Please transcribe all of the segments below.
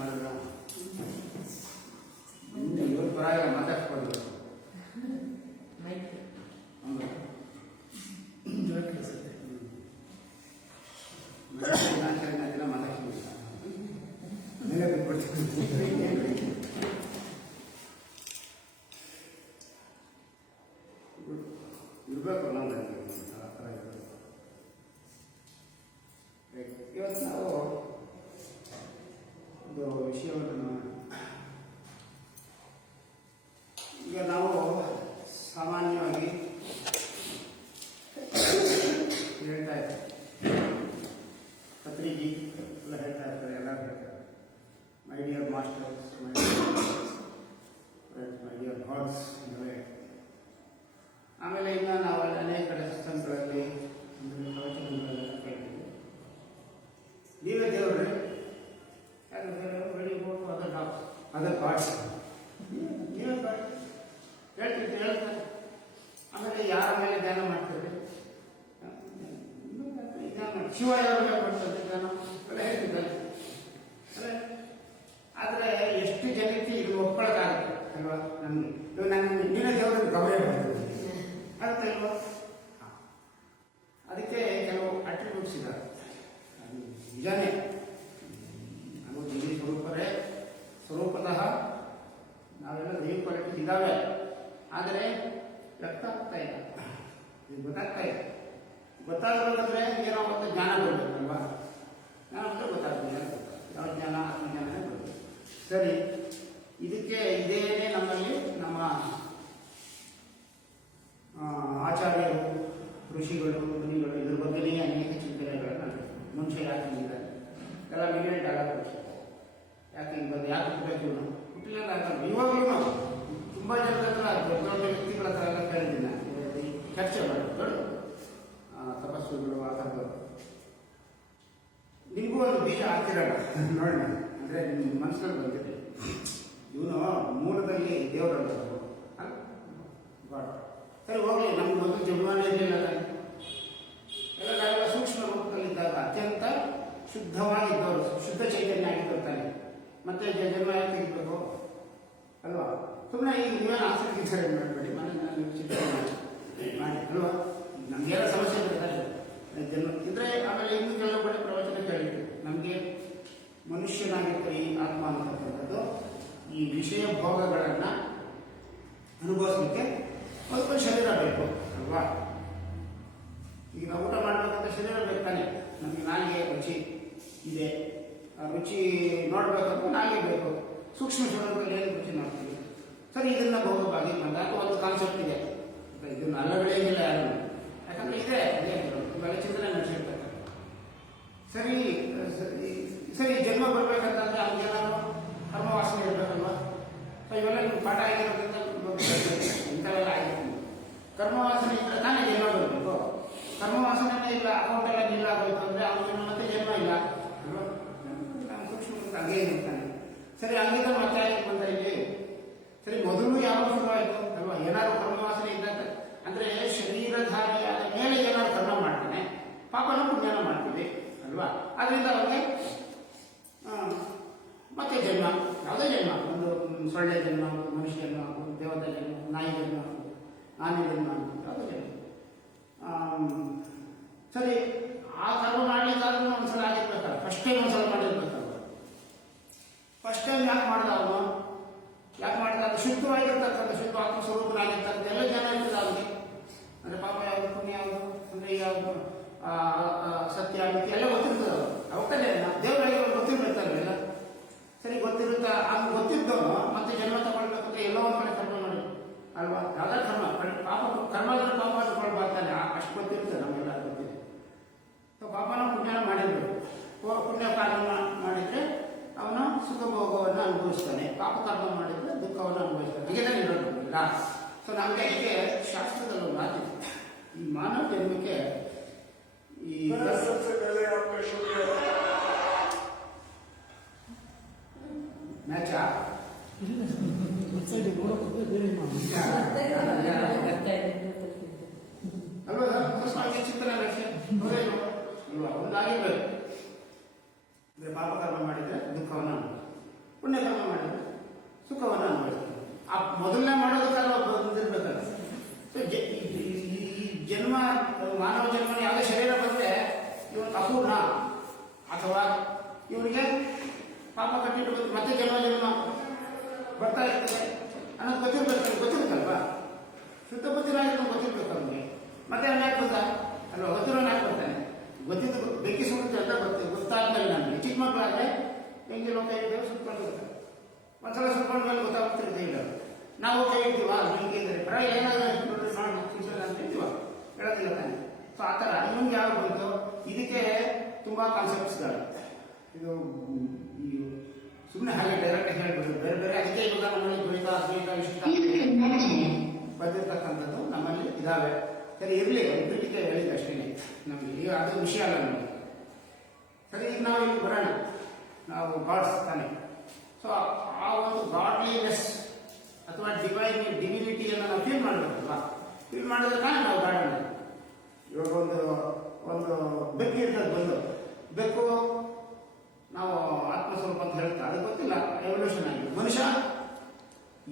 ಮಾಡಿದ್ರು ಇವತ್ತು ಪರವಾಗಿಲ್ಲ ಮಾತಾಡ್ಸ್ಬೋದು ದಿನ ಮಾತಾಡ್ತೀನಿ ಇರಬೇಕು ನಮ್ಗೆ ಆ ಥರ ಇರಬೇಕು. ಇವತ್ತು ನಾವು ಒಂದು ವಿಷಯವನ್ನು ಈಗ ನಾವು ಸಾಮಾನ್ಯವಾಗಿ ಹೇಳ್ತಾ ಇರ್ತಾರೆ, ಪತ್ರಿಕೆ ಎಲ್ಲ ಹೇಳ್ತಾ ಇರ್ತಾರೆ, ಎಲ್ಲರೂ ಹೇಳ್ತಾರೆ, my dear masters, my dear God's ಅಂದರೆ. ಆಮೇಲೆ ಇನ್ನು ನಾವು ಅನೇಕ ಕಡೆ ಸತ್ಸಂಗಗಳಲ್ಲಿ ಪ್ರವಚನಗಳೆಲ್ಲ ಕೇಳ್ತೀವಿ, ನೀವೇ ದೇವರೇ ಅದರ್ ಗಾಡ್ಸ್, ನೀವೇ ಗಾಡ್ ಹೇಳ್ತಾರೆ. ಆಮೇಲೆ ಯಾರ ಮೇಲೆ ಧ್ಯಾನ ಮಾಡ್ತಾರೆ, ಶಿವ ಯಾರ ಮೇಲೆ ಮಾಡ್ತಾರೆ ಧ್ಯಾನ ಎಲ್ಲ ಹೇಳ್ತಿದ್ದಾರೆ. ಆದರೆ ಎಷ್ಟು ಜನಕ್ಕೆ ಇದು ಒಪ್ಪಳಕ್ಕಾಗುತ್ತೆ ಅಲ್ವಾ? ನಮಗೆ ಇವಾಗ ನಾನು ನೀನೇ ದೇವರಿಗೆ ಗೌರವ ಮಾಡ್ತೀವಿ ಆಗುತ್ತೆ ಇಲ್ವಾ? ಅದಕ್ಕೆ ಕೆಲವು ಅಟ್ರಿಬ್ಯೂಟ್ಸ್ ಇದ್ದಾರೆ, ಅದು ನಿಜನೇ. ನಾವು ದೇವಿ ಸ್ವರೂಪರೇ, ಸ್ವರೂಪತಃ ನಾವೆಲ್ಲ ದೇವಿ ಕ್ವಾಲಿಟೀಸ್ ಇದ್ದಾವೆ. ಆದರೆ ವ್ಯಕ್ತ ಆಗ್ತಾ ಇಲ್ಲ, ಇದು ಗೊತ್ತಾಗ್ತಾ ಇದೆ. ಗೊತ್ತಾಗಬೇಕಂದ್ರೆ ಏನೋ ಒಂದು ಜ್ಞಾನ ಬರಬೇಕಲ್ವಾ? ಜ್ಞಾನ ಅಂದರೆ ಗೊತ್ತಾಗ್ತದೆ, ಯಾವ ಜ್ಞಾನ? ಆತ್ಮಜ್ಞಾನನೇ ಬರಬೇಕು. ಸರಿ, ಇದಕ್ಕೆ ಇದೇನೇ ನಮ್ಮಲ್ಲಿ ನಮ್ಮ ಆಚಾರ್ಯರು, ಋಷಿಗಳು, ಮುನಿಗಳು ಇದ್ರ ಬಗ್ಗೆನೇ ಅನೇಕ ಚಿಂತನೆಗಳನ್ನು ಮನುಷ್ಯ ಯಾಕೆ ಮಾಡಿದ್ದಾರೆ ಎಲ್ಲ ನೀವೇ ಡಾಲರ್ ಯಾಕೆ ಹಿಂಗೆ ಬಂದು ಯಾಕೆ ಹುಟ್ಟಬೇಕು ಹುಟ್ಟಿಲ್ಲ ಆಗಲ್ಲ. ಇವಾಗಲೂ ತುಂಬ ಜನರ ಹತ್ರ ದೊಡ್ಡ ದೊಡ್ಡ ವ್ಯಕ್ತಿಗಳ ಹತ್ರ ಎಲ್ಲ ಕೇಳಿದ್ದೀನಿ, ಚರ್ಚೆ ಮಾಡೋದು ದೊಡ್ಡ ತಪಸ್ಸುಗಳು ಆ ಥರದ್ದು. ನಿಮಗೂ ಒಂದು ಬೀಜ ಹಾಕಿರಲ್ಲ ನೋಡಿ, ಅಂದರೆ ನಿಮ್ಮ ಮನಸ್ಸಲ್ಲಿ ಬಂದಿದೆ, ಇವನು ಮೂಲದಲ್ಲಿ ದೇವರಲ್ಲ ಗಾಡ್. ಸರಿ ಹೋಗಲಿ, ನಮ್ಗೆ ಮೊದಲು ಜನ್ಮಾನ ಇರಲಿಲ್ಲ, ಎಲ್ಲ ಸೂಕ್ಷ್ಮ ರೂಪದಲ್ಲಿದ್ದಾಗ ಅತ್ಯಂತ ಶುದ್ಧವಾಗಿದ್ದವರು, ಶುದ್ಧ ಚೈತನ್ಯ ಆಗಿರ್ತಾನೆ. ಮತ್ತೆ ಜನ್ಮ ತೆಗಿಬೇಕು ಅಲ್ವಾ? ಸುಮ್ಮನೆ ಈಗ ನೀವೇನು ಆಸಕ್ತಿ ಸರಿ ಮಾಡಬೇಡಿ, ಮನೆ ಚಿಂತನೆ ಮಾಡಿ ಅಲ್ವಾ? ನಮಗೆಲ್ಲ ಸಮಸ್ಯೆ ಬರ್ತಾರೆ ಜನ್ಮ ಇದ್ರೆ. ಆಮೇಲೆ ಇನ್ನು ಕೆಲವು ಕಡೆ ಪ್ರವಚನ ಕೇಳಿದ್ರು, ನಮಗೆ ಮನುಷ್ಯನಾಗಿರ್ತಾರೆ ಈ ಆತ್ಮ ಅಂತಕ್ಕಂಥದ್ದು ಈ ವಿಷಯ ಭೋಗಗಳನ್ನು ಅನುಭವಿಸಲಿಕ್ಕೆ ಒಂದು ಶರೀರ ಬೇಕು ಅಲ್ವಾ? ಈಗ ನಾವು ಊಟ ಮಾಡಬೇಕಂತ ಶರೀರ ಬೇಕಾನೆ. ನಮಗೆ ನಾಲಿಗೆ ರುಚಿ ಇದೆ, ಆ ರುಚಿ ನೋಡ್ಬೇಕಂತ ನಾಲಿಗೆ ಬೇಕು. ಸೂಕ್ಷ್ಮ ಸ್ವರೂಪದಲ್ಲಿ ಏನು ರುಚಿ ನೋಡ್ತೀವಿ. ಸರಿ, ಇದನ್ನ ಭೋಗವಾಗಿ ಬಂದ ಅಥವಾ ಒಂದು ಕಾನ್ಸೆಪ್ಟ್ ಇದೆ, ಇದನ್ನ ಅಲ್ಲ ಬೆಳೆಯಂಗಿಲ್ಲ ಯಾರು, ಯಾಕಂದ್ರೆ ಇದೆ ಇವೆಲ್ಲ ಚಿಂತನೆ ನಡೆಸಿರ್ತಾರೆ. ಸರಿ ಸರಿ ಜನ್ಮ ಬರ್ಬೇಕಂತಂದ್ರೆ ಅವ್ರಿಗೇನಾದ್ರು ಕರ್ಮವಾಸನೆ ಇರ್ಬೇಕಲ್ವಾ? ಸೊ ಇವೆಲ್ಲ ನಿಮ್ಗೆ ಪಾಠ ಆಗಿರೋದ್ರಿಂದ ಇಂಥವೆಲ್ಲ ಆಗಿರ್ತೀವಿ. ಕರ್ಮವಾಸನೆ ಇದ್ರೆ ತಾನೇ ಜನ್ಮ ಬರಬೇಕು. ಕರ್ಮವಾಸನೆ ಇಲ್ಲ, ಅಕೌಂಟ್ ಎಲ್ಲ ನಿಲ್ಲ ಆಗಬೇಕು ಅಂದ್ರೆ ಅವ್ರಿಗೆ ಮತ್ತೆ ಜನ್ಮ ಇಲ್ಲ ಅಲ್ವಾ? ಸೂಕ್ಷ್ಮ ಹಂಗೆ ಇರ್ತಾನೆ. ಸರಿ, ಹಂಗಿದ್ದ ಮತ್ತೆ ಬಂದ ಇಲ್ಲಿ. ಸರಿ, ಮೊದಲು ಯಾವ ಶುರುವಾಯಿತು ಅಲ್ವಾ? ಏನಾದ್ರು ಕರ್ಮವಾಸನೆ ಇದ್ದಾಗ ಅಂದ್ರೆ ಶರೀರಧಾರಿಯಾದ ಮೇಲೆ ಏನಾದ್ರು ಕರ್ಮ ಮಾಡ್ತಾನೆ, ಪಾಪನ ಪುಣ್ಯನ ಮಾಡ್ತೀವಿ ಅಲ್ವಾ? ಅದರಿಂದ ಅವ್ರಿಗೆ ಮತ್ತೆ ಜನ್ಮ, ಯಾವುದೇ ಜನ್ಮ, ಒಂದು ಸೊಳ್ಳೆ ಜನ್ಮ, ಒಂದು ಮನುಷ್ಯ ಜನ್ಮ, ಒಂದು ದೇವತಾ ಜನ್ಮ, ನಾಯಿ ಜನ್ಮ, ಆನೆ ಜನ್ಮ, ಯಾವುದೇ ಜನ್ಮ. ಸರಿ, ಆ ಕರ್ಮ ಮಾಡ್ಲಿಕ್ಕಾದ್ರೂ ಒಂದ್ಸಲ ಆಗಿರ್ಬೇಕಲ್ಲ, ಫಸ್ಟ್ ಟೈಮ್ ಒಂದ್ಸಲ ಮಾಡಿರ್ಬೇಕಲ್ಲ. ಫಸ್ಟ್ ಟೈಮ್ ಯಾಕೆ ಮಾಡಿದ ಅವನು? ಯಾಕೆ ಮಾಡಿದ? ಅದು ಶುದ್ಧವಾಗಿರ್ತಕ್ಕಂಥ ಶುದ್ಧ ಆತ್ಮ ಸ್ವರೂಪನಾಗಿರ್ತಕ್ಕಂಥ ಎಲ್ಲ ಜನ ಇರ್ತದೆ ಅವನಿಗೆ. ಅಂದ್ರೆ ಪಾಪ ಯಾವುದು, ಪುಣ್ಯ ಯಾವುದು, ಅಂದ್ರೆ ಯಾವುದು, ಸತ್ಯ ಮಿತಿ ಎಲ್ಲ ಗೊತ್ತಿರ್ತದೆ. ಅವಕ್ಕಲ್ಲೇ ದೇವರಾಗಿ ಗೊತ್ತಿರ್ಬೇಕಲ್ಲ ಎಲ್ಲ. ಸರಿ, ಗೊತ್ತಿರುತ್ತ ಅದು ಗೊತ್ತಿದ್ದವನು ಮತ್ತೆ ಜನ್ಮ ತಗೊಳ್ಬೇಕಂದ್ರೆ ಎಲ್ಲೋ ಒಂದು ಕಡೆ ಕರ್ಮ ಮಾಡಿ ಅಲ್ವಾ? ಯಾವ್ದಾರು ಕರ್ಮ ಪಾಪ ಕರ್ಮ ಪಾಪ ಅಂದ್ಕೊಳ್ಬಾರ್ತಾನೆ, ಅಷ್ಟು ಗೊತ್ತಿರುತ್ತೆ, ನಮಗೆಲ್ಲ ಗೊತ್ತಿದೆ. ಸೊ ಪಾಪನ ಪುಣ್ಯನ ಮಾಡಿರ್ಬೇಕು. ಪುಣ್ಯ ಕರ್ಮ ಮಾಡಿದ್ರೆ ಅವನು ಸುಖ ಭೋಗವನ್ನು ಅನುಭವಿಸ್ತಾನೆ, ಪಾಪ ಕರ್ಮ ಮಾಡಿದ್ರೆ ದುಃಖವನ್ನು ಅನುಭವಿಸ್ತಾನೆ. ಹಾಗೆ ಇರೋದಿಲ್ಲ. ಸೊ ನಮಗೆ ಅದಕ್ಕೆ ಶಾಸ್ತ್ರದಲ್ಲಿ ಒಂದು ಮಾತಿದೆ, ಈ ಮಾನವ ಜನ್ಮಕ್ಕೆ ಈ ಮ್ಯಾಚ ಅಲ್ವಾ? ಚಿಂತನೆ ಅಲ್ವಾ? ಒಂದಾಗಿರ್ಬೇಕು. ಪಾಪ ಕರ್ಮ ಮಾಡಿ ಮಾಡಿದರೆ ದುಃಖವನ್ನು ಅನುಭವಿಸ್ತಾನೆ, ಪುಣ್ಯಕರ್ಮ ಮಾಡಿದರೆ ಸುಖವನ್ನು ಅನುಭವಿಸ್ತಾನೆ. ಆ ಮೊದಲನೇ ಮಾಡೋದಕ್ಕಾಗ ಬಂದಿರ್ಬೇಕಲ್ಲ. ಸೊ ಈ ಜನ್ಮ, ಮಾನವ ಜನ್ಮ ಯಾವುದೇ ಶರೀರ ಬಂದರೆ ಇವನು ಅಪೂರ್ಣ ಅಥವಾ ಇವನಿಗೆ ಪಾಪ ಕಟ್ಟಿಟ್ಟು ಮತ್ತೆ ಜನ್ಮ ಬರ್ತಾ ಇರ್ತದೆ ಅನ್ನೋದು ಗೊತ್ತಿರುತ್ತಲ್ವಾ. ಶುದ್ಧ ಬುದ್ಧಿರಾಗಿದ್ದು ಗೊತ್ತಿರ್ಬೇಕು ಅವನಿಗೆ. ಮತ್ತೆ ಅವನು ಯಾಕೆ ಗೊತ್ತಾ ಅಲ್ವಾ, ಗೊತ್ತಿರೋನು ಯಾಕೆ ಬರ್ತಾನೆ, ಗೊತ್ತಿದ್ದು ಬೆಂಕಿ ಸುಡುತ್ತೆ ಅಂತ ಗೊತ್ತಾದ್ಮೇಲೆ ನಮಗೆ. ಚಿಕ್ಕ ಮಕ್ಕಳಾದರೆ ಹೆಂಗೆ ಕೈ ಇದ್ದೇವೆ ಸುಟ್ಕೊಂಡು ಹೋಗ್ತಾರೆ, ಒಂದ್ಸಲ ಸುಟ್ಕೊಂಡ ಮೇಲೆ ಗೊತ್ತಾಗ್ತಿರುತ್ತೆ. ಇಲ್ಲ ನಾವು ಕೈ ಇಡ್ತೀವ ಬೆಂಕಿ ಅಂದರೆ ಪರವಾಗಿಲ್ಲ ಏನಾದರೂ ಅಂತ ಇರ್ತೀವ, ಹೇಳೋದಿಲ್ಲ ತಾನೆ. ಸೊ ಆ ಥರ ಇನ್ನೊಂದು ಯಾವಾಗ ಬಂತು, ಇದಕ್ಕೆ ತುಂಬ ಕಾನ್ಸೆಪ್ಟ್ಸ್ಗಳು. ಇದು ಈ ಸುಮ್ಮನೆ ಹಾಗೆ ಡೈರೆಕ್ಟ್ ಹೇಳ್ಬೋದು, ಬೇರೆ ಬೇರೆ. ಅದಕ್ಕೆ ಇವಾಗ ನಮ್ಮಲ್ಲಿ ದ್ವೈತ ಅದ್ವೈತ ವಿಶಿಷ್ಟ ಬಂದಿರತಕ್ಕಂಥದ್ದು ನಮ್ಮಲ್ಲಿ ಇದಾವೆ. ಸರಿ ಇರಲಿ, ಪೀಠಿಕೆ ಹೇಳಿದ ಅಷ್ಟೇ ನಮಗೆ, ಈಗ ಅದು ವಿಷಯ ಅಲ್ಲ ನಮಗೆ. ಸರಿ, ಈಗ ನಾವು ಇಲ್ಲಿ ಬರೋಣ, ನಾವು ಗಾಡ್ಸ್ ತಾನೆ. ಸೊ ಆ ಒಂದು ಗಾಡ್ಲಿನೆಸ್ ಅಥವಾ ಡಿವಿನಿಟಿಯನ್ನು ನಾವು ಫೀಲ್ ಮಾಡಬೇಕಲ್ವಾ. ಫೀಲ್ ಮಾಡಿದ್ರೆ ತಾನೇ ನಾವು ಗಾಡ್ ಅನ್ನೋದು. ಇವಾಗ ಒಂದು ಬೆಕ್ಕು ಇರ್ತದೆ, ಬಂದು ಬೆಕ್ಕು ನಾವು ಆತ್ಮಸ್ವರೂಪ ಅಂತ ಹೇಳ್ತಾ, ಅದಕ್ಕೆ ಗೊತ್ತಿಲ್ಲ, ಎವಲ್ಯೂಷನ್ ಆಗಿದೆ. ಮನುಷ್ಯ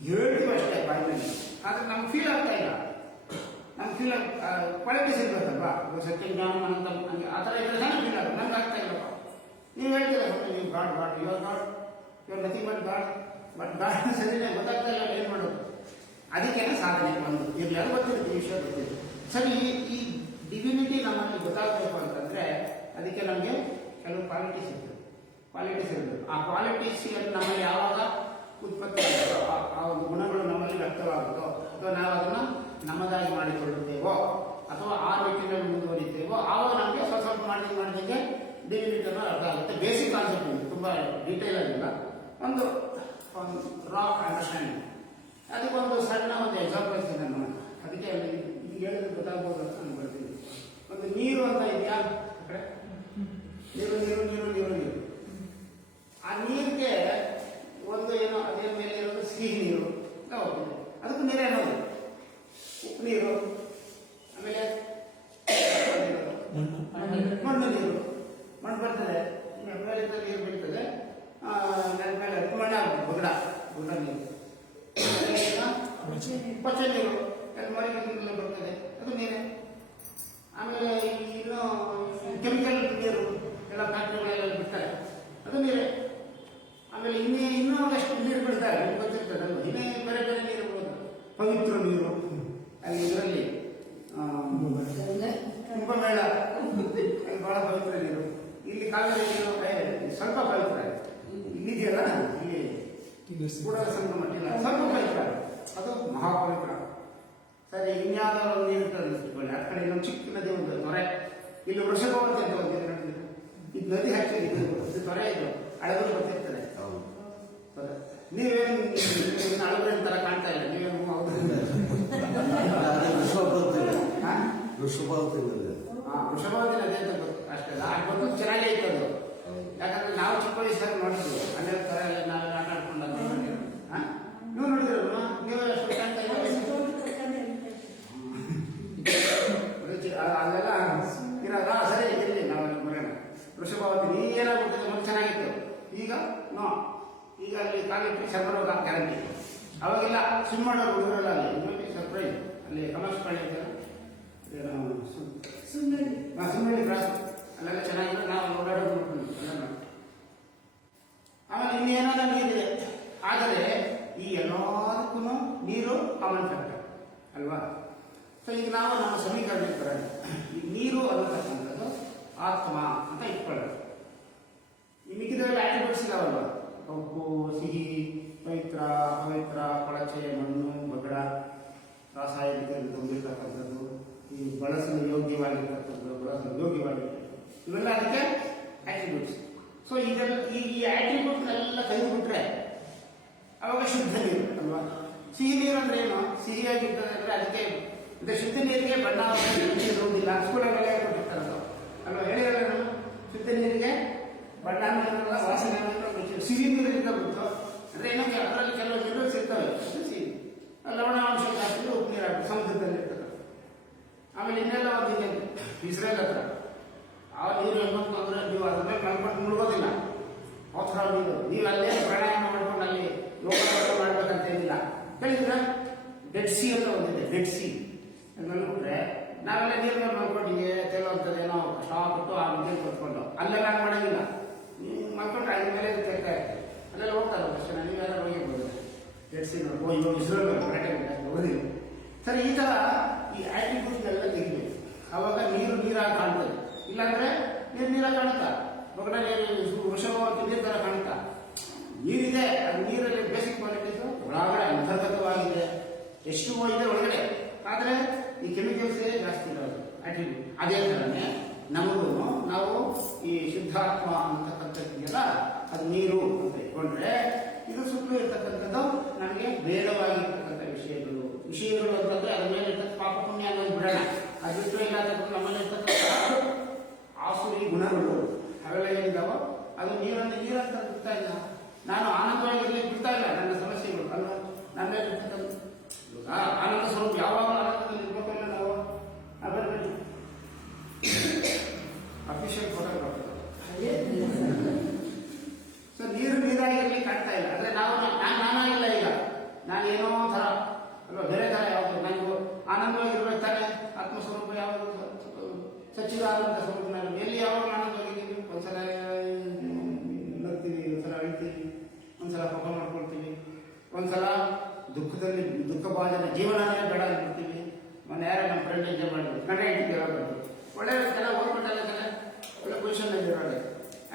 ಹೇಳ್ತೀವಿ ಅಷ್ಟೇ ಬಾಯಿನಲ್ಲಿ, ಆದರೆ ನಮ್ಗೆ ಫೀಲ್ ಆಗ್ತಾ ಇಲ್ಲ. ನಮ್ಗೆ ಫೀಲ್ ಕ್ವಾಲಿಟೀಸ್ ಇರ್ಬೇಕಲ್ವಾ. ಸತ್ಯ ಜ್ಞಾನ ಅಂತ ಆ ಥರ ಇದ್ರೆ ತಾನೇ ಫೀಲ್ ಆಗುತ್ತೆ, ನಮ್ಗೆ ಆಗ್ತಾ ಇಲ್ಲಪ್ಪ. ನೀವು ಹೇಳ್ತೀರ ನೀವು god you are nothing but god ಸರಿನೇ ಗೊತ್ತಾಗ್ತಾ ಇಲ್ಲ, ಏನು ಮಾಡೋದು. ಅದಕ್ಕೇನೆ ಸಾಧನೆ ಒಂದು ಇರಲಿ, ಅದು ಗೊತ್ತಿರುತ್ತೆ, ವಿಷಯ ಗೊತ್ತಿದೆ. ಸರಿ, ಈ ಡಿವಿನಿಟಿ ನಮ್ಮಲ್ಲಿ ಗೊತ್ತಾಗಬೇಕು ಅಂತಂದರೆ ಅದಕ್ಕೆ ನಮಗೆ ಕೆಲವು ಕ್ವಾಲಿಟೀಸ್ ಇರಬೇಕು. ಆ ಕ್ವಾಲಿಟೀಸ್ ನಮ್ಮಲ್ಲಿ ಯಾವಾಗ ಉತ್ಪತ್ತಿ ಆಗುತ್ತೋ, ಆ ಒಂದು ಗುಣಗಳು ನಮ್ಮಲ್ಲಿ ವ್ಯಕ್ತವಾಗುತ್ತೋ, ಅಥವಾ ನಾವು ಅದನ್ನು ನಮ್ಮದಾಗಿ ಮಾಡಿಕೊಳ್ಳುತ್ತೇವೋ ಅಥವಾ ಆ ರೀತಿಯಲ್ಲಿ ಮುಂದುವರಿತೇವೋ, ಆವಾಗ ನಮಗೆ ಸ್ವಲ್ಪ ಮಾಡಿದಂಗೆ ಡಿವಿನಿಟಿ ಅನ್ನೋ ಅರ್ಥ ಆಗುತ್ತೆ. ಬೇಸಿಕ್ ಕಾನ್ಸೆಪ್ಟ್ ಇದೆ, ತುಂಬ ಡೀಟೇಲ್ ಆಗಿಲ್ಲ, ಒಂದು ರಾಕ್ ಅಂಡರ್ಸ್ಟ್ಯಾಂಡಿಂಗ್. ಅದಕ್ಕೊಂದು ಸಣ್ಣ ಒಂದು ಎಕ್ಸಾಂಪಲ್ಸ್ ಇದೆ ನೋಡಿ. ಅದಕ್ಕೆ ಈಗ ಹೇಳಿದ್ರೆ ಗೊತ್ತಾಗ್ಬೋದು ಅಂತ ನಾನು ಬರ್ತೀನಿ. ಒಂದು ನೀರು ಅಂತ ಇದೆಯಾ, ನೀರು. ಆ ನೀರಿಗೆ ಒಂದು ಏನೋ ಅದೇ ಮೇಲೆ ಇರೋದು ಸಿಹಿ ನೀರು ಅಂತ ಹೋಗ್ತದೆ. ಅದಕ್ಕೂ ನೀರೇ ಅನ್ನೋದು ಉಪ್ಪು ನೀರು, ಆಮೇಲೆ ಮಣ್ಣು ನೀರು. ಮಣ್ಣು ಬರ್ತದೆ, ಮೇಲಿಂದ ನೀರು ಬೀಳ್ತದೆ, ನನ್ನ ಮೇಲೆ ಮಣ್ಣು ಆಗುತ್ತೆ, ಗುಡ್ಡ ನೀರು. ಪಚ್ಚೆ ನೀರು ಮರಗಿಂದ ಬರ್ತದೆ, ಅದು ನೀರೇ. ಆಮೇಲೆ ಇನ್ನು ಕೆಮಿಕಲ್ ನೀರು ಎಲ್ಲ ಫ್ಯಾಕ್ಟ್ರಿಗಳೆಲ್ಲ ಬಿಡ್ತಾರೆ, ಅದು ನೀರೇ. ಆಮೇಲೆ ಇನ್ನೂ ಒಂದಷ್ಟು ನೀರು ಬಿಡ್ತಾರೆ, ನಿಮ್ಗೆ ಗೊತ್ತಿರ್ತದಲ್ವ. ಇನ್ನೇ ಬೇರೆ ಬೇರೆ ನೀರು ಬರೋದು, ಪವಿತ್ರ ನೀರು. ಅಲ್ಲಿ ಇದರಲ್ಲಿ ಕುಂಭಮೇಳ ಅಲ್ಲಿ ಬಹಳ ಪವಿತ್ರ ನೀರು. ಇಲ್ಲಿ ಕಾವೇರಿ ನೀರು ಸ್ವಲ್ಪ ಪವಿತ್ರ, ಇಲ್ಲಿದೆಯಲ್ಲ ಇಲ್ಲಿ ಕೂಡ ಸಂಗಮ ಇಲ್ಲ, ಸ್ವಲ್ಪ ಪವಿತ್ರ, ಅದು ಮಹಾಪವಿತ್ರ. ಸರಿ, ಇನ್ಯಾವುದಾದ್ರು ಒಂದು ನೀರು ಇರ್ತದೆ, ಆ ಕಡೆ ಇನ್ನೊಂದು ಚಿಕ್ಕ ನದಿ ಒಂದು ತೊರೆ, ಇಲ್ಲಿ ವೃಷಭಾವತಿ ಅಂತ ಒಂದು ನೀರು. ಇದು ನದಿ ಹಾಕಿ ಇದು ತೊರೆ, ಇದು ಅಳಗಳು ಬರ್ತಿರ್ತದೆ. ನೀವೇನು ಅಳಗುರ ತರ ಕಾಣ್ತಾ ಇಲ್ಲ, ನೀವೇನು ವೃಷಭಾವತಿ ನದಿ ಅಂತ ಗೊತ್ತು ಅಷ್ಟೇ. ಗೊತ್ತು, ಚೆನ್ನಾಗೇ ಇತ್ತು ಅದು. ಯಾಕಂದ್ರೆ ನಾವು ಚಿಕ್ಕ ವಯಸ್ಸಾಗಿ ನೋಡಿದ್ವಿ, ಅಲ್ಲೇ ತರ ಎಲ್ಲ ನಾವೆಲ್ಲ ಆಟ ಆಡ್ಕೊಂಡು ನೀವು ನೋಡಿದ್ರಲ್ವ, ನೀವೇ ಅಷ್ಟು ಕಾಣ್ತಾ ಇಲ್ಲ. ಅಲ್ಲೆಲ್ಲ ಇರೋದ ಸರಿ ಇರಲಿ, ನಾವೆಲ್ಲ ಬರೋಣ. ವೃಷಭಾವತಿ ನೀರಾಗ್ಬಿಟ್ಟಿದೆ, ಮೊದಲು ಚೆನ್ನಾಗಿತ್ತು, ಈಗ ನೋ. ಈಗ ಅಲ್ಲಿ ಕಾಲಿಟ್ಟು ಸರ್ವರೋಗ ಗ್ಯಾರಂಟಿ. ಅವಾಗೆಲ್ಲ ಸ್ವಿಮ್ ಮಾಡೋರು ಹುಡುಗರಲ್ಲ, ಅಲ್ಲಿ ಇನ್ನೊಂದು ಸರ್ಪ್ರೈಸ್, ಅಲ್ಲಿ ಕಮರ್ಷಿಯಲ್ ಇದೆಯಲ್ಲ, ಸುಮ್ಮನೆ ಕ್ರಾಸ್ ಅಲ್ಲೆಲ್ಲ ಚೆನ್ನಾಗಿದೆ. ನಾವು ಓಡಾಡೋದು ನೋಡ್ಕೊಂಡು ಎಲ್ಲ ಮಾಡಿ. ಆಮೇಲೆ ಇನ್ನೇನಾದ್ರೂ ನೀರಿದೆ, ಆದರೆ ಈ ಎಲ್ಲದಕ್ಕೂ ನೀರು ಕಾಮನ್ ಫ್ಯಾಕ್ಟರ್ ಅಲ್ವಾ. ಸೊ ಈಗ ನಾವು ನಮ್ಮ ಸಮೀಕರಣಕ್ಕೆ ಬರೋಣ. ಈ ನೀರು ಅನ್ನತಕ್ಕಂಥದ್ದು ಆತ್ಮ ಅಂತ ಇಟ್ಕೊಳ್ಳೋದು. ಈ ಮಿಕ್ಕಿದ್ರಲ್ಲಿ ಆಟ್ರಿಬ್ಯೂಟ್ಸ್ ಇದಾವಲ್ವ, ಕಪ್ಪು, ಸಿಹಿ, ಪವಿತ್ರ, ಅಪವಿತ್ರ, ಕೊಳಚೆ, ಮಣ್ಣು, ಬಗಡ, ರಾಸಾಯನಿಕದಲ್ಲಿ ತುಂಬಿರ್ತಕ್ಕಂಥದ್ದು, ಈ ಬಳಸಲು ಯೋಗ್ಯವಾಗಿರ್ತಕ್ಕಂಥದ್ದು, ಬಳಸಲು ಯೋಗ್ಯವಾಗಿರ್ತಕ್ಕಂಥದ್ದು, ಇವೆಲ್ಲ ಅದಕ್ಕೆ ಆಟ್ರಿಬ್ಯೂಟ್ಸ್. ಸೊ ಇದೆಲ್ಲ ಈ ಆಟ್ರಿಬ್ಯೂಟ್ನೆಲ್ಲ ತೆಗೆದುಬಿಟ್ರೆ ಅವಾಗ ಶುದ್ಧ ನೀರು ಅಲ್ವಾ. ಸಿಹಿ ನೀರು ಅಂದ್ರೆ ಏನು, ಸಿಹಿಯಾಗಿರ್ತದೆ ಅಂದ್ರೆ ಅದಕ್ಕೆ ಶುದ್ಧ ನೀರಿಗೆ ಬಣ್ಣ ಇರುವುದಿಲ್ಲ. ಸ್ಕೂಲಲ್ಲೆಲ್ಲ ಹೇಳ್ಕೊಟ್ಟಿರ್ತಾರದು ಅಲ್ವಾ, ಹೇಳಿರಲ್ಲ. ಶುದ್ಧ ನೀರಿಗೆ ಬಣ್ಣ ವಾಸನೆ ಸಿಹಿ ನೀರಿಂದ ಬಿಟ್ಟು ಅಂದ್ರೆ ಏನೋ ಅದರಲ್ಲಿ ಕೆಲವು ಮಿನರಲ್ಸ್ ಇರ್ತವೆ, ಸಿಹಿ ಲವಣಾಂಶ ಜಾಸ್ತಿ, ಉಪ್ಪು ನೀರು ಹಾಕಿ ಸಮುದ್ರದಲ್ಲಿ ಇರ್ತದೆ. ಆಮೇಲೆ ಇನ್ನೆಲ್ಲ ಒಂದು ಇಸ್ರೇಲ್ ಹತ್ರ ಆ ನೀರು ಹೆಣ್ಮಕ್ಳು ಅಂದ್ರೆ ನೀವು ಅದ್ರ ಮೇಲೆ ಮಲ್ಕೊಂಡು ಮುಳುಗೋದಿಲ್ಲ, ಅವಸರ ನೀವು ಅಲ್ಲೇ ಪ್ರಾಣಾಯಾಮ ಮಾಡ್ಕೊಂಡು ಅಲ್ಲಿ ಯೋಗ ಮಾಡ್ಬೇಕಂತ ಏನಿಲ್ಲ. ಕೇಳಿದ್ರೆ ಡೆಡ್ ಸಿ ಅಂತ ಒಂದಿದೆ, ಡೆಡ್ ಸಿ ಮಲ್ಕೊಂಡ್ರೆ ನಾವೆಲ್ಲ ನೀರಿನ ಮಲ್ಕೊಂಡಿಗೆ ತೇಲುವಂಥದ್ದೇನೋ ಸ್ಟಾಪ್ ಬಿಟ್ಟು ಆ ನೀರು ಕೊತ್ಕೊಂಡು ಅಲ್ಲೆಲ್ಲ ಮಾಡೋಂಗಿಲ್ಲ. ನೀವು ಮಲ್ಕೊಂಡ್ರೆ ಅದ್ರ ಮೇಲೆ ತೇಲ್ತಾ ಇರ್ತೀವಿ, ಅಲ್ಲೆಲ್ಲ ಹೋಗ್ತಾರೆ ಅಷ್ಟೇ. ನೀವೆಲ್ಲ ಹೋಗಿರ್ಬೋದು ಡೆಡ್ ಸಿ ನೋಡಿ ಇವಾಗ ಇಸ್ರೋಲ್ ಓದಿಲ್ಲ. ಸರಿ, ಈ ಥರ ಈ ಆಟಿಟ್ಯೂಡ್ನೆಲ್ಲ ತೆಗಿಬೇಕು. ಅವಾಗ ನೀರು ನೀರಾಗಿ ಕಾಣ್ತದೆ, ಇಲ್ಲಾಂದ್ರೆ ನೀರಾಗಿ ಕಾಣುತ್ತಾ ಮಗನ ವೃಷಭವಾಗಿ ನೀರು ಥರ ಕಾಣುತ್ತಾ. ನೀರಿದೆ, ಅದು ನೀರಲ್ಲಿ ಬೇಸಿಕ್ ಕ್ವಾಲಿಟೀಸ್ ಒಳಗಡೆ ಅಂತರ್ಗತವಾಗಿದೆ, ಎಷ್ಟು ಇದೆ ಒಳಗಡೆ. ಆದರೆ ಈ ಕೆಮಿಕಲ್ಸ್ ಜಾಸ್ತಿ ಇರೋದು ಆಟಿಟ್ಯೂಡ್. ಅದೇ ಥರನೇ ನಮಗೂ ನಾವು ಈ ಶುದ್ಧಾತ್ಮ ಅಂತಕ್ಕಂಥದ್ದೆಲ್ಲ ಅದು ನೀರು ಅಂತ ಇಟ್ಕೊಂಡ್ರೆ ಇದು ಸುತ್ತಲೂ ಇರ್ತಕ್ಕಂಥದ್ದು ನಮಗೆ ಬೇಡವಾಗಿರ್ತಕ್ಕಂಥ ವಿಷಯಗಳು ಅಂತಂದ್ರೆ ಅದ್ರ ಮೇಲೆ ಇರ್ತಕ್ಕ ಪಾಪ ಪುಣ್ಯ ಅನ್ನೋದು ಬಿಡೋಣ. ಅದು ಬಿಟ್ಟು ಇಲ್ಲ ಅಂತಕ್ಕಂಥ ನಮ್ಮಲ್ಲಿ ಇರ್ತಕ್ಕಂಥ ಆಸುರಿ ಗುಣಗಳು ಅವೆಲ್ಲ ಏನಿದಾವೋ ಅದು ನೀರಂತ ಬಿಡ್ತಾ ಇಲ್ಲ. ನಾನು ಆನಂದವಾಗಿರ್ಲಿಕ್ಕೆ ಬಿಡ್ತಾ ಇಲ್ಲ ನನ್ನ ಸಮಸ್ಯೆಗಳು ಅಲ್ಲ. ನನ್ನ ಆನಂದ ಸ್ವರೂಪ ಯಾವಾಗ ಆನಂದದಲ್ಲಿ ಇರ್ಬೇಕಲ್ಲ ನಾವು. ಅಫಿಷಿಯಲ್ ಫೋಟೋಗ್ರಾಫರ್ ಸೊ ನೀರಾಗಿರ್ಲಿಕ್ಕೆ ಆಗ್ತಾ ಇಲ್ಲ. ಅಂದ್ರೆ ನಾನಾಗಿಲ್ಲ ಈಗ, ನಾನೇನೋ ಥರ ಅಲ್ವಾ, ಬೇರೆ ಥರ ಯಾವುದು. ನನಗೂ ಆನಂದವಾಗಿರ್ಬೇಕು ತಾನೆ. ಆತ್ಮಸ್ವರೂಪ ಯಾವುದು ಸಚ್ಚಿದಾನಂದ ಸ್ವರೂಪ. ನಾನು ಎಲ್ಲಿ ಯಾವಾಗ ಆನಂದವಾಗಿದ್ದೀವಿ, ಒಂದ್ಸಲ ನಗ್ತೀವಿ, ಒಂದ್ಸಲ ಅಳ್ತೀವಿ, ಒಂದ್ಸಲ ಪಾಪ ಮಾಡ್ಕೊಳ್ತೀವಿ, ಒಂದ್ಸಲ ದುಃಖದಲ್ಲಿ ದುಃಖ ಭಾಜನ ಜೀವನನೇ ಬೇಡ ಅಂದ್ಬಿಡ್ತೀವಿ. ಮೊನ್ನೆ ಯಾರೋ ನಮ್ಮ ಫ್ರೆಂಡ್ ಎಂಜಾಯ್ ಮಾಡಿದ್ರು, ಕಡೆ ಇಟ್ಟಿದ್ದೀರ ಒಳ್ಳೆ ಜನ ಓದ್ಬಿಟ್ಟಲ್ಲ ಜನ ಒಳ್ಳೆ ಪೊಸಿಷನ್ನಲ್ಲಿ ಇರೋದೆ.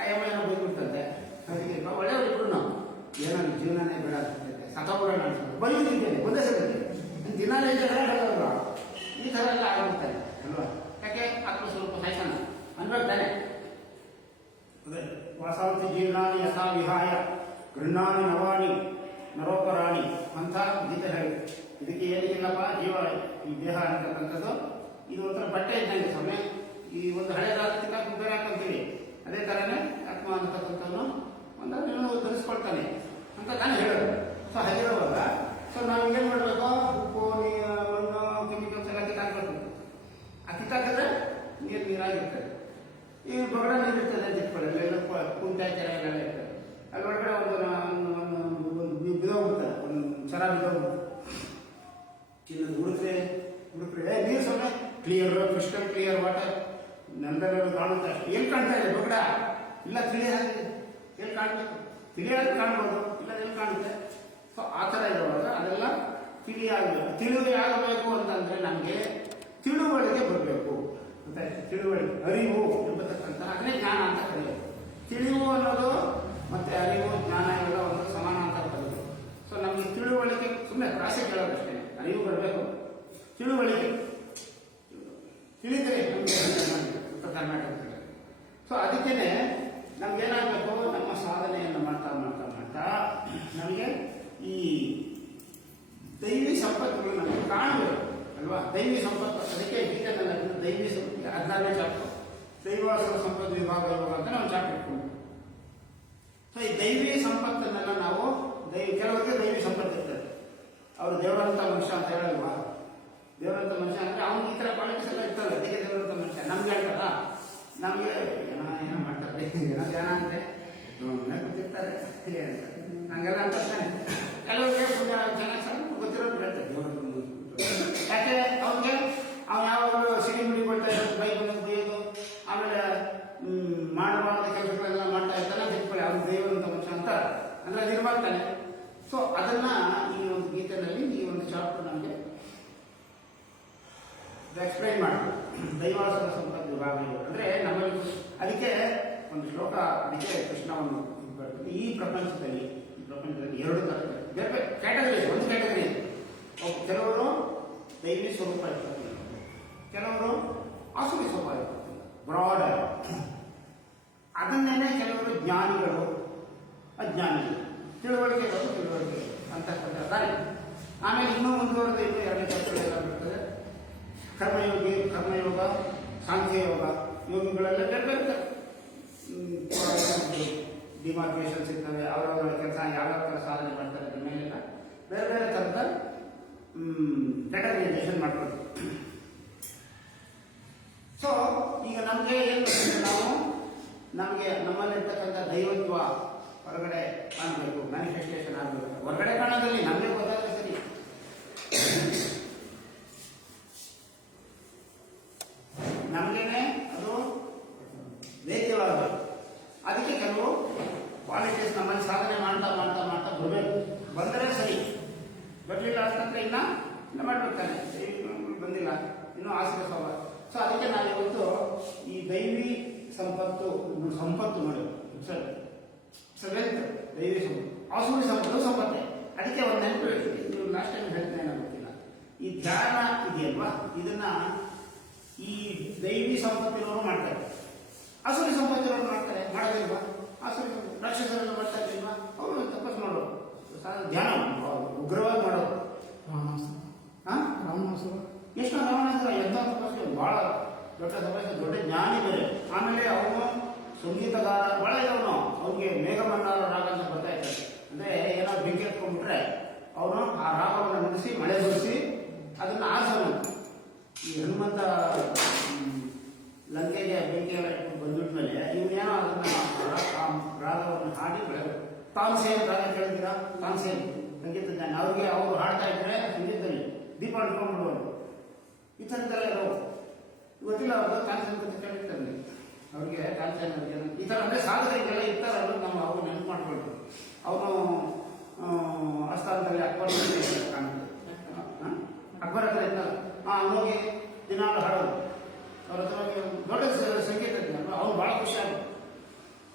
ಏನೋ ಬೈದ್ಬಿಡ್ತಂತೆ. ಅದಕ್ಕೆ ಒಳ್ಳೆಯವ್ರು ಇಬ್ರು ನಾವು ಏನೋ ಜೀವನನೇ ಬೇಡ ಆಗ್ತದೆ, ಸತ್ತೋಗ್ಬಿಡೋಣ ಅನ್ಸುತ್ತೆ. ಬೈದಿದ್ದೇನೆ ಒಂದೇ ಸಲ ದಿನಾಲೇ ಹೇಳೋಲ್ಲ. ಈ ಥರ ಎಲ್ಲ ಆಗಿರ್ತಾರೆ ಅಲ್ವಾ. ಯಾಕೆ ಆತ್ಮಸ್ವರೂಪ ಸಾಯ್ತಾನ ಅನ್ಬೇಕು ತಾನೆ. ಅದೇ ವಾಸಾಂತಿ ಜೀರ್ಣಾನಿ ಯಥಾ ವಿಹಾಯ ಗೃಹಾನಿ ನವಾನಿ ನರೋಪರಾಣಿ ಅಂತ ಗೀತೆ ಹೇಳಿ. ಇದಕ್ಕೆ ಏನಿಲ್ಲಪ್ಪ, ಜೀವ ಈ ದೇಹ ಅಂತಕ್ಕಂಥದ್ದು ಇದು ಒಂಥರ ಬಟ್ಟೆ ಇದ್ದಂಗೆ ಸ್ವಾಮಿ. ಈ ಒಂದು ಹಳೆದಾದ ಬೇರೆ ಹಾಕೊಂತೀವಿ, ಅದೇ ಥರನೇ ಆತ್ಮ ಅಂತಕ್ಕಂಥದ್ದು ಒಂದನ್ನು ಧರಿಸ್ಕೊಳ್ತಾನೆ ಅಂತ ತಾನೇ ಹೇಳೋದು. ಸೊ ಹಾಗಿರುವಾಗ ಸೊ ನಾವು ಏನು ಮಾಡಬೇಕು, ಉಪ್ಪು ಮಣ್ಣು ಕೆಮಿಕಲ್ಸ್ ಎಲ್ಲ ಕಿತ್ತಾಕ್ಬೇಕು. ಆ ಕಿತ್ತಾಕಿದ್ರೆ ನೀರಾಗಿರ್ತದೆ. ಈ ಬೊಗಡ ನೀರು ಇರ್ತದೆ ಅಂತ ಇಟ್ಕೊಳ್ಳಿ, ಎಲ್ಲ ಕುಂಟಾಯ್ತಾರೆ ಎಲ್ಲ ಇರ್ತದೆ. ಅಲ್ಲಿ ಒಳಗಡೆ ಒಂದು ಬಿದೋಗ್ಬಿಡ್ತಾರೆ, ಒಂದು ಚರ ಬಿದೋಗ್ಬಿಡ್ತಾರೆ. ಚಿನ್ನದ ಹುಡುಕ್ರೆ ನೀರು ಸ್ವಲ್ಪ ಕ್ಲಿಯರ್, ಕ್ರಿಸ್ಟಲ್ ಕ್ಲಿಯರ್ ವಾಟರ್ ನೆಲದಲ್ಲಿ ಕಾಣುತ್ತೆ. ಅಷ್ಟು ಎಲ್ಲಿ ಕಾಣ್ತಾ ಇದೆ ಬೊಗಡ? ಇಲ್ಲ ತಿಳಿಯ ಎಲ್ಲಿ ಕಾಣಬೇಕು, ತಿಳಿಯಾಗಿ ಕಾಣ್ಬೋದು, ಇಲ್ಲ ಎಲ್ಲಿ ಕಾಣುತ್ತೆ. ಸೊ ಆ ಥರ ಇರುವಾಗ ಅದೆಲ್ಲ ತಿಳಿವೇ ಆಗಬೇಕು ಅಂತಂದ್ರೆ ನಮಗೆ ತಿಳುವಳಿಕೆ ಬರಬೇಕು ಅಂತ. ತಿಳುವಳಿಕೆ, ಅರಿವು ಎಂಬತಕ್ಕಂಥ ಅದನ್ನೇ ಜ್ಞಾನ ಅಂತ ಕರೆಯೋದು. ತಿಳಿವು ಅನ್ನೋದು ಮತ್ತೆ ಅರಿವು ಜ್ಞಾನ ಇವೆಲ್ಲ ಒಂದು ಸಮಾನಾಂತರ ಪದಗಳು. ಸೊ ನಮಗೆ ತಿಳುವಳಿಕೆ ಸುಮ್ಮನೆ ಪ್ರಾಸೆ ಕೇಳೋದಷ್ಟೇ. ಅರಿವು ಬರಬೇಕು, ತಿಳುವಳಿಕೆ ತಿಳಿದರೆ ಉತ್ತರ ಕರ್ನಾಟಕದಲ್ಲಿ. ಸೊ ಅದಕ್ಕೇನೆ ನಮ್ಗೇನಾಗಬೇಕು, ನಮ್ಮ ಸಾಧನೆಯನ್ನು ಮಾಡ್ತಾ ಮಾಡ್ತಾ ಮಾಡ್ತಾ ನಮಗೆ ಈ ದೈವಿ ಸಂಪತ್ತುಗಳು ನಮಗೆ ಕಾಣಬೇಕು ಅಲ್ವಾ. ದೈವಿ ಸಂಪತ್ತು, ಅದಕ್ಕೆ ಗೀತೆಲ್ಲ ದೈವಿ ಸಂಪತ್ತು 16ನೇ ಚಾಪ್ಟರ್ ದೈವಾಸುರ ಸಂಪತ್ತು ವಿಭಾಗ ಯೋಗ ಅಂತ ನಾವು ಚಾಪ್ಟರ್ ಇಟ್ಕೊಂಡು. ಸೊ ಈ ದೈವಿ ಸಂಪತ್ತನ್ನೆಲ್ಲ ನಾವು ಕೆಲವರಿಗೆ ದೈವಿ ಸಂಪತ್ತು ಇರ್ತದೆ. ಅವರು ದೇವರಂತ ಮನುಷ್ಯ ಅಂತ ಹೇಳಲ್ವಾ. ದೇವರಂತ ಮನುಷ್ಯ ಅಂದ್ರೆ ಅವ್ನಿಗೆ ಈ ಥರ ಕ್ವಾಲಿಟೀಸ್ ಎಲ್ಲ ಇರ್ತಲ್ಲ, ಅದಕ್ಕೆ ದೇವರಂತ ಮನುಷ್ಯ. ನಮ್ಗೆ ಹೇಳ್ತಾರ, ನಮಗೆ ಏನೋ ಮಾಡ್ತಾರೆ, ಏನೋ ಜನ ಅಂದ್ರೆ ಗೊತ್ತಿರ್ತಾರೆ ಹಂಗೆಲ್ಲ ಅಂತಾನೆ. ಕೆಲವರಿಗೆ ಜನ ಗೊತ್ತಿರೋದು ಹೇಳ್ತಾರೆ ದೇವರಂತ. ಯಾಕೆ ಅವ್ನಿಗೆ ಅವ್ನು ಯಾವಾಗಲೂ ಸಿಡಿ ಮುಡಿ ಕೊಡ್ತಾ ಇರೋದು, ಬೈಕ್ ಬಂದು ಬೈಯೋದು, ಆಮೇಲೆ ಮಾಡಬಾರ್ದ ಕೆಲಸಗಳೆಲ್ಲ ಮಾಡ್ತಾ ಇರ್ತಾನೆ. ತಿಳ್ಕೊಳ್ಳಿ ಅವ್ನು ದೇವರಂತ ಮನುಷ್ಯ ಅಂತ ಅಂದ್ರೆ ಅದು ಇರ್ಬಾರ್ತಾನೆ. ಸೊ ಅದನ್ನ ಈ ಒಂದು ಗೀತೆಯಲ್ಲಿ ಈ ಒಂದು ಚಾಪ್ಟರ್ ನಮಗೆ ಎಕ್ಸ್ಪ್ಲೈನ್ ಮಾಡ್ತಾರೆ. ದೈವಾಸುರ ಸಂಪತ್ತು ವಿಭಾಗ ಅಂದ್ರೆ ನಮ್ಮಲ್ಲಿ ಅದಕ್ಕೆ ಒಂದು ಶ್ಲೋಕ, ಅದಕ್ಕೆ ಕೃಷ್ಣವನ್ನು ಈ ಪ್ರಪಂಚದಲ್ಲಿ ಎರಡು ತರ ಬೇರೆ ಬೇರೆ ಕ್ಯಾಟಗರಿ. ಒಂದು ಕ್ಯಾಟಗರಿ ಕೆಲವರು ದೈವಿ ಸ್ವರೂಪ ಇರ್ತಾರೆ, ಕೆಲವರು ಆಸುರಿ ಸ್ವರೂಪ ಇರ್ತಾರೆ, ಬ್ರಾಡ್. ಅದನ್ನೇನೆ ಕೆಲವರು ಜ್ಞಾನಿಗಳು, ಅಜ್ಞಾನಿಗಳು, ತಿಳುವಳಿಕೆ ಅಂತಕ್ಕಂಥ. ಆಮೇಲೆ ಇನ್ನೂ ಮುಂದುವರೆದ ಇನ್ನೂ 2 ಚಾಪ್ಟರ್ಗಳೆಲ್ಲ ಬರ್ತದೆ. ಕರ್ಮಯೋಗ, ಸಾಂಖ್ಯಯೋಗ, ಯೋಗಗಳೆಲ್ಲ ಬೇರೆ ಬೇರೆ ಡಿಮಾರ್ಕೇಶನ್ಸ್ ಇರ್ತವೆ. ಅವರವರ ಕೆಲಸ ಯಾವ್ಯಾವ ಥರ ಸಾಧನೆ ಮಾಡ್ತಾರೆ ಅದ್ರ ಮೇಲೆಲ್ಲ ಬೇರೆ ಬೇರೆ ಥರದ ಕ್ಯಾಟಗರೈಸೇಷನ್ ಮಾಡ್ಕೊಳ್ತೀವಿ. ಸೊ ಈಗ ನಮಗೆ ಏನು ನಮ್ಮಲ್ಲಿರ್ತಕ್ಕಂಥ ದೈವತ್ವ ಇಲ್ಲ ಮಾಡ್ಬೇಕಾನೆ, ಬಂದಿಲ್ಲ ಇನ್ನೂ ಆಸರೆ ಸ್ವಭಾವ. ಸೊ ಅದಕ್ಕೆ ನಾನು ಇವತ್ತು ಈ ದೈವಿ ಸಂಪತ್ತು ನೋಡಿ ಸರ್ ವೆಲ್ತ್, ದೈವಿ ಸಂಪತ್ತು, ಆಸುರಿ ಸಂಪತ್ತು ಸಂಪತ್ತೆ. ಅದಕ್ಕೆ ಒಂದು ನೆನಪು ಹೇಳ್ತೀನಿ, ನೀವು ಲಾಸ್ಟ್ ಟೈಮ್ ಹೇಳ್ತೇನೆ ಏನೋ ಗೊತ್ತಿಲ್ಲ. ಈ ಧ್ಯಾನ ಇದೆಯಲ್ವಾ, ಇದನ್ನ ಈ ದೈವಿ ಸಂಪತ್ತಿನವರು ಮಾಡ್ತಾರೆ, ಆಸುರಿ ಸಂಪತ್ತಿನವರು ಮಾಡ್ತಾರೆ, ಮಾಡೋದಿಲ್ವಾ? ಆಸುರಿ ರಾಕ್ಷಸರೆಲ್ಲ ಮಾಡ್ತಾ ಇರ್ಲಿಲ್ವಾ? ಅವರು ತಪಸ್ ಮಾಡೋರು, ಧ್ಯಾನ ಉಗ್ರವಾಗಿ ಮಾಡೋರು. ರಾವಣಾಸುರ ಎಷ್ಟು ರಾವಣಾಸುರ ಎಂಥ ತಪಸ್ಸು, ಬಹಳ ದೊಡ್ಡ ತಪಸ್ಸು, ದೊಡ್ಡ ಜ್ಞಾನಿ ಬೇರೆ. ಆಮೇಲೆ ಅವನು ಸಂಗೀತಗಾರ ಬಹಳ ಇದ್ದವನು, ಅವನಿಗೆ ಮೇಘಮಂಡಲ ರಾಗ ಅಂತ ಬರ್ತಾ ಇದ್ದಾರೆ. ಅಂದ್ರೆ ಏನಾದ್ರು ಬೆಂಕಿ ಎತ್ಕೊಂಡ್ಬಿಟ್ರೆ ಅವನು ಆ ರಾಗವನ್ನು ನುಡಿಸಿ ಮಳೆ ಸುರಿಸಿ ಅದನ್ನ ಆರಿಸೋನು. ಈ ಹನುಮಂತ ಲಂಕೆಗೆ ಬೆಂಕಿ ಎಲ್ಲ ಇಟ್ಕೊಂಡು ಬಂದ್ಬಿಟ್ಮೇಲೆ ಇವನೇನೋ ಅದನ್ನ ರಾಗವನ್ನು ಹಾಡಿ ಬೆಳೆದು ತಾನ್ಸೇನ್ ರಾಗ ಕೇಳಿದ್ದೀರಾ? ತಾನ್ಸೇನ್ ಸಂಗೀತ ಜ್ಞಾನಿ, ಅವ್ರಿಗೆ ಅವರು ಹಾಡ್ತಾ ಇದ್ರೆ ಸಂಗೀತದಲ್ಲಿ ದೀಪ ಇಟ್ಕೊಂಡ್ಬಿಡೋರು. ಈ ಥರದ್ದೆಲ್ಲ ಇರೋರು ಗೊತ್ತಿಲ್ಲ, ಅವ್ರಿಗೆ ತಾನ್ಸೇನ್ ಅಂತ ಕೇಳಿರ್ತಾರೆ ಅವ್ರಿಗೆ. ತಾನ್ಸೇನ್ ಈ ಥರ ಅಂದರೆ ಸಾಧಕರಿಗೆಲ್ಲ ಇರ್ತಾರಲ್ಲ, ನಾವು ಅವ್ರು ನೆನಪು ಮಾಡ್ಕೊಳ್ತೀವಿ. ಅವನು ಆಸ್ಥಾನದಲ್ಲಿ ಅಕ್ಬರ್ ಕಾಣುತ್ತೆ, ಅಕ್ಬರ್ ಹತ್ರ ಇದ್ದಲ್ಲ, ಹೋಗಿ ದಿನಾಲು ಹಾಡೋದು. ಅವ್ರ ಹತ್ರ ದೊಡ್ಡ ಸಂಗೀತ ಇದ್ದಲ್ಲ, ಅವ್ನು ಭಾಳ ಖುಷಿ ಆಗೋದು.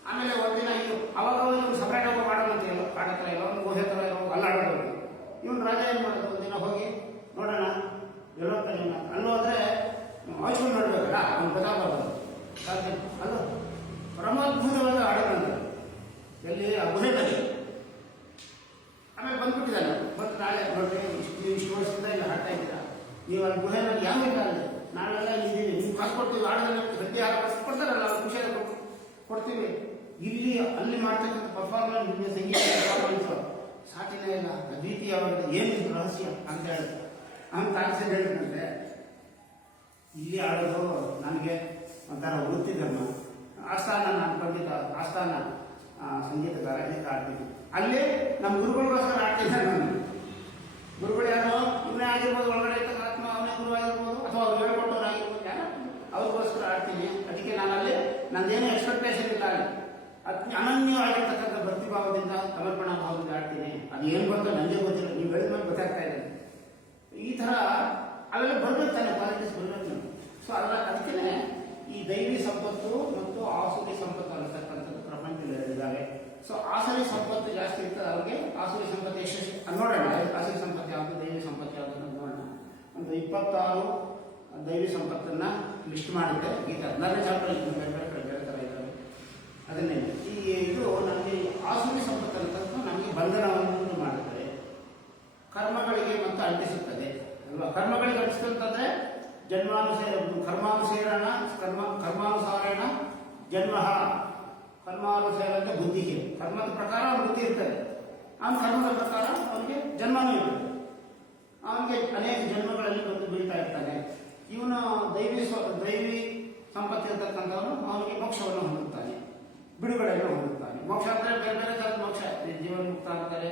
ಆಮೇಲೆ ಒಂದಿನ ಇದು ಅವಾಗ ಇವ್ನು ಸಪ್ರೇಟ್ ಆಗಿ ಮಾಡೋದಂತ ಎಲ್ಲೋ ಕಾಡ ಹತ್ರ ಎಲ್ಲೋ ಒಂದು ಗುಹೆ ಥರ ಎಲ್ಲೋ ಅಲ್ಲಾಡೋದು. ಇವನು ರಾಜ ಏನು ಮಾಡೋದು, ಒಂದಿನ ಹೋಗಿ ನೋಡೋಣ ಎಲ್ಲೋ ಅಲ್ಲೋ ಅಂದರೆ ಹಚ್ಕೊಂಡು ನೋಡ್ಬೇಕಲ್ಲ, ಅವ್ನು ಗೊತ್ತಾಗ್ಬಾರ್ದು ಅಲ್ಲೋ ಪರಮಾದ್ಭುತವಾದ ಹಾಡೋದಂತ ಎಲ್ಲಿ ಆ ಗುಹೆದಲ್ಲಿ. ಆಮೇಲೆ ಬಂದ್ಬಿಟ್ಟಿದ್ದಾನೆ, ಬಂದು ನಾಳೆ ನೋಡ್ರಿ ಇಷ್ಟು ವರ್ಷದಿಂದ ಇಲ್ಲಿ ಹಾಡ್ತಾ ಇದ್ದೀರಾ, ನೀವು ಅಲ್ಲಿ ಗುಹೆನಲ್ಲಿ ಯಾವ ಬೇಕಾದ್ರೆ ನಾವೆಲ್ಲ ಇದ್ದೀವಿ, ನೀವು ಕಾಸು ಕೊಡ್ತೀವಿ, ಹಾಡೋದನ್ನ ಗಟ್ಟಿ ಹಾಡು ಕೊಡ್ತಾರಲ್ಲ, ಅವ್ರು ಖುಷಿಯಾಗಿ ಕೊಡ್ತೀವಿ. ಇಲ್ಲಿ ಅಲ್ಲಿ ಮಾಡ್ತಕ್ಕಂಥ ಪರ್ಫಾರ್ಮೆನ್ಸ್, ನಿಮಗೆ ಸಂಗೀತ ಪರ್ಫಾರ್ಮೆನ್ಸ್ ಸಾಟಿನೇ ಇಲ್ಲ, ಅದ್ವಿತೀಯವಾಗಿದೆ, ಏನು ರಹಸ್ಯ ಅಂತ ಹೇಳುತ್ತೆ. ಅವ್ನು ತಾನ್ಸೇನ್ ಹೇಳಿದಂತೆ, ಇಲ್ಲಿ ಆಡೋದು ನನಗೆ ಒಂಥರ ವೃತ್ತಿ ಧರ್ಮ, ಆಸ್ಥಾನ ನಾನು ಖಂಡಿತ ಆಸ್ಥಾನ ಸಂಗೀತಗಾರ ಇದಕ್ಕೆ ಆಡ್ತೀನಿ. ಅಲ್ಲಿ ನಮ್ಮ ಗುರುಗಳಿಗೋಸ್ಕರ ಆಡ್ತಿದ್ದಾರೆ. ನಾನು ಗುರುಗಳು ಯಾರೋ ಇವನೇ ಆಗಿರ್ಬೋದು, ಒಳಗಡೆ ಇರ್ತಕ್ಕ ಆತ್ಮ ಅವನೇ ಗುರು ಆಗಿರ್ಬೋದು, ಅಥವಾ ಅವ್ರು ಹೇಳ್ಕೊಟ್ಟವ್ರು ಆಗಿರ್ಬೋದು, ಯಾರೋ ಅವ್ರಿಗೋಸ್ಕರ ಆಡ್ತೀನಿ. ಅದಕ್ಕೆ ನಾನಲ್ಲಿ ನಂದೇನು ಎಕ್ಸ್ಪೆಕ್ಟೇಷನ್ ಇಲ್ಲ, ಅಲ್ಲಿ ಅನನ್ಯವಾಗಿರ್ತಕ್ಕಂಥ ಭಕ್ತಿಭಾವದಿಂದ ಸಮರ್ಪಣಾ ಭಾವದಿಂದ ಆಡ್ತೀನಿ. ಅದು ಏನು ಗೊತ್ತೋ ನನಗೆ ಗೊತ್ತಿಲ್ಲ, ನೀವು ಹೇಳಿದ್ಮೇಲೆ ಗೊತ್ತಾಗ್ತಾ ಇದೆ. ಈ ಥರ ಅವೆಲ್ಲ ಬರ್ಬೇಕು ತಾನೆ, ಕ್ವಾಲಿಟೀಸ್ ಬರ್ಬೇಕು ನಾವು. ಸೊ ಅದಕ್ಕೆ ಈ ದೈವಿ ಸಂಪತ್ತು ಮತ್ತು ಆಸುರಿ ಸಂಪತ್ತು ಅನ್ನತಕ್ಕಂಥದ್ದು ಪ್ರಪಂಚದಲ್ಲಿ ಇದ್ದಾವೆ. ಸೊ ಆಸುರಿ ಸಂಪತ್ತು ಜಾಸ್ತಿ ಇರ್ತದೆ ಅವ್ರಿಗೆ. ಆಸುರಿ ಸಂಪತ್ತು ಎಷ್ಟು ನೋಡೋಣ, ಆಸುರಿ ಸಂಪತ್ತು ಯಾವುದು, ದೈವಿ ಸಂಪತ್ತು ಯಾವುದು ನೋಡೋಣ. ಒಂದು 26 ದೈವಿ ಸಂಪತ್ತನ್ನ ಲಿಸ್ಟ್ ಮಾಡಿದ್ದೆ ಗೀತಾ 14ನೇ ಚಾಪ್ಟರ್, ಬೇರೆ ಥರ ಇದ್ದಾವೆ. ಅದನ್ನೇ ಇದು ನಮಗೆ ಆಸುರಿ ಸಂಪತ್ತು ಅನ್ನತಕ್ಕಂಥ ನಮಗೆ ಬಂಧನವನ್ನು ಮಾಡುತ್ತದೆ, ಕರ್ಮಗಳಿಗೆ ಮತ್ತು ಅಂಟಿಸುತ್ತದೆ ಅಲ್ವಾ. ಕರ್ಮಗಳಿಗೆ ಅಂಟಿಸ್ತಂತಂದ್ರೆ ಕರ್ಮಾನುಸಾರೇಣ ಜನ್ಮ, ಕರ್ಮಾನುಸಾರ ಅಂದ್ರೆ ಬುದ್ಧಿಗೆ, ಕರ್ಮದ ಪ್ರಕಾರ ಅವನ ಬುದ್ಧಿ ಇರ್ತದೆ, ಅವನ ಕರ್ಮದ ಪ್ರಕಾರ ಅವನಿಗೆ ಜನ್ಮನೂ ಇರ್ತದೆ. ಅವನಿಗೆ ಅನೇಕ ಜನ್ಮಗಳಲ್ಲಿ ಬಂದು ಬೀಳ್ತಾ ಇರ್ತಾನೆ. ಇವನು ದೈವಿ ಸಂಪತ್ತಿ ಇರ್ತಕ್ಕಂಥವನು ಅವನಿಗೆ ಮೋಕ್ಷವನ್ನು ಹೊಂದುತ್ತಾನೆ, ಬಿಡುಗಡೆಯನ್ನು ಹೊಂದುತ್ತಾನೆ. ಮೋಕ್ಷ ಅಂದರೆ ಬೇರೆ ಬೇರೆ ಥರದ ಮೋಕ್ಷ, ಜೀವನ ಮುಕ್ತ ಅಂತಾರೆ,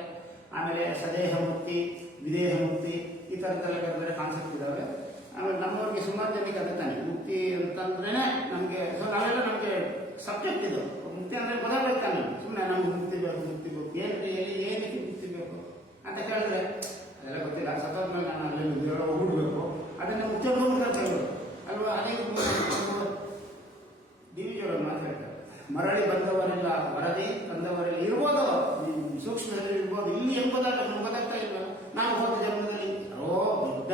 ಆಮೇಲೆ ಸದೇಹ ಮುಕ್ತಿ, ವಿದೇಹ ಮುಕ್ತಿ, ಈ ಥರದ್ದೆಲ್ಲ ಬೇರೆ ಬೇರೆ ಕಾನ್ಸೆಪ್ಟ್ ಇದ್ದಾವೆ. ಆಮೇಲೆ ನಮ್ಮವ್ರಿಗೆ ಸುಮಾರು ಜನಕ್ಕೆ ಅದುತ್ತಾನೆ ಮುಕ್ತಿ ಅಂತಂದ್ರೆ ನಮಗೆ. ಸೊ ನಾವೆಲ್ಲ ನಮಗೆ ಸಬ್ಜೆಕ್ಟ್ ಇದು ಮುಕ್ತಿ ಅಂದರೆ ಗೊತ್ತಾಗಬೇಕಾನೆ. ಸುಮ್ಮನೆ ನಮ್ಗೆ ಮುಕ್ತಿ ಬೇಕು ಏನಕ್ಕೆ ಮುಕ್ತಿ ಬೇಕು ಅಂತ ಕೇಳಿದ್ರೆ ಅದೆಲ್ಲ ಗೊತ್ತಿಲ್ಲ. ಸತ್ತೋದ್ಮೇಲೆ ನಾನು ಅಲ್ಲಿ ಹೋಗ್ಬಿಡ್ಬೇಕು, ಅದನ್ನು ಮುಕ್ತಿ ಹೋಗ್ಬಿಡ್ತಾರೆ ಕೆಲವರು ಅಲ್ವಾ. ಅನೇಕ ಡಿವಿಜನ್ ಮಾತಾಡ್ತಾರೆ, ಮರಳಿ ಬಂದವರೆಲ್ಲ ವರದಿ ತಂದವರೆಲ್ಲ ಇರ್ಬೋದು, ಸೂಕ್ಷ್ಮದಲ್ಲಿ ಇರ್ಬೋದು, ಇಲ್ಲಿ ಎಂಬುದಾಗಿ ನಮ್ಗೆ ಗೊತ್ತಾಗ್ತಾ ಇಲ್ಲ. ನಾವು ಹೋದ ಜನ್ಮದಲ್ಲಿ ದೊಡ್ಡ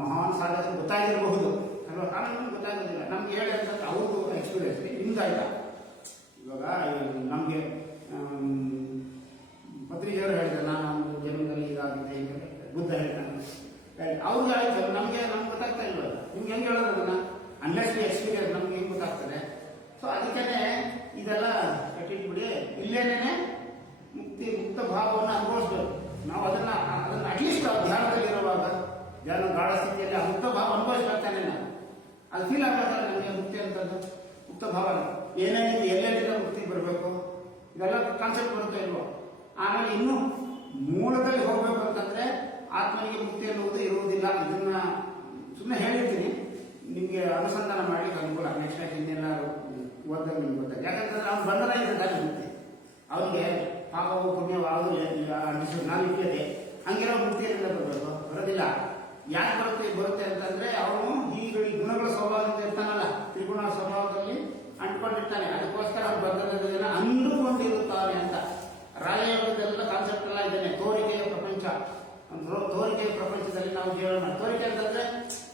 ಮಹಾನ್ ಸಾಧಕ ಗೊತ್ತಾಗಿರಬಹುದು ಅಲ್ವಾ, ಕಾನೂನು ಗೊತ್ತಾಗೋದಿಲ್ಲ ನಮ್ಗೆ ಹೇಳಿ ಅಂತ ಅವ್ರಿಗೂ ಎಕ್ಸ್ಪೀರಿಯನ್ಸ್ ನಿಮ್ದ ಇಲ್ಲ. ಇವಾಗ ನಮಗೆ ಪತ್ರಿಕೆಯವರು ಹೇಳಿದ್ರೆ ನಾನು ಒಂದು ಜನ್ಮದಲ್ಲಿ ಇದಾಗಿದೆ ಹೀಗೆ ಬುದ್ಧ ಹೇಳ್ತಾನೆ, ಅವ್ರಿಗೆ ಆಯ್ತು, ನಮ್ಗೆ ಗೊತ್ತಾಗ್ತಾ ಇಲ್ವಲ್ಲ. ನಿಮ್ಗೆ ಹೆಂಗೆ ಹೇಳೋದು ಅದನ್ನ, ಅನ್ಲೆಸ್ ಎಕ್ಸ್ಪೀರಿಯನ್ಸ್ ನಮ್ಗೆ ಹೆಂಗೆ ಗೊತ್ತಾಗ್ತದೆ. ಸೊ ಅದಕ್ಕೇನೆ ಇದೆಲ್ಲ ಕಟ್ಟಿಟ್ಬಿಡಿ, ಇಲ್ಲೇನೇನೆ ಮುಕ್ತ ಭಾವವನ್ನು ಅನುಭವಿಸ್ಬೇಕು ನಾವು. ಅದನ್ನ ಅಟ್ಲೀಸ್ಟ್ ಧ್ಯಾನದಲ್ಲಿ ಇರುವಾಗ, ಧ್ಯಾನ ಗಾಢ ಸ್ಥಿತಿಯಲ್ಲಿ ಆ ಮುಕ್ತ ಭಾವ ಅನುಭವಿಸ್ಬೇಕಾನೆ ನಾವು. ಅದು ಫೀಲ್ ಆಗ್ಬೇಕಾದ್ರೆ ನಮಗೆ ಮುಕ್ತಿ ಅಂತದ್ದು, ಮುಕ್ತ ಭಾವ ಏನೇನಿದೆ, ಎಲ್ಲೆಲ್ಲಿಂದ ಮುಕ್ತಿ ಬರಬೇಕು, ಇದೆಲ್ಲ ಕಾನ್ಸೆಪ್ಟ್ ಬರುತ್ತೆ ಇಲ್ವೋ. ಆಮೇಲೆ ಇನ್ನು ಮೂಲದಲ್ಲಿ ಹೋಗ್ಬೇಕು ಅಂತಂದ್ರೆ ಆತ್ಮನಿಗೆ ಮುಕ್ತಿ ಅನ್ನುವುದು ಇರುವುದಿಲ್ಲ. ಇದನ್ನ ಸುಮ್ಮನೆ ಹೇಳಿರ್ತೀನಿ, ನಿಮಗೆ ಅನುಸಂಧಾನ ಮಾಡ್ಲಿಕ್ಕೆ ಅನುಕೂಲ. ನೆಕ್ಸ್ಟ್ ಇನ್ನೆಲ್ಲ ಓದಿದಾಗ ನಿಮ್ಗೆ ಗೊತ್ತಾಗ. ಯಾಕಂತಂದ್ರೆ ಅವ್ನು ಬಂಧನ ಇರ್ತದೆ ಮುಕ್ತಿ, ಅವನಿಗೆ ಪಾಪವು ಪುಣ್ಯವಾಗುವುದು ಅಂಟಿಸೋದು ನಾವು ಇರ್ತದೆ. ಹಂಗಿರೋ ಮುಕ್ತಿಯಿಂದ ಬರಬೇಕು, ಬರೋದಿಲ್ಲ. ಯಾಕೆ ಬರುತ್ತೆ ಅಂತಂದ್ರೆ ಅವನು ಈ ಗುಣಗಳ ಸ್ವಭಾವದಿಂದ ಇರ್ತಾನಲ್ಲ, ತ್ರಿಗುಣ ಸ್ವಭಾವದಲ್ಲಿ ಅಂಟ್ಕೊಂಡಿರ್ತಾನೆ. ಅದಕ್ಕೋಸ್ಕರ ಅವ್ರು ಬಂದದನ್ನ ಅಂದುಕೊಂಡಿರುತ್ತಾನೆ ಅಂತ. ರಾಜಯೋಗದೆಲ್ಲ ಕಾನ್ಸೆಪ್ಟ್ ಎಲ್ಲ ಇದ್ದೇನೆ. ತೋರಿಕೆಯ ಪ್ರಪಂಚ, ತೋರಿಕೆಯ ಪ್ರಪಂಚದಲ್ಲಿ ನಾವು ಜೀವನ ಮಾಡಿ. ತೋರಿಕೆ ಅಂತಂದ್ರೆ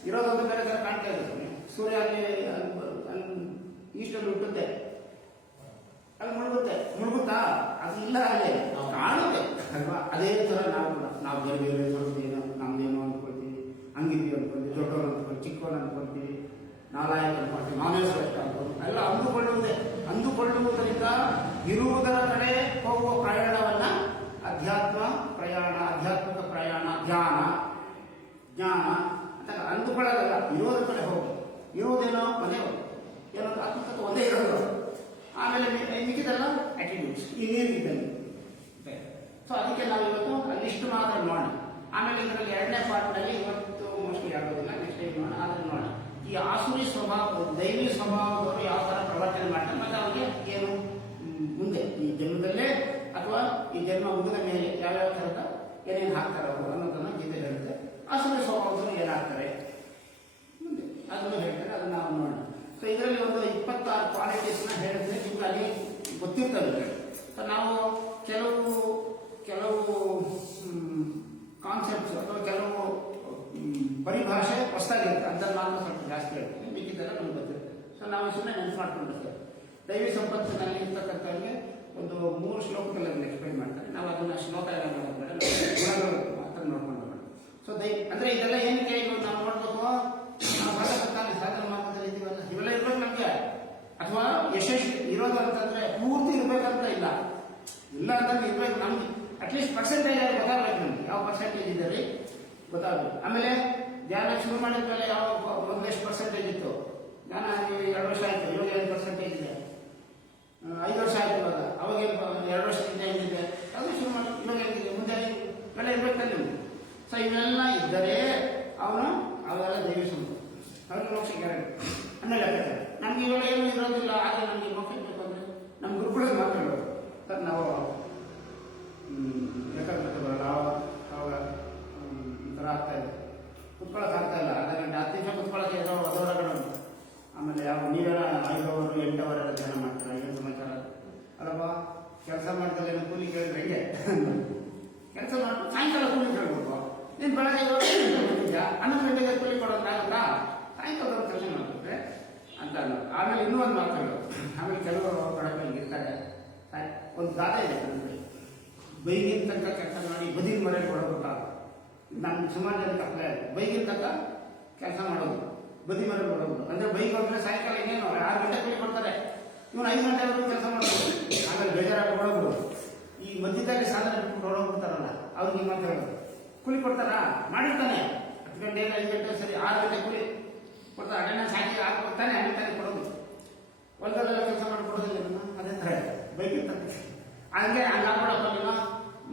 ಇರೋದೊಂದು ಬೇರೆ ತರ ಕಾಣ್ತಾ ಇದೆ. ಸೂರ್ಯ ಅಲ್ಲಿ ಈಸ್ಟಲ್ಲಿ ಹುಟ್ಟುತ್ತೆ, ಅಲ್ಲಿ ಮುಳುಗುತ್ತಾ ಅದು ಇಲ್ಲ, ಅಲ್ಲೇ ಕಾಣುತ್ತೆ ಅಲ್ವಾ. ಅದೇ ತರ ನಾವು ಬೇರೆ ಬೇರೆ ಸ್ವಲ್ಪೇನೋ ನಮ್ದೇನೋ ಅಂದ್ಕೊಳ್ತೀವಿ, ಹಂಗಿದ್ವಿ ಅಂದ್ಕೊಳ್ತೀವಿ, ದೊಡ್ಡವರು ಅಂದ್ಕೊಳ್ತೀವಿ, ಚಿಕ್ಕವನು ಅಂದ್ಕೊಳ್ತೀವಿ, ನಾಲಾಯಕ ಅಂದ್ಕೊಳ್ತೀವಿ, ನಾನೇಸ್ ಎಲ್ಲ ಅಂದುಕೊಳ್ಳುವುದರಿಂದ ಇರುವುದರ ಕಡೆ ಹೋಗುವ ಪ್ರಯಾಣವನ್ನ ಆಧ್ಯಾತ್ಮಿಕ ಪ್ರಯಾಣ, ಜ್ಞಾನ ಅಂತ ಅಂದುಕೊಳ್ಳೋದಲ್ಲ. ಇರೋದ್ರ ಕಡೆ ಹೋಗಿ, ಇರುವುದೇನೋ ಮನೆ ಏನೋ ಆತ್ಮಕತೆ ಒಂದೇ ಇರೋದು. ಆಮೇಲೆ ಮಿಕ್ಕಿದೆಲ್ಲ ಆಟಿಟ್ಯೂಡ್ಸ್ ಇನ್ನೇನಿದ್ದಲ್ಲಿ. ಸೊ ಅದಕ್ಕೆ ನಾವು ಇವತ್ತು ಅಲ್ಲಿಷ್ಟು ಮಾತ್ರ ನೋಡೋಣ. ಆಮೇಲೆ ಇದರಲ್ಲಿ ಎರಡನೇ ಪಾರ್ಟ್ನಲ್ಲಿ ಇವತ್ತು ಮೋಸ್ಟ್ಲಿ ಆಗೋದಿಲ್ಲ, ನೆಕ್ಸ್ಟ್ ಟೈಮ್ ನೋಡೋಣ. ಅದನ್ನು ನೋಡೋಣ. ಈ ಆಸುರಿ ಸ್ವಭಾವ, ದೈವಿ ಸ್ವಭಾವದವರು ಯಾವ ತರ ಪ್ರವರ್ತನೆ ಮಾಡ್ತಾರೆ, ಮತ್ತೆ ಅವ್ರಿಗೆ ಏನು ಮುಂದೆ ಈ ಜನ್ಮದಲ್ಲೇ ಅಥವಾ ಈ ಜನ್ಮ ಮುಗಿದ ಮೇಲೆ ಯಾವ್ಯಾವ ಥರದ ಏನೇನು ಹಾಕ್ತಾರೆ ಅವರು ಅನ್ನೋದನ್ನ ಗೀತೆ ಹೇಳುತ್ತೆ. ಆಸುರಿ ಸ್ವಭಾವದವರು ಏನಾಗ್ತಾರೆ ಮುಂದೆ ಅದನ್ನು ಹೇಳ್ತಾರೆ, ಅದನ್ನ ನಾವು ನೋಡೋಣ. ಸೊ ಇದರಲ್ಲಿ ಒಂದು 26 ಕ್ವಾಲಿಟೀಸ್ನ ಹೇಳಿದ್ರೆ ನಿಮ್ಗೆ ಅಲ್ಲಿ ಗೊತ್ತಿರ್ತದೆ. ಸೊ ನಾವು ಕೆಲವು ಕಾನ್ಸೆಪ್ಟ್ಸ್ ಅಥವಾ ಕೆಲವು ಪರಿಭಾಷೆ ಹೊಸದಾಗಿರುತ್ತೆ, ಅದನ್ನು ಮಾತ್ರ ಸ್ವಲ್ಪ ಜಾಸ್ತಿ ಹೇಳ್ತೀವಿ, ಮಿಕ್ಕಿದ್ದೆಲ್ಲ ನಮ್ಗೆ ಗೊತ್ತಿರುತ್ತೆ. ಸೊ ನಾವು ಸುಮ್ಮನೆ ನೆನಪು ಮಾಡ್ಕೊಂಡಿರ್ತೇವೆ. ದೈವಿ ಸಂಪತ್ತಿನಲ್ಲಿ ಇರ್ತಕ್ಕಂಥವ್ರಿಗೆ ಒಂದು 3 ಶ್ಲೋಕಗಳಲ್ಲಿ ಎಕ್ಸ್ಪ್ಲೈನ್ ಮಾಡ್ತಾರೆ. ನಾವು ಅದನ್ನ ಶ್ಲೋಕ ಎಲ್ಲ ಮಾಡೋದು ಗುಣಗಳು ಮಾತ್ರ ನೋಡ್ಕೊಂಡು ಹೋಗೋಣ. ಸೊ ಅಂದ್ರೆ ಇದೆಲ್ಲ ಏನಕ್ಕೆ ನಾವು ನೋಡ್ಬೇಕು, ನಾವು ಸಾಧನೆ ಮಾರ್ಗದಲ್ಲಿ ಇದೀವಲ್ಲ, ಇವೆಲ್ಲ ಇರ್ಬೇಕು ನಮ್ಗೆ. ಅಥವಾ ಯಶಸ್ವಿ ಇರೋದು ಅಂತಂದ್ರೆ ಪೂರ್ತಿ ಇರ್ಬೇಕಂತ ಇಲ್ಲ ಅಂತಂದ್ರೆ ಇರ್ಬೇಕು. ನಮ್ಗೆ ಅಟ್ಲೀಸ್ಟ್ ಪರ್ಸೆಂಟೇಜ್ ಗೊತ್ತಾಗ್ಬೇಕು, ನಮ್ಗೆ ಯಾವ ಪರ್ಸೆಂಟೇಜ್ ಇದೆ ಗೊತ್ತಾಗಬೇಕು. ಆಮೇಲೆ ಧ್ಯಾನ ಶುರು ಮಾಡಿದ್ಮೇಲೆ ಯಾವ ಮೊದಲೆಷ್ಟು ಪರ್ಸೆಂಟೇಜ್ ಇತ್ತು ಧ್ಯಾನ, 2 ವರ್ಷ ಆಯ್ತು, ಇವಾಗ ಏನು ಪರ್ಸೆಂಟೇಜ್ ಇದೆ, 5 ವರ್ಷ ಆಯ್ತು, ಅವಾಗ 2 ವರ್ಷದಿಂದ ಏನಿದೆ ಅದು ಶುರು ಮಾಡಿ, ಇವಾಗ ಏನಿದೆ, ಮುಂದೆ ಇವೆಲ್ಲ ಇರ್ಬೇಕಲ್ಲಿ ನಿಮ್ಗೆ. ಸೊ ಇವೆಲ್ಲ ಇದ್ದರೆ ಅವೆಲ್ಲ ದೈವಿ ಸಂಪತ್ತು, ಅವ್ರಿಗೆ ಮೋಕ್ಷ ಗ್ಯಾರಂಟಿ. ಆಮೇಲೆ ನಮ್ಗೆ ಇವೆಲ್ಲ ಏನು ಇರೋದಿಲ್ಲ, ಆದರೆ ನಮ್ಗೆ ಮೋಕ್ಷ ಬೇಕು ಅಂದ್ರೆ ನಮ್ಮ ಗುರುಗಳಿಗೆ ಮಾತಾಡೋದು. ಸರ್ ನಾವು ಬರಲ್ಲ, ಅವಾಗ ಈ ಥರ ಆಗ್ತಾ ಇದೆ, ಕುತ್ಕೊಳ್ಳೋಕೆ ಆಗ್ತಾ ಇಲ್ಲ, ಅರ್ಧ ಗಂಟೆ 10 ನಿಮಿಷ ಕುತ್ಕೊಳ್ಳೋಕೆ ಅದೊರಗಡೆ ಉಂಟು. ಆಮೇಲೆ ನೀವೆಲ್ಲ 5 ಅವರು 8 ಅವರೆಲ್ಲ ಧ್ಯಾನ ಮಾಡ್ತಾರೆ, ಏನು ಸಮಾಚಾರ ಅಲ್ಲಪ್ಪ. ಕೆಲಸ ಮಾಡ್ತಾರೆ, ಕೂಲಿ ಕೇಳಿದ್ರೆ ಹೆಂಗೆ ಕೆಲಸ ಮಾಡ್ಕೊಂಡು ಸಾಯಂಕಾಲ ಕೂಲಿ ಕೇಳ್ಬೇಕು. ನೀನು ಬೆಳಗ್ಗೆ 11 ಗಂಟೆಗೆ ಕೂಲಿ ಕೊಡೋದಾಗುತ್ತಾ, ಸಾಯಂಕಾಲ ಕೆಲಸ ಮಾಡ್ತಾರೆ ಅಂತ ಅನ್ನೋದು. ಆಮೇಲೆ ಇನ್ನೂ ಒಂದು ಮಾತಾಡೋದು. ಆಮೇಲೆ ಕೆಲವರು ಕಡಪಲ್ಲಿ ಇರ್ತಾರೆ, ಒಂದು ಗಾದೆ ಇದೆ ಕನ್ನಡದಲ್ಲಿ, ಬೈಗಿನ ತನಕ ಕೆಲಸ ಮಾಡಿ ಬದಿನ ಮರೆ ಕೊಡಬೇಕಾಗ. ನಮ್ಮ ಸುಮಾರು ಜನಕ್ಕೆ ಅಪ್ಲೈ ಆಗಿದೆ. ಬೈಗಿನ ತನಕ ಕೆಲಸ ಮಾಡೋದು, ಬದಿ ಮರೆ ಕೊಡೋದು. ಅಂದ್ರೆ ಬೈಕ್ ಹೋದ್ರೆ ಸಾಯಂಕಾಲ ಇನ್ನೇನು 6 ಗಂಟೆ ಕೂಲಿ ಕೊಡ್ತಾರೆ, ಇವನು 5 ಗಂಟೆವರೆಗೂ ಕೆಲಸ ಮಾಡೋದು. ಆಮೇಲೆ ಬೇಜಾರಾಗಿ ಕೊಡೋದು. ಈ ಮಧ್ಯದಲ್ಲಿ ಸಾಧನೆ ಬಿಟ್ಬಿಟ್ಟು ಹೊಡೋಗ್ಬಿಡ್ತಾರಲ್ಲ, ಅವ್ರಿಗೆ ಮಾತು ಹೇಳೋದು, ಕೂಲಿ ಕೊಡ್ತಾರಾ, ಮಾಡಿರ್ತಾನೆ 10 ಗಂಟೆ 5 ಗಂಟೆ ಸರಿ 6 ಗಂಟೆ ಕೂಲಿ ಕೊಡ್ತಾರೆ, ಅಟೆಂಡೆನ್ಸ್ ಹಾಕಿ ಹಾಕ್ಬಿಡ್ತಾನೆ, ಅಲ್ಲಿ ಕೊಡೋದು. ಹೊಲದಲ್ಲೆಲ್ಲ ಕೆಲಸ ಮಾಡಿಕೊಡೋದಿಲ್ಲ. ಅದೇ ಥರ ಬೈಕ್ ಇರ್ತದೆ. ಹಂಗಾಗ್ಬಿಡಪ್ಪ,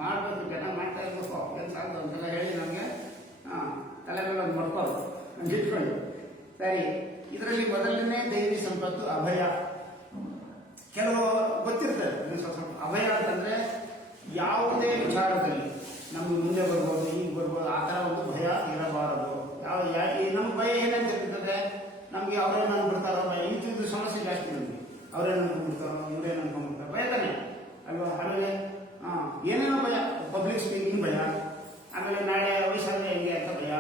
ಮಾಡಬೇಕು, ಜನ ಮಾಡ್ತಾ ಇರ್ಬೇಕು, ಏನು ಸಾಧ್ಯ ಅಂತೆಲ್ಲ ಹೇಳಿ ನಮಗೆ ತಲೆ ಮೇಲೆ ಒಂದು ಮಡ್ಕೋದು ನಮ್ಗೆ ಇಟ್ಕೊಂಡು. ಸರಿ, ಇದರಲ್ಲಿ ಮೊದಲನೇ ದೈವಿ ಸಂಪತ್ತು ಅಭಯ. ಕೆಲವು ಗೊತ್ತಿರ್ತದೆ ಸ್ವಲ್ಪ. ಅಭಯ ಅಂತಂದ್ರೆ ಯಾವುದೇ ವಿಚಾರದಲ್ಲಿ ನಮ್ಗೆ ಮುಂದೆ ಬರ್ಬೋದು, ಈಗ ಬರ್ಬೋದು, ಆ ಥರ ಒಂದು ಭಯ ಇರಬಾರದು. ನಮ್ಗೆ ಭಯ ಏನಂತ ಇರ್ತದೆ, ನಮ್ಗೆ ಅವ್ರೇನು ಅನ್ಬಿಡ್ತಾರೋ ಭಯ. ಇಂಥದ್ದು ಸಮಸ್ಯೆ ಜಾಸ್ತಿ ನಮಗೆ, ಅವ್ರೇನು ಅನ್ಕೊಂಡ್ಬಿಡ್ತಾರೋ, ಇವ್ರೇನು ಅನ್ಕೊಂಡ್ಬಿಡ್ತಾರೋ, ಭಯ ತಾನೆ ಅಲ್ವಾ. ಆಮೇಲೆ ಏನೇನೋ ಭಯ, ಪಬ್ಲಿಕ್ ಸ್ಪೀಕಿಂಗ್ ಭಯ, ಆಮೇಲೆ ನಾಳೆ ವಯಸ್ಸಾದ್ರೆ ಹೆಂಗೆ ಅಂತ ಭಯ,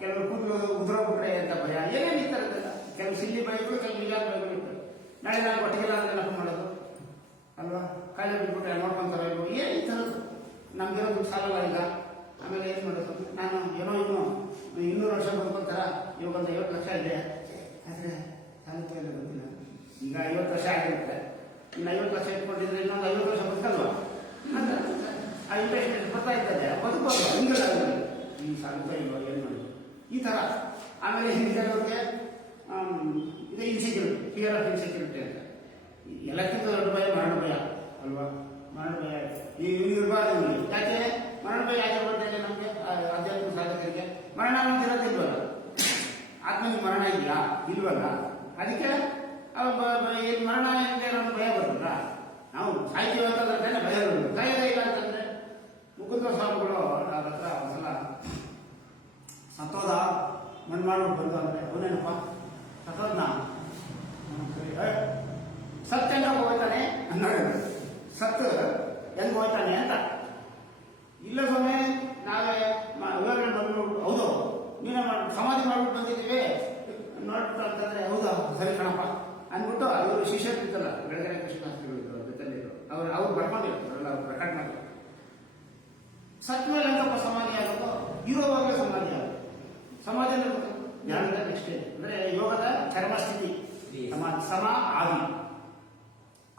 ಕೆಲವರು ಕೂದಲು ಉದುರೋಗ್ಬಿಟ್ರೆ ಅಂತ ಭಯ, ಏನೇನು ಇರ್ತಾರಲ್ಲ. ಕೆಲವು ಸಿಲ್ಲಿ ಭಯಗಳು, ಕೆಲವು ನಿಜ ಭಯಗಳು ಇರ್ತವೆ. ನಾಳೆ ನಾನು ಒಟ್ಟಿಗೆಲ್ಲ ನೆನಪು ಮಾಡೋದು ಅಲ್ವಾ, ಕಾಯಿಲೆ ಬಿಟ್ಬಿಟ್ರೆ ನೋಡ್ಕೊಂತಾರೆ ಇಲ್ವೋ, ಏನು ಈ ಥರದ್ದು. ನಮ್ಗಿರೋ ದುಡ್ಡು ಸಾಲಲ್ಲ ಈಗ. ಆಮೇಲೆ ಏನು ಮಾಡೋದು, ನಾನು ಏನೋ 200 ವರ್ಷ ಬದುಕೊಂತಾರ, ಇವಾಗ ಒಂದು 50 ಲಕ್ಷ ಇದೆ, ಆದರೆ ಸಾಲುತ್ತಾ ಇಲ್ಲ ಗೊತ್ತಿಲ್ಲ. ಈಗ 50 ವರ್ಷ ಆಗಿರುತ್ತೆ, ಇನ್ನು 50 ಲಕ್ಷ ಇಟ್ಕೊಂಡಿದ್ರೆ ಇನ್ನೊಂದು 50 ವರ್ಷ ಬದುಕಲ್ವಾ, ಆ ಇಂಟ್ರೆಸ್ಟ್ ಬರ್ತಾ ಇರ್ತದೆ, ಬದುಕೋದು ಹಿಂಗಲ್ಲ. ಈಗ ಸಾಲುತ್ತಾ ಇಲ್ವಾ, ಏನು ಮಾಡೋದು ಈ ಥರ. ಆಮೇಲೆ ಹಿಂದಿನವ್ರಿಗೆ ಇದು ಇನ್ಸೆಕ್ಯೂರಿಟಿ, ಫಿಯರ್ ಆಫ್ ಇನ್ಸೆಕ್ಯೂರಿಟಿ ಅಂತ. ಎಲ್ಲಕ್ಕಿಂತ ದೊಡ್ಡ ಭಯ ಮರಣ ಭಯ ಅಲ್ವಾ. ಮರಣ ಭಯ ಇರಬಾರ್ದು. ಯಾಕೆ ಮರಣ ಭಯ ಯಾಕೆ ಬರ್ತದೆ ನಮಗೆ ಆಧ್ಯಾತ್ಮಿಕ ಸಾಧಕರಿಗೆ? ಮರಣ ಅನ್ನೋದಿರೋದಿಲ್ವಲ್ಲ, ಆತ್ಮನಿಗೆ ಮರಣ ಇದೆಯಾ ಇಲ್ವಲ್ಲ. ಅದಕ್ಕೆ ಏನು ಮರಣ ಇದೆ ಅನ್ನೋ ಭಯ ಬರ್ತದ. ನಾವು ಸಾಯ್ತೀವಿ ಅಂತಂದ್ರೆ ಭಯ ಬರೋದು. ಸಾಯೋದೇ ಇಲ್ಲ ಅಂತಂದ್ರೆ ಮುಕುಂದ ಸ್ವಾಮಿಗಳು ನನ್ನ ಹತ್ರ ಒಂದ್ಸಲ ಸತ್ತೋದ ಮಣ್ಣು ಮಾಡ್ಬಿಟ್ಟು ಬಂದು ಅಂದರೆ ಅವನೇನಪ್ಪ ಸತ್ತೋದ್ನ ಸತ್ತು ಹೆಂಗ ಹೋಗ್ತಾನೆ ಅನ್ನೋದು ಸತ್ತು ಹೆಂಗ್ ಹೋಗ್ತಾನೆ ಅಂತ. ಇಲ್ಲ ಸ್ವಾಮಿ ನಾವೇ ವಿವರಣೆ ಬಂದ್ಬಿಟ್ಟು ಹೌದು ನೀನೇ ಸಮಾಧಿ ಮಾಡ್ಬಿಟ್ಟು ಬಂದಿದ್ದೀವಿ ನೋಡ್ಬಿಟ್ಟು ಅಂತಂದ್ರೆ ಹೌದಾ ಸರಿ ಕಣಪ್ಪ ಅಂದ್ಬಿಟ್ಟು ಇವರು ಶಿಷ್ಯರು ಇದ್ದಲ್ಲ ಬೆಳಗಡೆ ಕೃಷ್ಣಾಸ್ತ್ರಿಗಳು ಇದ್ರು ಜೊತೆಲಿದ್ರು ಅವ್ರು ಬರ್ಕೊಂಡಿರ್ತಾರಲ್ಲ ಅವ್ರು ರೆಕಾರ್ಡ್ ಮಾಡಿ ಸತ್ ಮೇಲೆ ಹೆಂಗಪ್ಪ ಸಮಾಧಿ ಆಗೋದು ಇರೋವಾಗಲೇ ಸಮಾಧಿ ಆಗೋದು. ಸಮಾಧಿ ಅಂದ್ರೆ ಧ್ಯಾನದ ನೆಕ್ಸ್ಟ್ ಅಂದ್ರೆ ಯೋಗದ ಚರ್ಮಸ್ಥಿತಿ ಸಮ ಆದಿ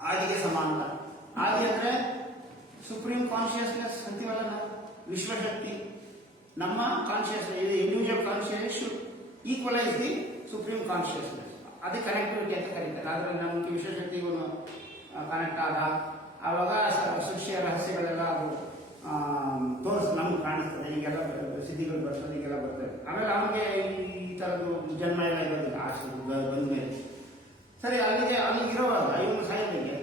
ಆದಿಗೆ ಸಮ ಅಂತ. ಆದಿ ಅಂದ್ರೆ ಸುಪ್ರೀಂ ಕಾನ್ಶಿಯಸ್ನೆಸ್ ಅಂತೀವಲ್ಲ ನಾವು ವಿಶ್ವಶಕ್ತಿ ನಮ್ಮ conscious individual conscious equalise the supreme consciousness ಅದೇ ಕನೆಕ್ಟಿವಿಟಿ ಅಂತ ಕರೀತಾರೆ. ಆದರೆ ನಮಗೆ ವಿಶ್ವಶಕ್ತಿಗೂ ಕನೆಕ್ಟ್ ಆದ ಆವಾಗ ಸೃಷ್ಟಿಯ ರಹಸ್ಯಗಳೆಲ್ಲ ಅದು ನಮ್ಗೆ ಕಾಣಿಸ್ತದೆ. ಈಗೆಲ್ಲ ಸಿದ್ಧಿಗಳು ಬರ್ತದೆ, ಈಗೆಲ್ಲ ಬರ್ತದೆ. ಆಮೇಲೆ ಅವನಿಗೆ ಈ ಥರದ್ದು ಜನ್ಮ ಎಲ್ಲ ಇರೋದಿಲ್ಲ ಬಂದ ಮೇಲೆ. ಸರಿ ಅಲ್ಲಿಗಿರೋವಾಗ ಇವನು ಸಾಯೋದಿಗೆ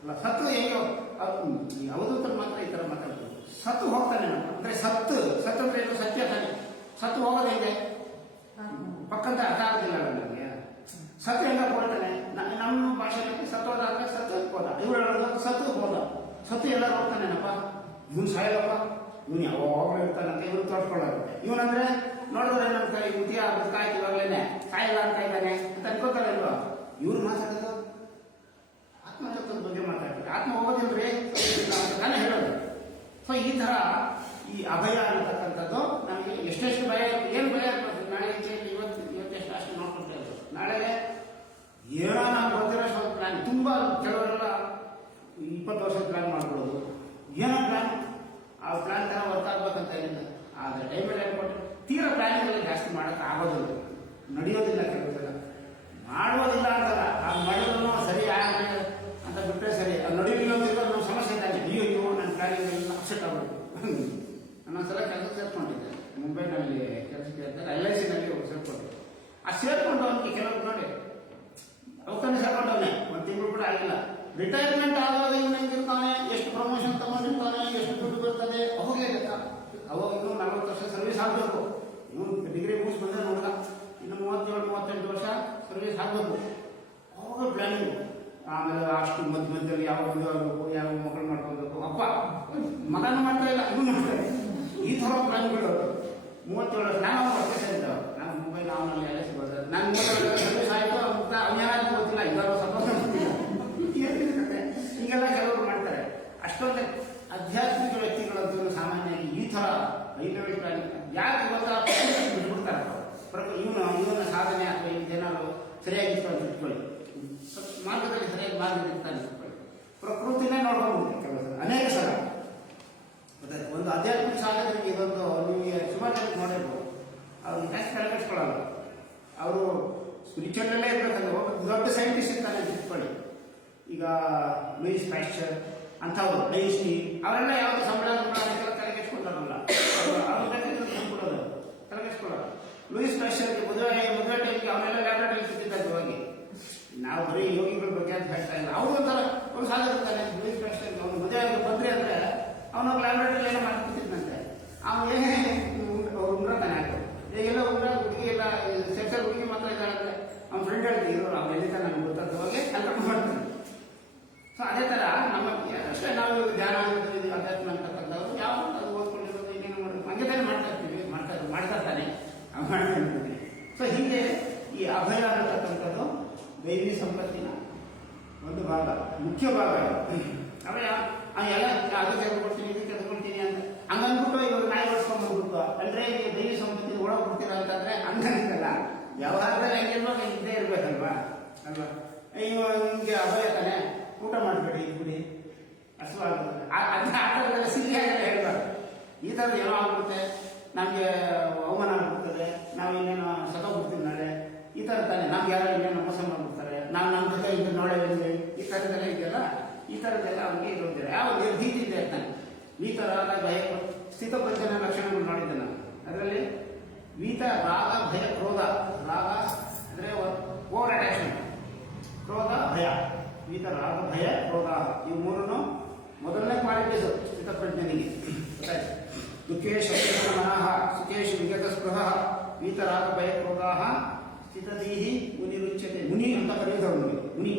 ಅಲ್ಲ ಸತ್ತು ಹೇಗೋ ಅವಧೂತರು ಮಾತ್ರ ಈ ಥರ ಮಾತಾಡ್ತಾರೆ. ಸತ್ತು ಹೋಗ್ತಾನೆ ಅಂದ್ರೆ ಸತ್ತು ಅಂದ್ರೆ ಏನು ಸತ್ಯ ತಾನೆ. ಸತ್ತು ಹೋಗೋದು ಹೇಗೆ ಪಕ್ಕಂತ ಅರ್ಥ ಆಗೋದಿಲ್ಲ ನನಗೆ. ಸತ್ತು ಹೆಂಗ ಹೋಗ್ತಾನೆ ನಮ್ಮ ಭಾಷೆಯಲ್ಲಿ ಸತ್ತೋದ ಅಂದ್ರೆ ಸತ್ತು ಹೋದ. ಇವ್ರು ಹೇಳೋದು ಸತ್ತು ಹೋದ. ಸತ್ತು ಎಲ್ಲರೂ ಹೋಗ್ತಾನೇನಪ್ಪ ಇವನು ಸಾಯಲ್ಲಪ್ಪ ಇವನು ಯಾವಾಗಲೂ ಇರ್ತಾನಂತ ಇವ್ರು ತೋರ್ಸ್ಕೊಳ್ಳೋದು. ಇವನಂದ್ರೆ ನೋಡಿದ್ರೆ ನಮ್ಮ ಕೈ ಮುತಿಯ ಕಾಯ್ತು ಇವಾಗಲೇನೆ ಸಾಯಲ್ಲ ಅಂತ ಇದ್ದಾನೆ ಅಂತ ಅನ್ಕೋತಾರೆ ಇಲ್ವಾ. ಇವ್ರು ಮಾತಾಡೋದು ಆತ್ಮತತ್ವದ ಬಗ್ಗೆ ಮಾತಾಡ್ತಾರೆ. ಆತ್ಮ ಹೋಗೋದಿಲ್ರಿ ತಾನೇ ಹೇಳೋದು. ಸೊ ಈ ತರ ಈ ಅಭಯ ಅನ್ನತಕ್ಕಂಥದ್ದು ನಮಗೆ ಎಷ್ಟೆಷ್ಟು ಭಯ ಏನು ಭಯ ಇರ್ಬೋದು. ನಾಳೆ ಇವತ್ತೆಷ್ಟು ಅಷ್ಟು ನೋಡ್ಕೊಳ್ತಾ ಇರ್ಬೋದು. ನಾಳೆ ಏನೋ ನಾವು ಗೊತ್ತಿರೋ ಸ್ವಲ್ಪ ಪ್ಲಾನ್ ತುಂಬಾ ಕೆಲವರೆಲ್ಲ 20 ವರ್ಷದ ಪ್ಲಾನ್ ಮಾಡ್ಕೊಳ್ಳೋದು ಏನೋ ಪ್ಲಾನ್ ಆ ಪ್ಲಾನ್ ತರ ವರ್ಕ್ ಆಗ್ಬೇಕಂತ ಏನಿಲ್ಲ. ಆದರೆ ಟೈಮಲ್ಲಿ ಹೇಳ್ಕೊಟ್ಟು ತೀರಾ ಪ್ಲಾನ್ಗಳಲ್ಲಿ ಜಾಸ್ತಿ ಮಾಡೋಕೆ ಆಗೋದಿಲ್ಲ, ನಡೆಯೋದಿಲ್ಲ. ಕೆಲವರೆಲ್ಲ ಮಾಡೋದಿಲ್ಲ ಅಂತಲ್ಲ, ಅದು ಮಾಡಿದ್ರು ಸರಿ ಆಗಲಿ ಅಂತ ಬಿಟ್ಟರೆ ಸರಿ. ಅದು ನಡೀಲಿಲ್ಲ ನಮ್ಮ ಸಮಸ್ಯೆ ಇದ್ದಾನೆ. ಅಯ್ಯೋ ನನ್ನ ಪ್ಲಾನಿಂಗ್ ಅಪ್ಸೆಟ್ ಆಗ್ಬಿಟ್ಟು ನಾನೊಂದ್ಸಲ ಕೆಲಸಕ್ಕೆ ಸೇರ್ಕೊಂಡಿದ್ದೆ ಮುಂಬೈನಲ್ಲಿ ಕೆಲಸಕ್ಕೆ ಇರ್ತಾರೆ. LICನಲ್ಲಿ ಸೇರ್ಕೊಂಡಿದ್ದೆ. ಆ ಸೇರ್ಕೊಂಡು ಅವನಿಗೆ ಕೆಲವರು ನೋಡಿ ಅವಕಾಶ ಸೇರ್ಕೊಂಡವನೇ 1 ತಿಂಗಳು ಕೂಡ ಆಗಿಲ್ಲ. ರಿಟೈರ್ಮೆಂಟ್ ಆದಾಗ ಇವನು ಹೆಂಗಿರ್ತಾನೆ, ಎಷ್ಟು ಪ್ರಮೋಷನ್ ತಗೊಂಡಿರ್ತಾನೆ, ಎಷ್ಟು ದುಡ್ಡು ಬರ್ತದೆ ಅವಾಗಲೇ ಲೆಕ್ಕ. ಅವಾಗ ಇನ್ನು 40 ವರ್ಷ ಸರ್ವಿಸ್ ಆಗಬೇಕು. ಇವನು ಡಿಗ್ರಿ ಮುಗಿಸಿ ಬಂದ್ರೆ ನೋಡಲ್ಲ, ಇನ್ನು 37-38 ವರ್ಷ ಸರ್ವಿಸ್ ಆಗಬೇಕು. ಅವಾಗ ಪ್ಲಾನಿಂಗ್. ಆಮೇಲೆ ಅಷ್ಟು ಮಧ್ಯದಲ್ಲಿ ಯಾವ ಮದುವೆ ಆಗಬೇಕು, ಯಾವ ಮಕ್ಕಳು ಮಾಡ್ಕೊಳ್ಬೇಕು. ಅಪ್ಪ ಮಗನ ಮಾಡ್ತಾ ಇಲ್ಲ, ಇವನು ಮಾಡ್ತಾರೆ. ಈ ಥರ ಪ್ಲಾನ್ಗಳು 37 ವರ್ಷ. ನಾನು ವರ್ಷ ಸೇರಿದ್ದವ. ನಾನು ಮುಂಬೈ ನಾವಲ್ಲಿ LIC ಬರ್ತಾರೆ. ನಾನು 37 ಸರ್ವಿಸ್ ಆಯಿತು. ಅವನೇನಾದ್ರು ಗೊತ್ತಿಲ್ಲ, ಇದ್ದಾರೋ ಸಪೋಸ್ ಗೊತ್ತಿಲ್ಲ. ಹೀಗೆಲ್ಲ ಕೆಲವರು ಮಾಡ್ತಾರೆ. ಅಷ್ಟೊಂದು ಆಧ್ಯಾತ್ಮಿಕ ವ್ಯಕ್ತಿಗಳಂತೂ ಸಾಮಾನ್ಯವಾಗಿ ಈ ಥರ ಹೈ ಲೆವೆಲ್ ಪ್ಲಾನಿಂಗ್ ಯಾಕೆ ಗೊತ್ತಾ ಬಿಟ್ಬಿಡ್ತಾರೆ. ಇವನ ಸಾಧನೆ ಅಥವಾ ಏನಾದ್ರು ಸರಿಯಾಗಿತ್ತು ಅಂತ ಇಟ್ಕೊಳ್ಳಿ, ಮಾರ್ಗದಲ್ಲಿ ಸರಿಯಾಗಿ ಮಾರ್ಗದಲ್ಲಿ ಇಟ್ಕೊಳ್ಳಿ. ಪ್ರಕೃತಿನೇ ನೋಡ್ಕೊಂಡು ಕೆಲಸ ಅನೇಕ ಸಲ ಒಂದು ಆಧ್ಯಾತ್ಮಿಕ ಸಾಧಕರಿಗೆ ಇದೊಂದು ನಿಮಗೆ ಸುಮಾರು ಜನಕ್ಕೆ ನೋಡಿರ್ಬೋದು. ಅವ್ರಿಗೆ ಜಾಸ್ತಿ ತಲೆಕೆಡಿಸ್ಕೊಳ್ಳಲ್ಲ. ಅವರು ಸ್ಪಿರಿಚುವಲ್ಲೇ ಇರ್ಬೇಕಂದ್ರೆ ದೊಡ್ಡ ಸೈಂಟಿಸ್ಟ್ ಇರ್ತಾನೆ ಅಂತ ಇಟ್ಕೊಳ್ಳಿ. ಈಗ ಲೂಯಿಸ್ ಪ್ಯಾಶ್ಚರ್ ಅಂಥವ್ರು, ಐನ್ಸ್ಟೀನ್ ಅವರೆಲ್ಲ ಯಾವುದು ಸಂಬಳ ತಲೆಗೆಚ್ಕೊಂಡಾರಲ್ಲ, ಕೊಡೋದು ತಲೆಗೆಚ್ಕೊಳ್ಳೋದು. ಲೂಯಿಸ್ ಪ್ಯಾಶ್ಚರ್ಗೆ ಮದುವೆ ಟೈಮ್ಗೆ ಅವರೆಲ್ಲ ಲ್ಯಾಬ್ರೇಟರಿ ಸಿಕ್ಕಿದ್ದಾರೆ. ಹೋಗಿ ನಾವು ಬರೀ ಯೋಗಿಗಳ ಬಗ್ಗೆ ಅಂತ ಹೇಳ್ತಾ ಇಲ್ಲ. ಅವರು ಒಂಥರ ಒಂದು ಸಾಧಿರ್ತಾನೆ. ಲೂಯಿಸ್ ಪ್ಯಾಶ್ಚರ್ಗೆ ಅವ್ನು ಮದುವೆ ಬಂದ್ರೆ ಅಂದ್ರೆ ಅವನ ಲ್ಯಾಬ್ರೇಟರಿ ಏನೋ ಮಾಡ್ಕೊತಿದ್ದಂತೆ. ಅವನು ಏನೇ ಉಂಗ್ರ ತಾನೆ ಹಾಕೋದು. ಈಗೆಲ್ಲ ಉಂಗ್ರ ಹುಡುಗಿ ಎಲ್ಲ ಸೆಕ್ಸರ್ ಹುಡುಗಿ ಮಾತ್ರ ಇದ್ದಾಳೆ. ಅವ್ನ ಫ್ರೆಂಡ್ ಹೇಳ್ತಿದ್ರು ಅವ್ನು ಎಲ್ಲಿದ್ದ ನಮ್ಗೆ ಗೊತ್ತಾದ ಹೋಗಿ ಕಲ್ಕೊಂಡು ಮಾಡ್ತಾನೆ. ಸೊ ಅದೇ ಥರ ನಮ್ಮ ಅಷ್ಟೇ ನಾವು ಧ್ಯಾನ ಅಧ್ಯಾತ್ಮ ಅಂತಕ್ಕಂಥವ್ರು ಯಾವ ಅದು ಓದ್ಕೊಂಡಿರೋದು ಇನ್ನೇನು ಮಾಡೋದು ಹಂಗೆ ತಾನೇ ಮಾಡ್ತಾ ಇರ್ತೀವಿ. ಮಾಡ್ತಾ ತಾನೆ ಮಾಡ್ತಿರ್ತೀವಿ. ಸೊ ಹೀಗೆ ಈ ಅಭಯ ಅನ್ನತಕ್ಕಂಥದ್ದು ದೈವಿ ಸಂಪತ್ತಿನ ಒಂದು ಭಾಗ, ಮುಖ್ಯ ಭಾಗ. ಅಭಯ ಎಲ್ಲ ಅದು ತೆಗೆದುಕೊಡ್ತೀನಿ ಇದು ತೆಗೆದುಕೊಳ್ತೀನಿ ಅಂತ ಹಂಗನ್ಬಿಟ್ಟು ಇವಾಗ ನಾಯಿ ಓಡಿಸ್ಕೊಂಡ್ಬಂದ್ಬಿಟ್ಟು ಅಂದ್ರೆ ದೈವಿ ಸಂಪತ್ತಿನ ಒಳಗೆ ಅಂತಂದ್ರೆ ಹಂಗಲ್ಲ. ವ್ಯವಹಾರದಲ್ಲಿ ಹೆಂಗಿರ್ಬೇಕು ಇದ್ದೇ ಇರ್ಬೇಕಲ್ವಾ ಅಲ್ವಾ. ನಿಮ್ಗೆ ಅಭಯ ತಾನೆ, ಊಟ ಮಾಡಬೇಡಿ ಬಿಡಿ ಹಸುವಾಗುತ್ತೆ. ಆ ಥರದೆಲ್ಲ ಸಿಹಿಯಾಗೆಲ್ಲ ಹೇಳ್ಬಾರ್ದು. ಈ ಥರದ್ದು ಏನೋ ಆಗ್ಬಿಡುತ್ತೆ, ನಮಗೆ ಅವಮಾನ ಆಗ್ಬಿಡ್ತದೆ, ನಾವು ಇನ್ನೇನೋ ಸತ್ತೋಗ್ಬಿಡ್ತೀವಿ ನಾಳೆ, ಈ ಥರ ತಾನೆ. ನಮ್ಗೆ ಯಾರೋ ಇನ್ನೇನೋ ಮೋಸ ಮಾಡ್ಬಿಡ್ತಾರೆ, ನಾವು ನಮ್ಮ ಜೊತೆ ಇದು ನೋಡೇವಿ, ಈ ಥರದ್ದೆಲ್ಲ ಇದೆಯಲ್ಲ, ಈ ಥರದ್ದೆಲ್ಲ ಅವ್ನಿಗೆ ಇರೋದಿಲ್ಲ. ಯಾವ ಭೀತಿ ಇದೆ ತಾನೆ. ಈ ಥರ ಭಯ ಸ್ಥಿತಪ್ರಜ್ಞನ ಲಕ್ಷಣಗಳು ನೋಡಿದ್ದೆ ನಾನು. ಅದರಲ್ಲಿ ವೀತ, ರಾಗ, ಭಯ, ಕ್ರೋಧ. ರಾಗ ಅಂದರೆ ಓವರ್ ಅಟ್ಯಾಚ್ಮೆಂಟ್, ಕ್ರೋಧ, ಭಯ. ವೀತ, ರಾಗ, ಭಯ, ಕ್ರೋಧ ಇವು ಮೂರನ್ನು ಮೊದಲನೇ ಕ್ವಾಲಿಟೀಸು ಸ್ಥಿತಪ್ರಜ್ಞನಿಗೆ ಗೊತ್ತಾಯ್ತು. ದುಃಖೇಶು ಮನಃ ಸುಖೇಶು ವಿಗತ ಸ್ಪೃಹ ವೀತರಾಗ ಭಯಕ್ರೋಗಾಹ ಸ್ಥಿತದೀಹಿ ಮುನಿರುಚ್ಯತೆ. ಮುನಿ ಅಂತ ಕರೆಯೋದು ನಮಗೆ ಮುನಿ.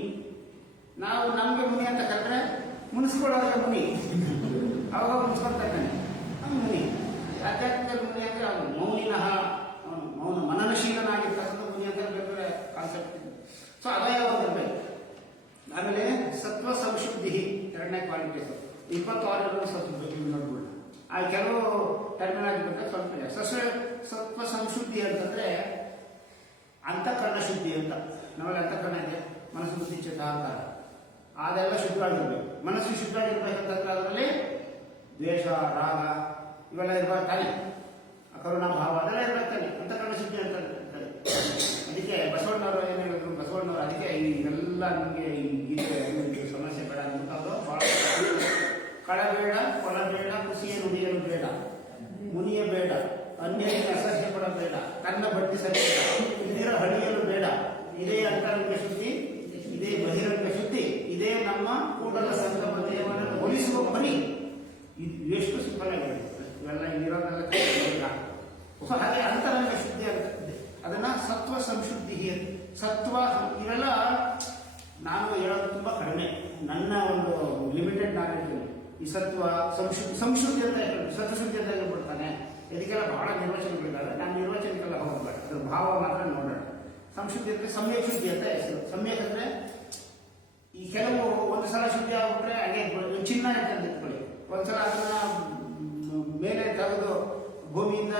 ನಾವು ನಮಗೆ ಮುನಿ ಅಂತ ಕರೆದ್ರೆ ಮುನಿಸ್ಕೊಳ್ಳೋದ್ರೆ ಮುನಿ, ಅವಾಗ ಮುನಿಸ್ಕೊಳ್ತಾನೆ ಮುನಿ. ಆಧ್ಯಾತ್ಮಿಕ ಮುನಿ ಅಂದರೆ ಅವನು ಮೌನಿನಃ, ಅವನು ಮನನಶೀಲನಾಗಿರ್ತಕ್ಕಂಥ ಮುನಿ ಅಂತ ಬೇರೆ ಕಾನ್ಸೆಪ್ಟ್ ಇದೆ. ಸೊ ಅವಯವ ಬರಬೇಕು. ಆಮೇಲೆ ಸತ್ವ ಸಂಶುದ್ಧಿ ಎರಡನೇ ಕ್ವಾಲಿಟೀಸ್ 26 ಸತ್ವ ನೋಡ್ಬೋದು. ಆ ಕೆಲವು ಟರ್ಮಿನಾಲಜಿ ಬಗ್ಗೆ ಸ್ವಲ್ಪ ಇದೆ. ಸತ್ವ ಸಂಶುದ್ಧಿ ಅಂತಂದ್ರೆ ಅಂತಃಕರಣ ಶುದ್ಧಿ ಅಂತ. ನಮ್ಮಲ್ಲಿ ಅಂತಃಕರಣ ಇದೆ, ಮನಸ್ಸು ಬುದ್ಧಿ ಚಿತ್ತ ಅಹಂಕಾರ, ಅದೆಲ್ಲ ಶುದ್ಧವಾಗಿರ್ಬೇಕು. ಮನಸ್ಸು ಶುದ್ಧವಾಗಿರ್ಬೇಕಂತಂದ್ರೆ ಅದರಲ್ಲಿ ದ್ವೇಷ ರಾಗ ಇವೆಲ್ಲ ಇರ್ಬೇಕು ತಾನೆ, ಕರುಣಾಭಾವ ಅದೆಲ್ಲ ಇರ್ಬೇಕು ತಾನೆ, ಅಂತಃಕರಣ ಶುದ್ಧಿ ಅಂತ ಹೇಳ್ತಾರೆ. ಅದಕ್ಕೆ ಬಸವಣ್ಣವರು ಏನು ಹೇಳಿದ್ರು, ಬಸವಣ್ಣವರು ಅದಕ್ಕೆ ಇದೆಲ್ಲ ನಿಮಗೆ ಈ ಗೀತೆ ಸಮಸ್ಯೆ ಬೇಡ ಅಂತದ್ದು ಬಹಳ ಕಳಬೇಡ, ಕೊಲಬೇಡ, ಕುಸಿಯ ನುಡಿಯಲು ಬೇಡ, ಮುನಿಯ ಬೇಡ, ಅನ್ಯರಿಗೆ ಅಸಹ್ಯ ಪಡಬೇಡ, ಕನ್ನ ಬಟ್ಟಿ ಸರಿಬೇಡ, ಇದರ ಹಳಿಯಲು ಬೇಡ. ಇದೇ ಅಂತರಂಗ ಶುದ್ಧಿ, ಇದೇ ಬಹಿರಂಗ ಶುದ್ಧಿ, ಇದೇ ನಮ್ಮ ಕೂಡಲ ಸಂಗಮ ದೇವರನ್ನು ಹೋಲಿಸುವ ಬರಿ. ಇದು ಎಷ್ಟು ಸುಫಲಗಳು ಇವೆಲ್ಲ ಇರೋದೆಲ್ಲ. ಹಾಗೆ ಅಂತರಂಗ ಶುದ್ಧಿ ಅಂತ ಅದನ್ನ ಸತ್ವ ಸಂಶುದ್ಧಿ. ಸತ್ವ ಇವೆಲ್ಲ ನಾನು ಹೇಳೋದು ತುಂಬಾ ಕಡಿಮೆ, ನನ್ನ ಒಂದು ಲಿಮಿಟೆಡ್ ನಾಲೆಡ್ಜ್. ಈ ಸತ್ವ ಸಂಶುದ್ಧಿ ಅಂತ ಸತ್ವಶುದ್ಧಿ ಅಂತ ಹೇಳ್ಬಿಡ್ತಾನೆ. ಇದಕ್ಕೆಲ್ಲ ಬಹಳ ನಿರ್ವಚನಗಳಿದ್ದಾವೆ. ನಾನು ನಿರ್ವಚನಕ್ಕೆಲ್ಲ ಹೋಗ್ಬೇಡ, ಅದ್ರ ಭಾವ ಮಾತ್ರ ನೋಡೋಣ. ಸಂಶುದ್ಧಿ ಅಂದ್ರೆ ಸಮ್ಯಕ್ ಶುದ್ಧಿ ಅಂತ ಹೆಸರು. ಸಮ್ಯಕ್ ಅಂದ್ರೆ ಈ ಕೆಲವು ಒಂದು ಸಲ ಶುದ್ಧಿ ಆಗ್ಬಿಟ್ರೆ ಹಾಗೆ ಚಿನ್ನ ಅಂತ ಇಟ್ಕೊಳ್ಳಿ, ಒಂದ್ಸಲ ಅದನ್ನ ಮೇಲೆ ತೆಗೆದು ಭೂಮಿಯಿಂದ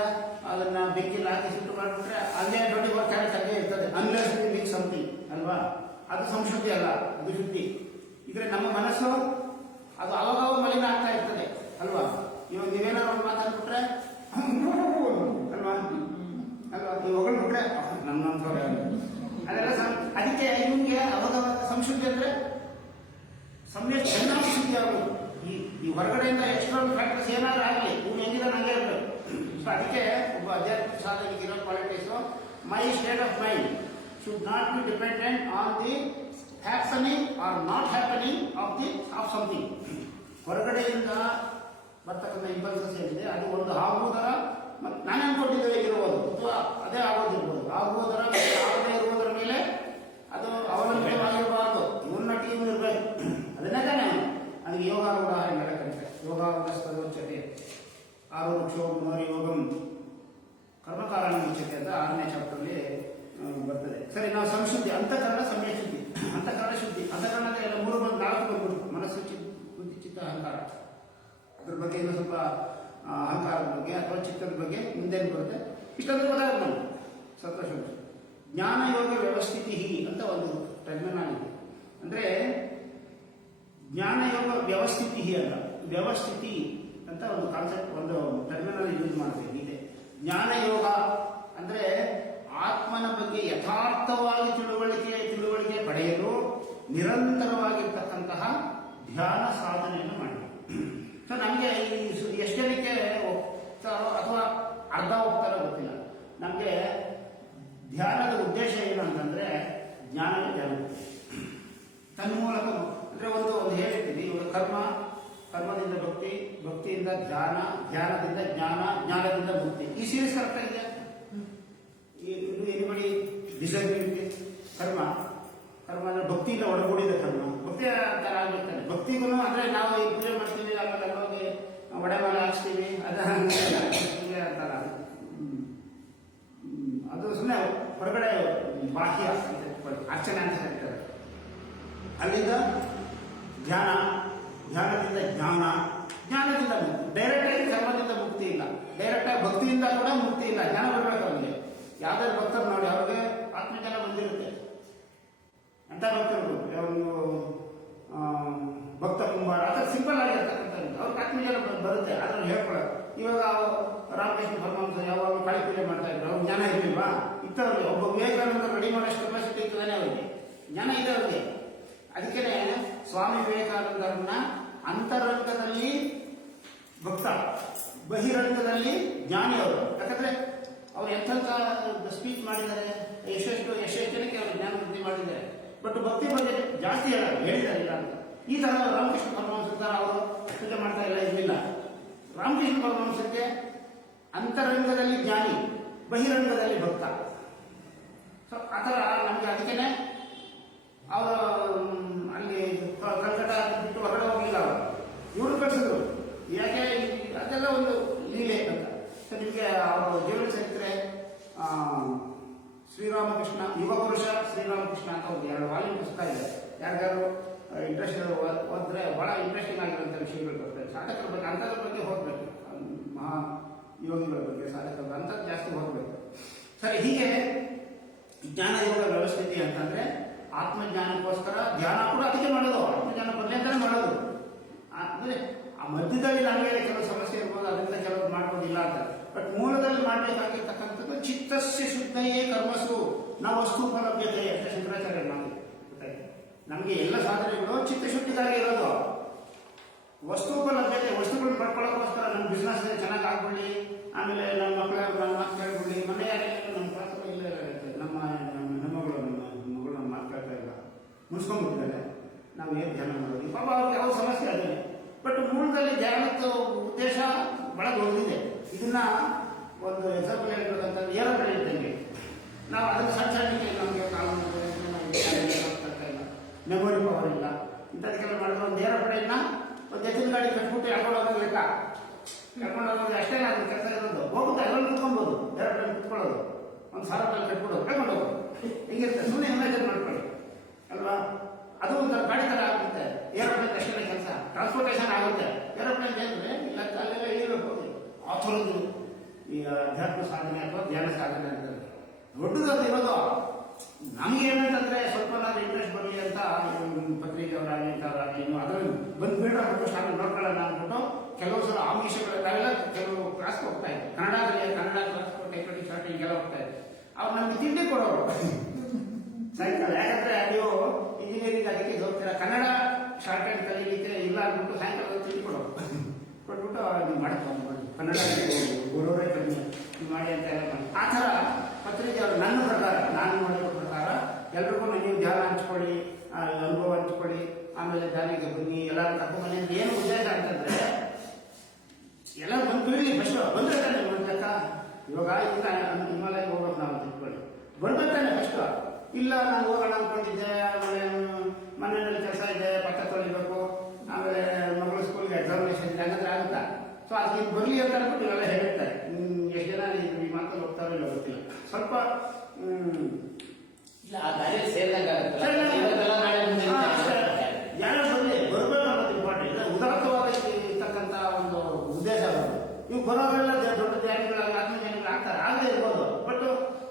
ಅದನ್ನ ಬೆಂಕಿಯಲ್ಲಿ ಹಾಕಿ ಸುಟ್ಟು ಮಾಡಿಬಿಟ್ರೆ ಅಲ್ಲೇ 24 ಕ್ಯಾರೆಟ್ ಅಲ್ಲೇ ಇರ್ತದೆ. ಅನ್ಲೆಸ್ ವಿ ಮಿಕ್ಸ್ ಸಮಥಿಂಗ್ ಅಲ್ವಾ, ಅದು ಸಂಶುದ್ಧಿ ಅಲ್ಲ, ಅದು ಶುದ್ಧಿ. ಇದ್ರೆ ನಮ್ಮ ಮನಸ್ಸು ಅದು ಅವಾಗ ಮಲಿನ ಆಗ್ತಾ ಇರ್ತದೆ ಅಲ್ವಾ. ಇವಾಗ ನೀವೇನಾದ್ರು ಒಂದು ಮಾತಾಡ್ಬಿಟ್ರೆ ಅಲ್ವಾ ಅಲ್ವಾ, ನೀವು ಹೊಗಳ್ಬಿಟ್ರೆ ನನ್ನಂಥವ್ರೆ ಅದೆಲ್ಲ ಅದಕ್ಕೆ ನಿಮ್ಗೆ ಅವಾಗ ಸಂಶುದ್ಧಿ ಅಂದ್ರೆ ಸಮ್ಯಕ್ ಚೆನ್ನಾಗಿ ಶುದ್ಧಿ ಆಗೋದು. ಈ ಹೊರಗಡೆಯಿಂದ ಎಕ್ಸ್ಟರ್ನಲ್ ಫ್ಯಾಕ್ಟರ್ಸ್ ಏನಾದ್ರೂ ಆಗಲಿ, ನೀವು ಹೆಂಗಿದೆ ನಂಗೆ ಇರಬೇಕು. ಸೊ ಅದಕ್ಕೆ ಒಬ್ಬ ಆಧ್ಯಾತ್ಮಿಕ ಸಾಧನೆಗೆ ಇರೋ qualities, my state of mind should not be dependent on the happening or not happening of something. ಹೊರಗಡೆಯಿಂದ ಬರ್ತಕ್ಕಂಥ ಇಂಪಲ್ಸಸ್ ಏನಿದೆ ಅದು ಒಂದು ಆಗುವುದರ, ಮತ್ತು ನಾನು ಅನ್ಕೊಂಡಿದ್ದೇವೆ ಇರುವುದು ಅಥವಾ ಅದೇ ಆಗೋದಿರ್ಬೋದು, ಆಗುವುದರ ಆಗದೇ ಇರುವುದರ ಮೇಲೆ ಅದು ಅವಲಂಬಿತವಾಗಿರಬಾರ್ದು. ಇವನ್ನ ಟೀಮ್ ಇರಬೇಕು. ಅದನ್ನೇ ತಾನೆ ಅದಕ್ಕೆ ಯೋಗಾರೂಢ ಎಲ್ಲ ಕರೀತಾರೆ. ಯೋಗಾರೂಢ ಸ್ಥಳೋಚ್ಯತೆ ಆರೋಗ್ಯ ಯೋಗಂ ಕರ್ಮಕಾರಣ ಮುಚ್ಚತೆ ಅಂತ 6ನೇ ಚಾಪ್ಟರ್ಲಿ ಬರ್ತದೆ. ಸರಿ, ನಾವು ಸಂಶುದ್ಧಿ ಅಂತಃಕರಣ ಸಮಯ ಶುದ್ಧಿ, ಅಂತಃಕರಣ ಶುದ್ಧಿ. ಅಂತಃಕರಣದ ಎಲ್ಲ 4 ಬಂದ್ಬಿಡ್ತು: ಮನಸ್ಸು, ಬುದ್ಧಿ, ಚಿತ್ತ, ಅಹಂಕಾರ. ಅದ್ರ ಬಗ್ಗೆ ಇನ್ನೂ ಸ್ವಲ್ಪ ಅಹಂಕಾರದ ಬಗ್ಗೆ ಅಥವಾ ಚಿತ್ತದ ಬಗ್ಗೆ ಮುಂದೇನು ಬರುತ್ತೆ ಇಷ್ಟೊಂದು ಗೊತ್ತಾಗುತ್ತೆ ನಮ್ಗೆ. ಸತ್ವಶುದ್ಧಿ. ಜ್ಞಾನಯೋಗ ವ್ಯವಸ್ಥಿತಿ ಅಂತ ಒಂದು ಟರ್ಮಿನಾಲಜಿ. ಅಂದ್ರೆ ಜ್ಞಾನಯೋಗ ವ್ಯವಸ್ಥಿತಿ ಅಲ್ಲ, ವ್ಯವಸ್ಥಿತಿ ಅಂತ ಒಂದು ಕಾನ್ಸೆಪ್ಟ್, ಒಂದು ಟರ್ಮಿನಾಲಜಿ ಯೂಸ್ ಮಾಡ್ತೀವಿ. ಇದೆ ಜ್ಞಾನಯೋಗ ಅಂದ್ರೆ ಆತ್ಮನ ಬಗ್ಗೆ ಯಥಾರ್ಥವಾಗಿ ತಿಳುವಳಿಕೆ ಪಡೆಯಲು ನಿರಂತರವಾಗಿರ್ತಕ್ಕಂತಹ ಧ್ಯಾನ ಸಾಧನೆಯನ್ನು ಮಾಡಿ. ಸೊ ನಮಗೆ ಎಷ್ಟು ಜನಕ್ಕೆ ಹೋಗ್ತಾರೋ ಅಥವಾ ಅರ್ಧ ಹೋಗ್ತಾರೋ ಗೊತ್ತಿಲ್ಲ. ನಮಗೆ ಧ್ಯಾನದ ಉದ್ದೇಶ ಏನು ಅಂತಂದ್ರೆ ಜ್ಞಾನವೇ ಧ್ಯಾನ. ತನ್ಮೂಲಕ ಅಂದ್ರೆ ಒಂದು ಹೇಳಿರ್ತೀವಿ, ಇವಾಗ ಕರ್ಮದಿಂದ ಭಕ್ತಿ, ಭಕ್ತಿಯಿಂದ ಧ್ಯಾನ, ಧ್ಯಾನದಿಂದ ಜ್ಞಾನ, ಜ್ಞಾನದಿಂದ ಮುಕ್ತಿ. ಈ ಸೀರೀಸ್ ಕರೆಕ್ಟ್ ಇದೆ. ಎನಿಬಡಿ ಡಿಸಬಿಲಿಟಿ ಕರ್ಮ ಅಂದ್ರೆ ಭಕ್ತಿಯಿಂದ ಒಳಗೂಡಿದ ಕರ್ಮ. ಭಕ್ತಿ ತರ ಆಗ್ಬಿಡ್ತಾನೆ. ಭಕ್ತಿಗೂ ಅಂದ್ರೆ ನಾವು ಈ ಪೂಜೆ ಮಾಡ್ತೀವಿ, ಆಮೇಲೆ ಹೋಗಿ ಒಡೆ ಮೇಲೆ ಹಾಕ್ಸ್ತೀವಿ, ಅಂತಾರ ಅದು ಸುಮ್ಮನೆ ಹೊರಗಡೆ ಬಾಹ್ಯ ಅರ್ಚನೆ ಅಂತ ಹೇಳ್ತಾರೆ. ಅಲ್ಲಿಂದ ಧ್ಯಾನ, ಧ್ಯಾನದಿಂದ ಜ್ಞಾನ, ಜ್ಞಾನದಿಂದ ಮುಕ್ತಿ. ಡೈರೆಕ್ಟ್ ಆಗಿ ಕರ್ಮದಿಂದ ಮುಕ್ತಿ ಇಲ್ಲ, ಡೈರೆಕ್ಟ್ ಆಗಿ ಭಕ್ತಿಯಿಂದ ಕೂಡ ಮುಕ್ತಿ ಇಲ್ಲ. ಜ್ಞಾನ ಬರ್ಬೇಕು ಅವನಿಗೆ. ಯಾವ್ದಾದ್ರು ಭಕ್ತರು ನೋಡಿ, ಅವ್ರಿಗೆ ಆತ್ಮಜ್ಞಾನ ಬಂದಿರುತ್ತೆ ಅಂತ ಭಕ್ತರು. ಒಂದು ಭಕ್ತ ಕುಂಬಾರ ಅಥವಾ ಸಿಂಪಲ್ ಆಗಿರ್ತಕ್ಕಂಥ ಅವ್ರಿಗೆ ಆತ್ಮಜ್ಞಾನ ಬರುತ್ತೆ, ಅದ್ರಲ್ಲಿ ಹೇಳ್ಕೊಳ್ಳೋದು. ಇವಾಗ ರಾಮಕೃಷ್ಣ ಪರಮಹಂಸ ಯಾವಾಗ ಕಾಳಿ ಪೂಜೆ ಮಾಡ್ತಾ ಇದ್ರು, ಅವ್ರಿಗೆ ಜ್ಞಾನ ಇರಲಿಲ್ವಾ? ಇತ್ತವ್ರಿಗೆ. ಒಬ್ಬ ವಿವೇಕಾನಂದ ರೆಡಿ ಮಾಡೋಷ್ಟು ಕೆಪಾಸಿಟಿ ಇರ್ತದಾನೆ ಅವರಿಗೆ, ಜ್ಞಾನ ಇದೆ ಅವ್ರಿಗೆ. ಅದಕ್ಕೆ ಸ್ವಾಮಿ ವಿವೇಕಾನಂದರನ್ನ ಅಂತರಂಗದಲ್ಲಿ ಭಕ್ತ, ಬಹಿರಂಗದಲ್ಲಿ ಜ್ಞಾನಿ ಅವರು. ಯಾಕಂದ್ರೆ ಅವ್ರು ಎಂಥ ಸ್ಪೀಚ್ ಮಾಡಿದ್ದಾರೆ, ಎಷ್ಟೆಷ್ಟು ಜನಕ್ಕೆ ಅವರು ಜ್ಞಾನ ವೃದ್ಧಿ ಮಾಡಿದ್ದಾರೆ. ಬಟ್ ಭಕ್ತಿ ಬಗ್ಗೆ ಜಾಸ್ತಿ ಹೇಳಿದ್ದಾರೆ ಇಲ್ಲ ಅಂತ. ಈ ತರ ರಾಮಕೃಷ್ಣ ಪರಮಹಂಸ ಅವರು ಪೂಜೆ ಮಾಡ್ತಾ ಇರಲಿಲ್ಲ. ರಾಮಕೃಷ್ಣ ಪರಮಹಂಸಕ್ಕೆ ಅಂತರಂಗದಲ್ಲಿ ಜ್ಞಾನಿ, ಬಹಿರಂಗದಲ್ಲಿ ಭಕ್ತ. ಸೊ ಆ ಥರ ನಮಗೆ ಅದಕ್ಕೇನೆ ಅವರು ಅಲ್ಲಿ ಕಲ್ಕಟ್ಟ ಬಿಟ್ಟು ಹೊರಗಡೆ ಹೋಗಲಿಲ್ಲ. ಅವರು ಇವರು ಕಳಿಸಿದ್ರು. ಯಾಕೆ ಅದೆಲ್ಲ ಒಂದು ಲೀಲೆ ಅಂತ. ಸೊ ನಿಮಗೆ ಅವರ ಜೀವನ ಚರಿತ್ರೆ ಶ್ರೀರಾಮಕೃಷ್ಣ, ಯುವ ಪುರುಷ ಶ್ರೀರಾಮಕೃಷ್ಣ ಅಂತ ಒಂದು 2 ವಾಲ್ಯೂಮ್ ಪುಸ್ತಕ ಇದೆ. ಯಾರಿಗಾರು ಇಂಟ್ರೆಸ್ಟ್ ಓದಿದ್ರೆ ಭಾಳ ಇಂಟ್ರೆಸ್ಟಿಂಗ್ ಆಗಿರುವಂಥ ವಿಷಯಗಳು ಬರ್ತದೆ. ಸಾಧಕರ ಬಗ್ಗೆ, ಅಂಥದ್ರ ಬಗ್ಗೆ ಹೋಗಬೇಕು. ಮಹಾ ಯೋಗಿಗಳ ಬಗ್ಗೆ, ಸಾಧಕರ ಅಂಥದ್ದು ಜಾಸ್ತಿ ಹೋಗಬೇಕು. ಸರಿ, ಹೀಗೆ ಜ್ಞಾನ ಯೋಗ ವ್ಯವಸ್ಥಿತಿ ಅಂತಂದ್ರೆ ಆತ್ಮಜ್ಞಾನಕ್ಕೋಸ್ಕರ ಧ್ಯಾನ ಕೂಡ ಅದಕ್ಕೆ ಮಾಡೋದು. ಆತ್ಮಜ್ಞಾನ ಬರಲಿ ಅಂತಾನೆ ಮಾಡೋದು. ಅಂದರೆ ಆ ಮಧ್ಯದಲ್ಲಿ ನಮಗೆ ಕೆಲವು ಸಮಸ್ಯೆ ಇರ್ಬೋದು, ಅದರಿಂದ ಕೆಲವರು ಮಾಡ್ಬೋದಿಲ್ಲ ಅಂತ. ಬಟ್ ಮೂಲದಲ್ಲಿ ಮಾಡಬೇಕಾಗಿರ್ತಕ್ಕಂಥದ್ದು ಚಿತ್ತಸ್ಯ ಶುದ್ಧಯೇ ಕರ್ಮಸು ನ ವಸ್ತುಪಲಭ್ಯತೆ ಅಂತ ಶಂಕರಾಚಾರ್ಯ ಮಾತು. ನಮಗೆ ಎಲ್ಲ ಸಾಧನೆಗಳು ಚಿತ್ತಶುದ್ಧಿಗಾಗಿ ಇರೋದು. ವಸ್ತುಪಲಭ್ಯತೆ, ವಸ್ತುಗಳನ್ನ ಪಡ್ಕೊಳ್ಳೋಕ್ಕೋಸ್ಕರ ನಮ್ಮ ಬಿಸ್ನೆಸ್ ಚೆನ್ನಾಗಿ ಆಗ್ಬಿಡ್ಲಿ, ಆಮೇಲೆ ನಮ್ಮ ಮಕ್ಕಳ ಮಾತು ಕೇಳ್ಬಿಡ್ಲಿ. ಮೊನ್ನೆ ಯಾರಿಗೂ ನಮ್ಮ ಕ್ಲಾಸಲ್ಲಿ ಇಲ್ಲ, ನಮ್ಮ ಹೆಣ್ಮಗಳು ನಮ್ಮ ಮಾತು ಕೇಳ್ತಾ ಇಲ್ಲ, ಮುನ್ಸ್ಕೊಂಡ್ಬಿಟ್ಟಿದ್ದಾರೆ. ನಾವು ಏನು ಧ್ಯಾನ ಮಾಡೋದು ಪಾಪ ಅವ್ರಿಗೆ ಯಾವ ಸಮಸ್ಯೆ ಅದೇ. ಬಟ್ ಮೂಲದಲ್ಲಿ ಧ್ಯಾನದ ಉದ್ದೇಶ ಬಹಳ ದೊಡ್ಡದಿದೆ. ಇದನ್ನ ಒಂದು ಎಕ್ಸಾಂಪಲ್ ಹೇಳ್ಬೇಕಂತ ಏರೋಪ್ಲೇನ್ ಇದ್ದಂಗೆ. ನಾವು ಅದನ್ನು ಸಣ್ಣ ಸಣ್ಣಕ್ಕೆ ನಮಗೆ ಕಾಲು ಇಲ್ಲ, ಮೆಮೊರಿ ಪವರ್ ಇಲ್ಲ, ಇಂಥದಕ್ಕೆಲ್ಲ ಮಾಡಿದ್ರೆ ಒಂದು ಏರೋಪ್ಲೇನ್ನ ಒಂದು ಎತ್ತಿನ ಗಾಡಿ ಕಟ್ಬಿಟ್ಟು ಎಳ್ಕೊಂಡು ಹೋಗೋದು ಲೆಕ್ಕ. ಕರ್ಕೊಂಡು ಹೋಗೋದು ಅಷ್ಟೇ ನಾನು ಕೆಲಸ ಇರೋದು. ಹೋಗುತ್ತೆ, ಅದರಲ್ಲಿ ಕುತ್ಕೊಬೋದು. ಏರೋಪ್ಲೇನ್ ಕುತ್ಕೊಳ್ಳೋದು, ಒಂದು 1000 ರೂಪಾಯಿ ಕಟ್ಬಿಡೋದು, ಕರ್ಕೊಂಡು ಹೋಗೋದು. ಹಿಂಗಿರುತ್ತೆ. ಸುಮ್ಮನೆ ಇಮ್ಯಾಜಿನ್ ಮಾಡ್ಕೊಳ್ಳಿ ಅಲ್ವಾ. ಅದು ಒಂದು ಗಾಡಿ ಥರ ಆಗುತ್ತೆ. ಏರೋಪ್ಲೇನ್ ಅಷ್ಟೇ ಕೆಲಸ, ಟ್ರಾನ್ಸ್ಪೋರ್ಟೇಷನ್ ಆಗುತ್ತೆ. ಏರೋಪ್ಲೇನ್ ಏನಂದ್ರೆ ಇಲ್ಲ ಅಲ್ಲೆಲ್ಲ ಇರಬೇಕು. ಆ ಥರದ್ದು ಈ ಅಧ್ಯಾತ್ಮ ಸಾಧನೆ ಅಥವಾ ಧ್ಯಾನ ಸಾಧನೆ ಅಂತ ದೊಡ್ಡದು ಇರೋದು. ನಮ್ಗೆ ಏನಂತಂದ್ರೆ ಸ್ವಲ್ಪ ನಾವು ಇಂಟ್ರೆಸ್ಟ್ ಬರಲಿ ಅಂತ ಪತ್ರಿಕೆಯವರಾಗಲಿ ಇಂಥವರಾಗಲಿ ಇನ್ನು ಅದರಲ್ಲಿ ಬಂದು ಬಿಡ್ಬಿಟ್ಟು ಶಾಲೆ ನೋಡ್ಕೊಳ್ಳೋಣ ಅಂದ್ಬಿಟ್ಟು ಕೆಲವು ಸಲ ಆಮಿಷಗಳೆಲ್ಲ ಕೆಲವು ಕ್ಲಾಸ್ಗೆ ಹೋಗ್ತಾ ಇದ್ದೆ. ಕನ್ನಡ ಕ್ಲಾಸ್, ಟೈಪ್ರೈಟಿಂಗ್ ಶಾರ್ಟಿಂಗ್ ಎಲ್ಲ ಹೋಗ್ತಾ ಇದ್ದೆ. ಅವ್ರು ನಮ್ಗೆ ತಿಂಡಿ ಕೊಡೋರು ಸಾಯಂಕಾಲ. ಯಾಕಂದ್ರೆ ನೀವು ಇಂಜಿನಿಯರಿಂಗ್ ಅದಕ್ಕೆ ಹೋಗ್ತೀರಾ, ಕನ್ನಡ ಶಾರ್ಟ್ ಹ್ಯಾಂಡ್ ಕಲೀಲಿಕ್ಕೆ ಇಲ್ಲ ಅಂದ್ಬಿಟ್ಟು ಸಾಯಂಕಾಲ ತಿಂಡಿ ಕೊಡೋರು. ಕೊಟ್ಬಿಟ್ಟು ನೀವು ಮಾಡ್ಕೊಂಡು ಕನ್ನಡ ಗುರುವರೇ ಕಡಿಮೆ ನೀವು ಮಾಡಿ ಅಂತ ಎಲ್ಲ ಮಾಡಿ. ಆ ಥರ ಪತ್ರಿಕೆಯವರು ನನ್ನ ಪ್ರಕಾರ, ನಾನು ನೋಡಿದ ಪ್ರಕಾರ ಎಲ್ರಿಗೂ ನೀವು ಧ್ಯಾನ ಹಂಚ್ಕೊಳ್ಳಿ, ಅನುಭವ ಹಂಚ್ಕೊಳ್ಳಿ, ಆಮೇಲೆ ಧ್ಯಾನಕ್ಕೆ ಬನ್ನಿ, ಎಲ್ಲರೂ ಕರ್ಕೊಂಡ್ಬನ್ನಿ ಅಂತ ಏನು ಉದ್ದೇಶ ಅಂತಂದ್ರೆ ಎಲ್ಲರೂ ಬಂದು ಬಿಡಲಿ. ಫಸ್ಟ್ ಬಂದ್ರೆ ತಾನೆ ಲೆಕ್ಕ. ಇವಾಗ ಹಿಮಾಲಯಕ್ಕೆ ಹೋಗ್ಬೇಕು ನಾವು ತಿಳ್ಕೊಳ್ಳಿ, ಬರ್ಬೇಕಾನೆ ಫಸ್ಟ್. ಇಲ್ಲ ನಾನು ಹೋಗೋಣ ಅಂದ್ಕೊಂಡಿದ್ದೆ, ಆಮೇಲೆ ಮನೆಯಲ್ಲಿ ಕೆಲಸ ಇದೆ, ಪಕ್ಕ ತೊಳಿಬೇಕು, ಆಮೇಲೆ ಮಗಳು ಸ್ಕೂಲ್ಗೆ ಎಕ್ಸಾಮಿನೇಷನ್ ಇದೆ, ಹಂಗಂದ್ರೆ ಆಗುತ್ತಾ. ಸೊ ಅದಕ್ಕೆ ಬರಲಿ ಅಂತ ಅನ್ಬಿಟ್ಟು ಇವೆಲ್ಲ ಹೇಳ್ತಾರೆ. ಎಷ್ಟು ಜನ ಈ ಮಾತಲ್ಲಿ ಹೋಗ್ತಾರೋ ಇಲ್ಲ ಗೊತ್ತಿಲ್ಲ. ಸ್ವಲ್ಪ ಯಾರು ಬರಲಿ, ಬರಬೇಕು ಅನ್ನೋದು ಇಂಪಾರ್ಟೆಂಟ್. ಉದಾತ್ತವಾದ ಇರ್ತಕ್ಕಂಥ ಒಂದು ಉದ್ದೇಶ ಅವರು. ಇವು ಬರೋರೆಲ್ಲ ದೊಡ್ಡ ಧ್ಯಾನಿಗಳಾಗಿ ಆತ್ಮಜ್ಞಾನಿಗಳು ಆಗ್ತಾರೆ, ಆಗೇ ಇರ್ಬೋದು. ಬಟ್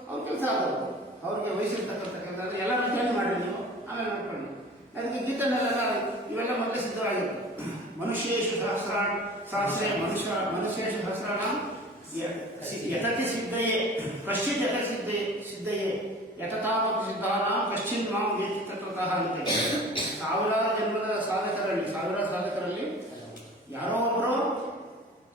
ಅವ್ರ ಕೆಲಸ ಆಗೋದು, ಅವ್ರಿಗೆ ವಹಿಸಿರ್ತಕ್ಕಂಥ ಕೆಲಸ ಎಲ್ಲ ಧ್ಯಾನ ಮಾಡಿ ನೀವು ಆಮೇಲೆ ನೋಡ್ಕೊಳ್ಳಿ. ಅದಕ್ಕೆ ಗೀತನೆಲ್ಲ ಇವೆಲ್ಲ ಮೊದಲೇ ಸಿದ್ಧವಾಗಿರುತ್ತೆ. ಮನುಷ್ಯೇಶು ಸಹಸ್ರೇ ಮನುಷ್ಯೇಶು ಸಹಸ್ರಾಣ ಯತತಿ ಸಿದ್ಧಯೇ ಕಶ್ಚಿತ್ ಯತತಿ ಸಿದ್ಧಯೇ ಯತತಾವತಿ ಸಿದ್ಧಾನ ಕಶ್ಚಿನ್ ಮಾಂ ವೇತಿ ತತ್ವತಃ ಅಂತ. ಸಾವಿರಾರು ಜನ್ಮದ ಸಾಧಕರಲ್ಲಿ ಯಾರೋ ಒಬ್ಬರು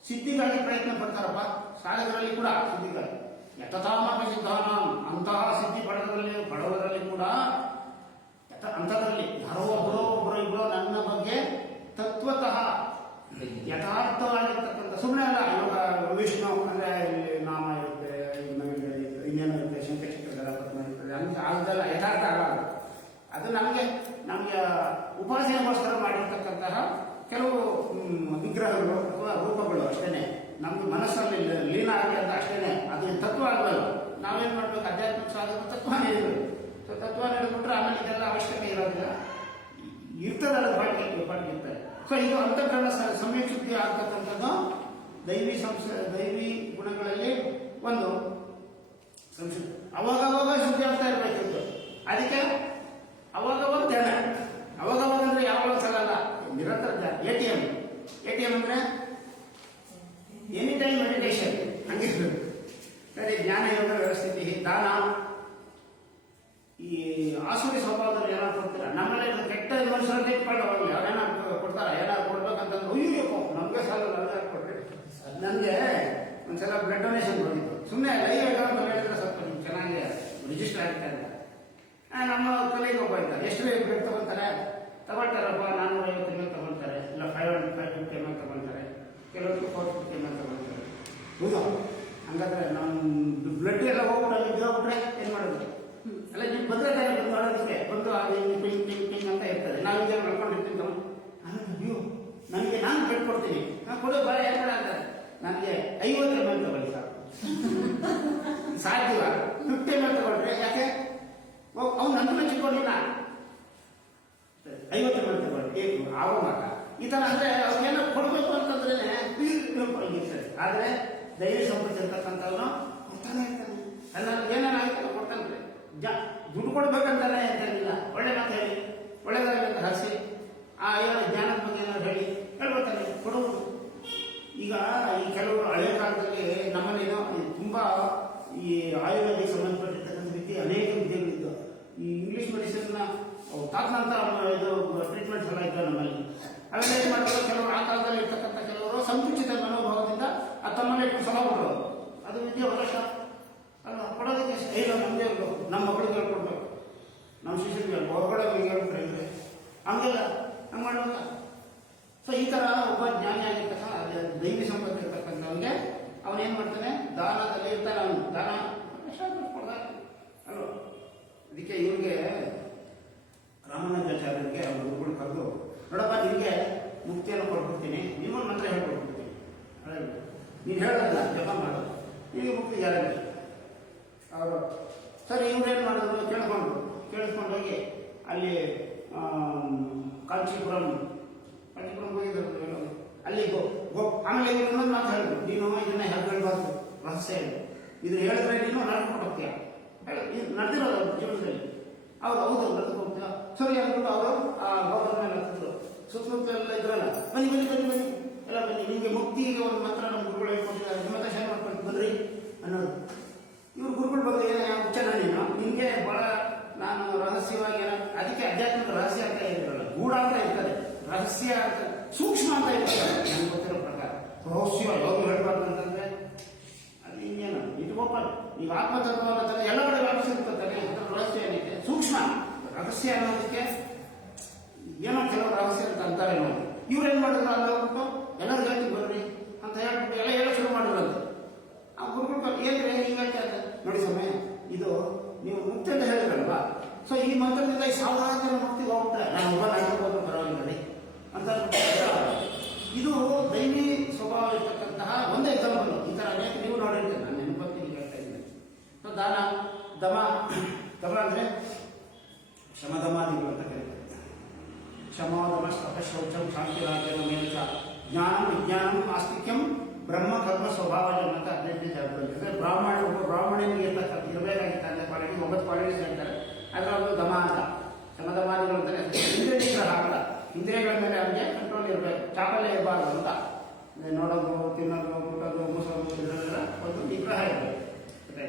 ಸಿದ್ಧಿಗಾಗಿ ಪ್ರಯತ್ನ ಪಡ್ತಾರಪ್ಪ. ಸಾಧಕರಲ್ಲಿ ಕೂಡ ಸಿದ್ಧಿಗಾಗಿ ಯತತಾಮಪಿ ಸಿದ್ಧಾನ, ಅಂತಹ ಸಿದ್ಧಿ ಪಡೆದವರಲ್ಲಿ ಕೂಡ ಅಂಥದ್ರಲ್ಲಿ ಯಾರೋ ಒಬ್ಬರು ಇಬ್ಬರು ನನ್ನ ಬಗ್ಗೆ ತತ್ವತಃ ಯಥಾರ್ಥವಾಗಿರ್ತಕ್ಕಂಥ, ಸುಮ್ಮನೆ ಅಲ್ಲ. ಇವಾಗ ವಿಷ್ಣು ಅಂದ್ರೆ ಇಲ್ಲಿ ನಾಮ ಇರುತ್ತೆ, ಇನ್ನೇನು ಇರುತ್ತೆ, ಶಂಕರಶೇಖರ ಗಣಪತ್ಮ ಇರ್ತದೆ, ಅಂತ ಆಗದಲ್ಲ, ಯಥಾರ್ಥ ಆಗಲ್ಲ. ಅದು ನಮಗೆ ಉಪಾಸನೆಗೋಸ್ಕರ ಮಾಡಿರ್ತಕ್ಕಂತಹ ಕೆಲವು ವಿಗ್ರಹಗಳು ಅಥವಾ ರೂಪಗಳು ಅಷ್ಟೇನೆ. ನಮ್ಗೆ ಮನಸ್ಸಲ್ಲಿ ಲೀನ ಆಗಲಿ ಅಂತ ಅಷ್ಟೇನೆ. ಅದು ತತ್ವ ಆಗಲ್ಲ. ನಾವೇನ್ ಮಾಡ್ಬೇಕು, ಅಧ್ಯಾತ್ಮಿಕ ಸಾಧಕ ತತ್ವನೇ ಇರಬೇಕು. ಸೊ ತತ್ವ ಹೇಳಿಬಿಟ್ರೆ ಆಮೇಲೆ ಇದೆಲ್ಲ ಅವಶ್ಯಕತೆ ಇರೋದಿಲ್ಲ. ಇರ್ತದೆ, ಅದು ಪಾಠಿರ್ತಾರೆ. ಸೊ ಇದು ಅಂತಃಕರಣ ಸಮ್ಯಕ್ ಶುದ್ಧಿ ಆಗ್ತಕ್ಕಂಥದ್ದು ದೈವಿ ಗುಣಗಳಲ್ಲಿ ಒಂದು ಸಂಶುದ್ಧಿ. ಅವಾಗವಾಗ ಶುದ್ಧಿ ಆಗ್ತಾ ಇರಬೇಕಿತ್ತು. ಅದಕ್ಕೆ ಅವಾಗವಾಗ ಧ್ಯಾನ. ಅವಾಗವಾಗ ಅಂದ್ರೆ ಯಾವಾಗ ಸಲ ಅಲ್ಲ, ನಿರಂತರ ಧ್ಯಾನ. ಎಟಿಎಂ ಅಂದ್ರೆ ಎನಿ ಟೈಮ್ ಮೆಡಿಟೇಷನ್ ಹಂಗಿರ್ಬೇಕು. ಸರಿ, ಜ್ಞಾನ ಯೋಗ ವ್ಯವಸ್ಥಿತಿ, ದಾನ. ಈ ಆಸುರಿ ಸ್ವಭಾವದಲ್ಲಿ ಏನಾದ್ರು ಕೊಡ್ತೀರಾ, ನಮ್ಮಲ್ಲಿ ಕೆಟ್ಟ ಮನುಷ್ಯರನ್ನ ಇಟ್ಕೊಂಡು ಹೋಗ್ಲಿ, ಅವ್ರೇನಾದ್ರು ಕೊಡ್ತಾರ, ಏನಾದ್ರು ಕೊಡ್ಬೇಕಂತಂದ್ರೆ ಅಯ್ಯೋ ನಮ್ಗೆ ಸಾಲ ಕೊಡ್ರಿ. ನನಗೆ ಒಂದ್ಸಲ ಬ್ಲಡ್ ಡೊನೇಷನ್ ಬಂದಿತ್ತು. ಸುಮ್ಮನೆ ಲೈವ್ ಎಕ್ಸಾಂಪಲ್ ಹೇಳಿದ್ರೆ ಸ್ವಲ್ಪ ನಿಮ್ಗೆ ಚೆನ್ನಾಗಿ ರಿಜಿಸ್ಟರ್ ಆಗ್ತಾ ಇದೆ. ನಮ್ಮ ಕಲೆಗೆ ಒಬ್ಬ ಇದ್ದಾರೆ, ಎಷ್ಟು ಬ್ಲಡ್ ತಗೊಳ್ತಾರಪ್ಪ, 450 ml ತಗೊಳ್ತಾರೆ, ಇಲ್ಲ 550 ml ತಗೊಳ್ತಾರೆ, ಕೆಲವೊಂದು 450 ml ತಗೊಳ್ತಾರೆ. ಹೌದಾ? ಹಂಗಾದ್ರೆ ನಮ್ಮ ಬ್ಲಡ್ ಎಲ್ಲ ಹೋಗ್ಬಿಟ್ಟು ಬಿದ್ದೋಗ್ಬಿಟ್ರೆ ಏನು ಮಾಡೋದು? ಅಲ್ಲ ನೀವು ಬಂದರೆ ತಾನೇ ಬಂದು ಮಾಡೋದಕ್ಕೆ ಬಂದು ಅದು ಪಿಂಗ್ ಪಿಂಗ್ ಪಿಂಗ್ ಅಂತ ಇರ್ತದೆ. ನಾವು ಈಗ ನಡ್ಕೊಂಡಿರ್ತೀವಿ ನಾವು ಅಯ್ಯೋ ನನಗೆ ನಾನು ಬ್ಲಡ್ ಕೊಡ್ತೀನಿ, ನಾನು ಕೊಡೋ ಬರ ಏನು ಮಾಡ ಅಂತಾರೆ. ನನಗೆ 50 ml ತಗೊಳ್ಳಿ ಸಾಕು. ಸಾಧ್ಯವ 50 ml ತಗೊಳ್ರಿ, ಯಾಕೆ ಅವ್ನು ನನ್ನ ಚಿಕ್ಕೊಂಡಿಲ್ಲ 50 ml ತಗೊಳ್ಳಿ ಆಗೋ ಮಾತ ಈ ಥರ ಅಂದರೆ ಅವ್ರಿಗೇನೋ ಕೊಡಬೇಕು ಅಂತಂದ್ರೆ ಇರ್ತಾರೆ. ಆದರೆ ದೈವ ಸಂಪತ್ತು ಇರ್ತಕ್ಕಂಥವ್ನು ಕೊಡ್ತಾನೆ ಇರ್ತಾನೆ. ಅಲ್ಲ ಏನಾಗುತ್ತೆ ಕೊಡ್ತಾನೆ. ದುಡ್ಡು ಕೊಡ್ಬೇಕಂತಾನೆ ಅಂತೇನಿಲ್ಲ. ಒಳ್ಳೆ ಮಾತು ಹೇಳಿ, ಒಳ್ಳೆದಾಗಬೇಕಂತ ಹರಿಸಿ ಏನೋ ಜ್ಞಾನದ ಬಗ್ಗೆ ಏನಾದ್ರು ಹೇಳಿ ಹೇಳ್ಬೇಕಂದ್ರೆ ಕೊಡುವುದು. ಈಗ ಈ ಕೆಲವರು ಹಳೆ ಕಾಲದಲ್ಲಿ ನಮ್ಮನೇನೋ ತುಂಬ ಈ ಆಯುರ್ವೇದಿಕ್ ಸಂಬಂಧಪಟ್ಟಿರ್ತಕ್ಕಂಥ ವ್ಯಕ್ತಿ ಅನೇಕ ವಿದ್ಯೆಗಳಿದ್ದು ಈ ಇಂಗ್ಲೀಷ್ ಮೆಡಿಸಿನ್ನ ತಾತ್ನಂತ ಇದು ಟ್ರೀಟ್ಮೆಂಟ್ಸ್ ಎಲ್ಲ ಇದ್ದಾವೆ ನಮ್ಮಲ್ಲಿ. ಅವೆಲ್ಲ ಏನು ಮಾಡೋದು, ಕೆಲವರು ಆ ಕಾಲದಲ್ಲಿ ಇರ್ತಕ್ಕಂಥ ಕೆಲವರು ಸಂಕುಚಿತ ಮನೋಭಾವದಿಂದ ಆ ತಮ್ಮಲ್ಲಿ ಸಲ ಕೊಡೋದು. ಅದು ವಿದ್ಯೆ ಅವಕಾಶ ಅಲ್ಲ ಕೊಡೋದಕ್ಕೆ ಇಲ್ಲ. ನಮ್ಮದೇ ಇರಬೇಕು, ನಮ್ಮ ಮಕ್ಕಳಿಗೆ ಹೇಳ್ಕೊಡ್ಬೇಕು, ನಮ್ಮ ಶಿಷ್ಯರಿಗೆ ಹೊರಗಡೆ ಹೇಳ್ಬಿಟ್ರೆ ಹಂಗೆಲ್ಲ ಹಂಗೆ ಮಾಡೋಲ್ಲ. ಸೊ ಈ ಥರ ಒಬ್ಬ ಜ್ಞಾನಿ ಆಗಿರ್ತಕ್ಕ ದೈವಿ ಸಂಪತ್ತು ಇರ್ತಕ್ಕಂಥವ್ನಿಗೆ ಅವನೇನು ಮಾಡ್ತಾನೆ, ದಾನದಲ್ಲಿ ಇರ್ತಾನೆ. ಅವನು ದಾನ ಕೊಡ್ದ ಅಲ್ವ. ಅದಕ್ಕೆ ಇವ್ರಿಗೆ ರಾಮಾನುಜಾಚಾರ್ಯರಿಗೆ ಅವ್ರ ಗುರುಗಳು ಕರೆದು, ನೋಡಪ್ಪ ನಿನಗೆ ಮುಕ್ತಿಯನ್ನು ಕೊಟ್ಬಿಡ್ತೀನಿ, ನಿಮ್ಮನ್ನು ಮಾತ್ರ ಹೇಳ್ಕೊಟ್ಬಿಡ್ತೀನಿ, ನೀನು ಹೇಳೋಲ್ಲ ಜಪ ಮಾಡೋದು, ನಿಮಗೆ ಮುಕ್ತಿ ಗ್ಯಾರಂಟಿ. ಅವರು ಸರಿ ಇವ್ರೇನು ಮಾಡೋದು ಕೇಳಿಸ್ಕೊಂಡೋಗಿ ಅಲ್ಲಿ ಕಾಂಚೀಪುರಂ ಹೋಗಿದ್ರು. ಅಲ್ಲಿ ಆಮೇಲೆ ಇವ್ರು ಇನ್ನೊಂದು ಮಾತು ಹೇಳಿದ್ರು, ನೀನು ಇದನ್ನ ಹೇಳ್ಬಾರ್ದು, ರಹಸ್ಯ ಇದೆ, ಇದನ್ನ ಹೇಳಿದ್ರೆ ನೀನು ನಡ್ಕೊಂಡು ಹೋಗ್ತೀಯ. ನಡೆದಿರೋದು ಅವ್ರ ಜೀವನದಲ್ಲಿ. ಅವ್ರು ಹೌದು ನಡೆದು ಹೋಗ್ತೀಯ ಸರಿ ಅಂದ್ಬಿಟ್ಟು ಅವರು ಆ ಗೋಪುರದ ಮೇಲೆ ಹತ್ತಿದ್ರು. ಸುತ್ತಮುತ್ತಲೆಲ್ಲ ಇದ್ರಲ್ಲ, ಬನ್ನಿ ಬನ್ನಿ ಬನ್ನಿ ಬನ್ನಿ ಎಲ್ಲ ಬನ್ನಿ, ನಿಮಗೆ ಮುಕ್ತಿಗೆ ಒಂದು ಮಾತ್ರ ನಮ್ಮ ಗುರುಗಳು ಹೇಳ್ಕೊಟ್ಟಿದ್ದಾರೆ, ನಿಮ್ಮ ಹತ್ರ ಶೇರ್ ಮಾಡ್ಕೊಂಡು ಬನ್ರಿ ಅನ್ನೋದು. ಇವ್ರು ಗುರುಗಳು ಬಂದು ಏನೋ ಹುಚ್ಚನ ನೀನು, ನಿಮಗೆ ಭಾಳ ನಾನು ರಹಸ್ಯವಾಗಿ ಅದಕ್ಕೆ ಆಧ್ಯಾತ್ಮಿಕ ರಹಸ್ಯ ಅಂತ ಹೇಳಿದ್ರಲ್ಲ, ಗೂಢ ಅಂತ ಇರ್ತದೆ, ರಹಸ್ಯ ಅಂತ ಸೂಕ್ಷ್ಮ ಅಂತ ಇರ್ತದೆ. ನನಗೆ ಗೊತ್ತಿರೋ ಪ್ರಕಾರ ರಹಸ್ಯ ಯಾವುದು ಹೇಳ್ಬಾರ್ದು ಅಂತಂದ್ರೆ ಅದು ಇನ್ನೇನು ಇದು ಓಪನ್. ನೀವು ಆತ್ಮತತ್ವ ಅನ್ನೋದನ್ನ ಎಲ್ಲ ಕಡೆ ವ್ಯಾಪಿಸಿರ್ತಾರೆ. ರಹಸ್ಯ ಏನಿದೆ ಸೂಕ್ಷ್ಮ ರಹಸ್ಯ ಅನ್ನೋದಕ್ಕೆ ಏನೋ ಕೆಲವು ರಹಸ್ಯ ಅಂತ ಅಂತಾರೆ ನೋಡಿ. ಇವ್ರೇನ್ ಮಾಡಿದ್ರು ಅಂತ ಹೋಗ್ಬಿಟ್ಟು ಎಲ್ಲರೂ ಹೇಳ್ತೀವಿ ಬರ್ರಿ ಅಂತ ಹೇಳ್ಬಿಟ್ಟು ಎಲ್ಲ ಹೇಳೋ ಶುರು ಮಾಡಿದ್ರಂತೆ. ಆ ಗುರುಗಳು ಏನ್ರಿ ಈಗ ಹೇಳ್ತಾರೆ ನೋಡಿ ಸಮಯ ಇದು ನೀವು ಮುಕ್ತಿ ಅಂತ ಹೇಳಿದ್ರಲ್ವಾ, ಸೊ ಈ ಮಂತ್ರದಿಂದ ಈ ಸಾವಿರಾರು ಜನ ಮುಕ್ತಿಗೆ ಹೋಗ್ತಾರೆ, ನಾನು ಒಬ್ಬ ನಾಯಕರು ಪರವಾಗಿಲ್ಲ ಅಂತ. ಇದು ದೈವಿ ಸ್ವಭಾವ ಇರ್ತಕ್ಕಂತಹ ಒಂದು ಎಕ್ಸಾಂಪಲ್. ಈ ಥರ ಅನೇಕ ನೀವು ನೋಡಿರ್ತೀರಿ, ನಾನು ನೆನಪತ್ತೀನಿ ಹೇಳ್ತಾ ಇದ್ದೀನಿ. ಸೊ ದಾನ ದಮ ಅಂದರೆ ಶಮದಮಾದಿಗಳು ಅಂತ ಕರೀತಾರೆ. ಶಮೋದಮ ಶೌಚಂ ಶಾಂತಿರಾಜ್ಯನ ಮೇಲ್ಚ ಜ್ಞಾನಂ ವಿಜ್ಞಾನಂ ಆಸ್ತಿಕ್ಯಂ ಬ್ರಹ್ಮ ಕರ್ಮ ಸ್ವಭಾವ ಅಂತ 18ನೇ ಜಾಗದಲ್ಲಿ ಒಬ್ಬ ಬ್ರಾಹ್ಮಣನಿಗೆ ಇರಬೇಕಾಗಿತ್ತು ಕ್ವಾಲಿಟಿ 9 ಕ್ವಾಲಿಟೀಸ್ ಹೇಳ್ತಾರೆ. ಅದರ ಒಂದು ದಮ ಅಂತ ಶಮದಮಾದಿಗಳು ಅಂತಾರೆ. ಇಂದ್ರಿಯ ನಿಗ್ರಹ ಆಗಲ್ಲ, ಇಂದ್ರಿಯಗಳ ಮೇಲೆ ಅವನಿಗೆ ಕಂಟ್ರೋಲ್ ಇರಬೇಕು, ಚಾಪಲ್ಯ ಇರಬಾರ್ದು ಅಂತ. ನೋಡೋದು, ತಿನ್ನೋದು, ಮುಟ್ಟೋದು, ಮುಸೋದು ಇದನ್ನೆಲ್ಲ ಒಂದು ನಿಗ್ರಹ ಇರಬೇಕು.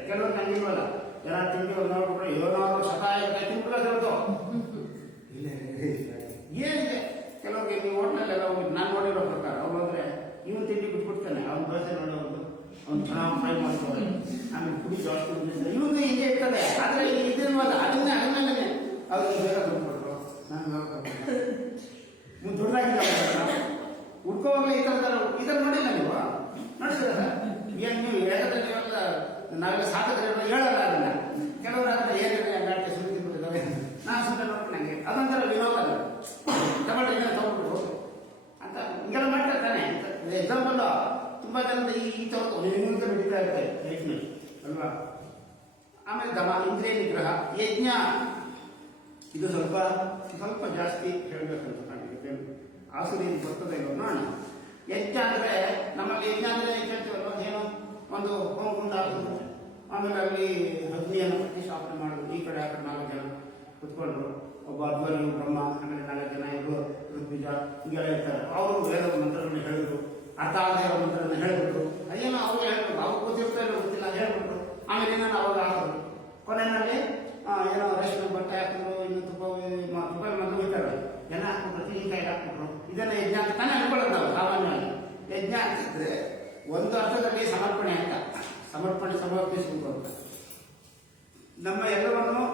ಕೆಲವರು ನಂಗಿಲ್ವಲ್ಲ, ಎಲ್ಲ ತಿಂಡಿ ಒಂದು ನೋಡ್ಬಿಟ್ರೆ ಏನಾದ್ರು ಶತಾಯ ತಿನ್ಬಿಡೋದು ಇಲ್ಲ ಏನಿದೆ. ಕೆಲವ್ರಿಗೆ ನೀವು ಹೋಟ್ಲಲ್ಲೆಲ್ಲ ಹೋಗಿ ನಾನು ನೋಡಿರೋ ಪ್ರಕಾರ ಅವ್ರು ಹೋದ್ರೆ ಇವನು ತಿಂಡಿ ಬಿಟ್ಬಿಡ್ತಾನೆ, ಅವ್ನ ದೋಸೆ ನೋಡೋದು ಅವ್ನು ಚೆನ್ನಾಗಿ ಫ್ರೈ ಮಾಡ್ತಾರೆ, ಆಮೇಲೆ ಪುಡಿ ಜಾಸ್ತಿ ಇವನು ಹಿಂಗೆ ಇರ್ತದೆ. ಆದರೆ ಇದನ್ವಲ್ಲ ಅದನ್ನೇ ಅವ್ರಿಗೆ ಬೇರೆ ದುಡ್ಡು ಕೊಟ್ಟರು, ನಾನು ದುಡ್ಡಾಗಿಲ್ಲ ಹುಡ್ಕೋವಾಗಲೇ ಇದನ್ನು ನೋಡಿಲ್ಲ ನೀವು ನೋಡಿಸಿದ ಏನು ನೀವು ಹೇಳೋದ್ರಲ್ಲಿ ಇವೆಲ್ಲ ನಾವೆಲ್ಲ ಸಾಕಿದ್ರೆ ಹೇಳಲ್ಲ ಅದನ್ನ. ಕೆಲವರು ಅದನ್ನ ಏನಿದೆ ಅಡ್ಡಾಡ್ಕೆ ಸುಳ್ಳು ತಿನ್ಬಿಟ್ಟಿದ್ದಾವೆ, ನಾನು ಸುಮ್ಮನೆ ನೋಡ್ಕೊಂಡು ನಂಗೆ ಅದೊಂಥರ ವಿನೋದ ತಗೊಳ್ಳಿ ತಗೊಂಡ್ಬಿಟ್ಟು ಅಂತ ಹಿಂಗೆಲ್ಲ ಮಾಡ್ತಾರೆ. ಎಕ್ಸಾಂಪಲ್ ತುಂಬ ಜನದ ಈ ಥರದ್ದು ನಿಮಗೆ ನಡೀತಾ ಇರ್ತಾರೆ ಲೈಫ್ನಲ್ಲಿ ಅಲ್ವಾ. ಆಮೇಲೆ ದಮ ಇಂದ್ರಿಯ ನಿಗ್ರಹ, ಯಜ್ಞ ಇದು ಸ್ವಲ್ಪ ಜಾಸ್ತಿ ಹೇಳಬೇಕಂತ ನನಗೆ ಆಸುರಿ ಬರ್ತದೆ ಇವಾಗ ನೋಡೋಣ. ಯಜ್ಞ ಅಂದರೆ ನಮ್ಮಲ್ಲಿ ಯಜ್ಞ ಅಂದರೆ ಕೇಳ್ತೀವಲ್ವ, ಏನು ಒಂದು ಹೋಮಗುಂಡ ಹಾಕೋದು, ಆಮೇಲೆ ಅಲ್ಲಿ ಅಗ್ನಿಯನ್ನು ಪ್ರತಿಷ್ಠಾಪನೆ ಮಾಡೋದು. ಈ ಕಡೆ ಆ ಕಡೆ 4 ಜನ ಕುತ್ಕೊಂಡ್ರು, ಒಬ್ಬ ಅಧ್ವರ್ಯು ಬ್ರಹ್ಮ, ಆಮೇಲೆ 4 ಜನ ಇವರು ಋತ್ವಿಜ ಹೀಗೆಲ್ಲ ಇರ್ತಾರೆ. ಅವರು ವೇದ ಮಂತ್ರಗಳನ್ನ ಹೇಳಿದ್ರು, ಅರ್ಥ ಆಗದೆ ಇರೋ ಮಂತ್ರಗಳನ್ನ ಹೇಳಿಬಿಟ್ರು. ಅದೇನೋ ಅವ್ರು ಹೇಳ್ಬೇಕು, ಅವ್ರು ಗೊತ್ತಿರ್ತಾರೆ ಗೊತ್ತಿಲ್ಲ ಹೇಳ್ಬಿಟ್ರು. ಆಮೇಲೆ ಏನೋ ಅವಾಗ ಹಾಕಿದ್ರು. ಕೊನೆಯಲ್ಲಿ ಏನೋ ರೇಷ್ಮೆ ಬಟ್ಟೆ ಹಾಕಿದ್ರು, ಇನ್ನು ತುಪ್ಪ ಮೊದಲು ಹೋಗ್ತಾರೆ, ಜನ ಹಾಕ್ಬಿಟ್ರು, ತೆಂಗಿನಕಾಯಿ ಹಾಕ್ಬಿಟ್ರು. ಇದನ್ನ ಯಜ್ಞ ಅಂತ ತಾನೇ ಅನ್ಕೊಳ್ಳೋದು ನಾವು ಸಾಮಾನ್ಯವಾಗಿ. ಯಜ್ಞ ಅಂತಿದ್ರೆ ಒಂದು ಅರ್ಥದಲ್ಲಿ ಸಮರ್ಪಣೆ ಅಂತ, ಸಮರ್ಪಿಸಬೇಕು ಅಂತ. ನಮ್ಮ ಎಲ್ಲವನ್ನು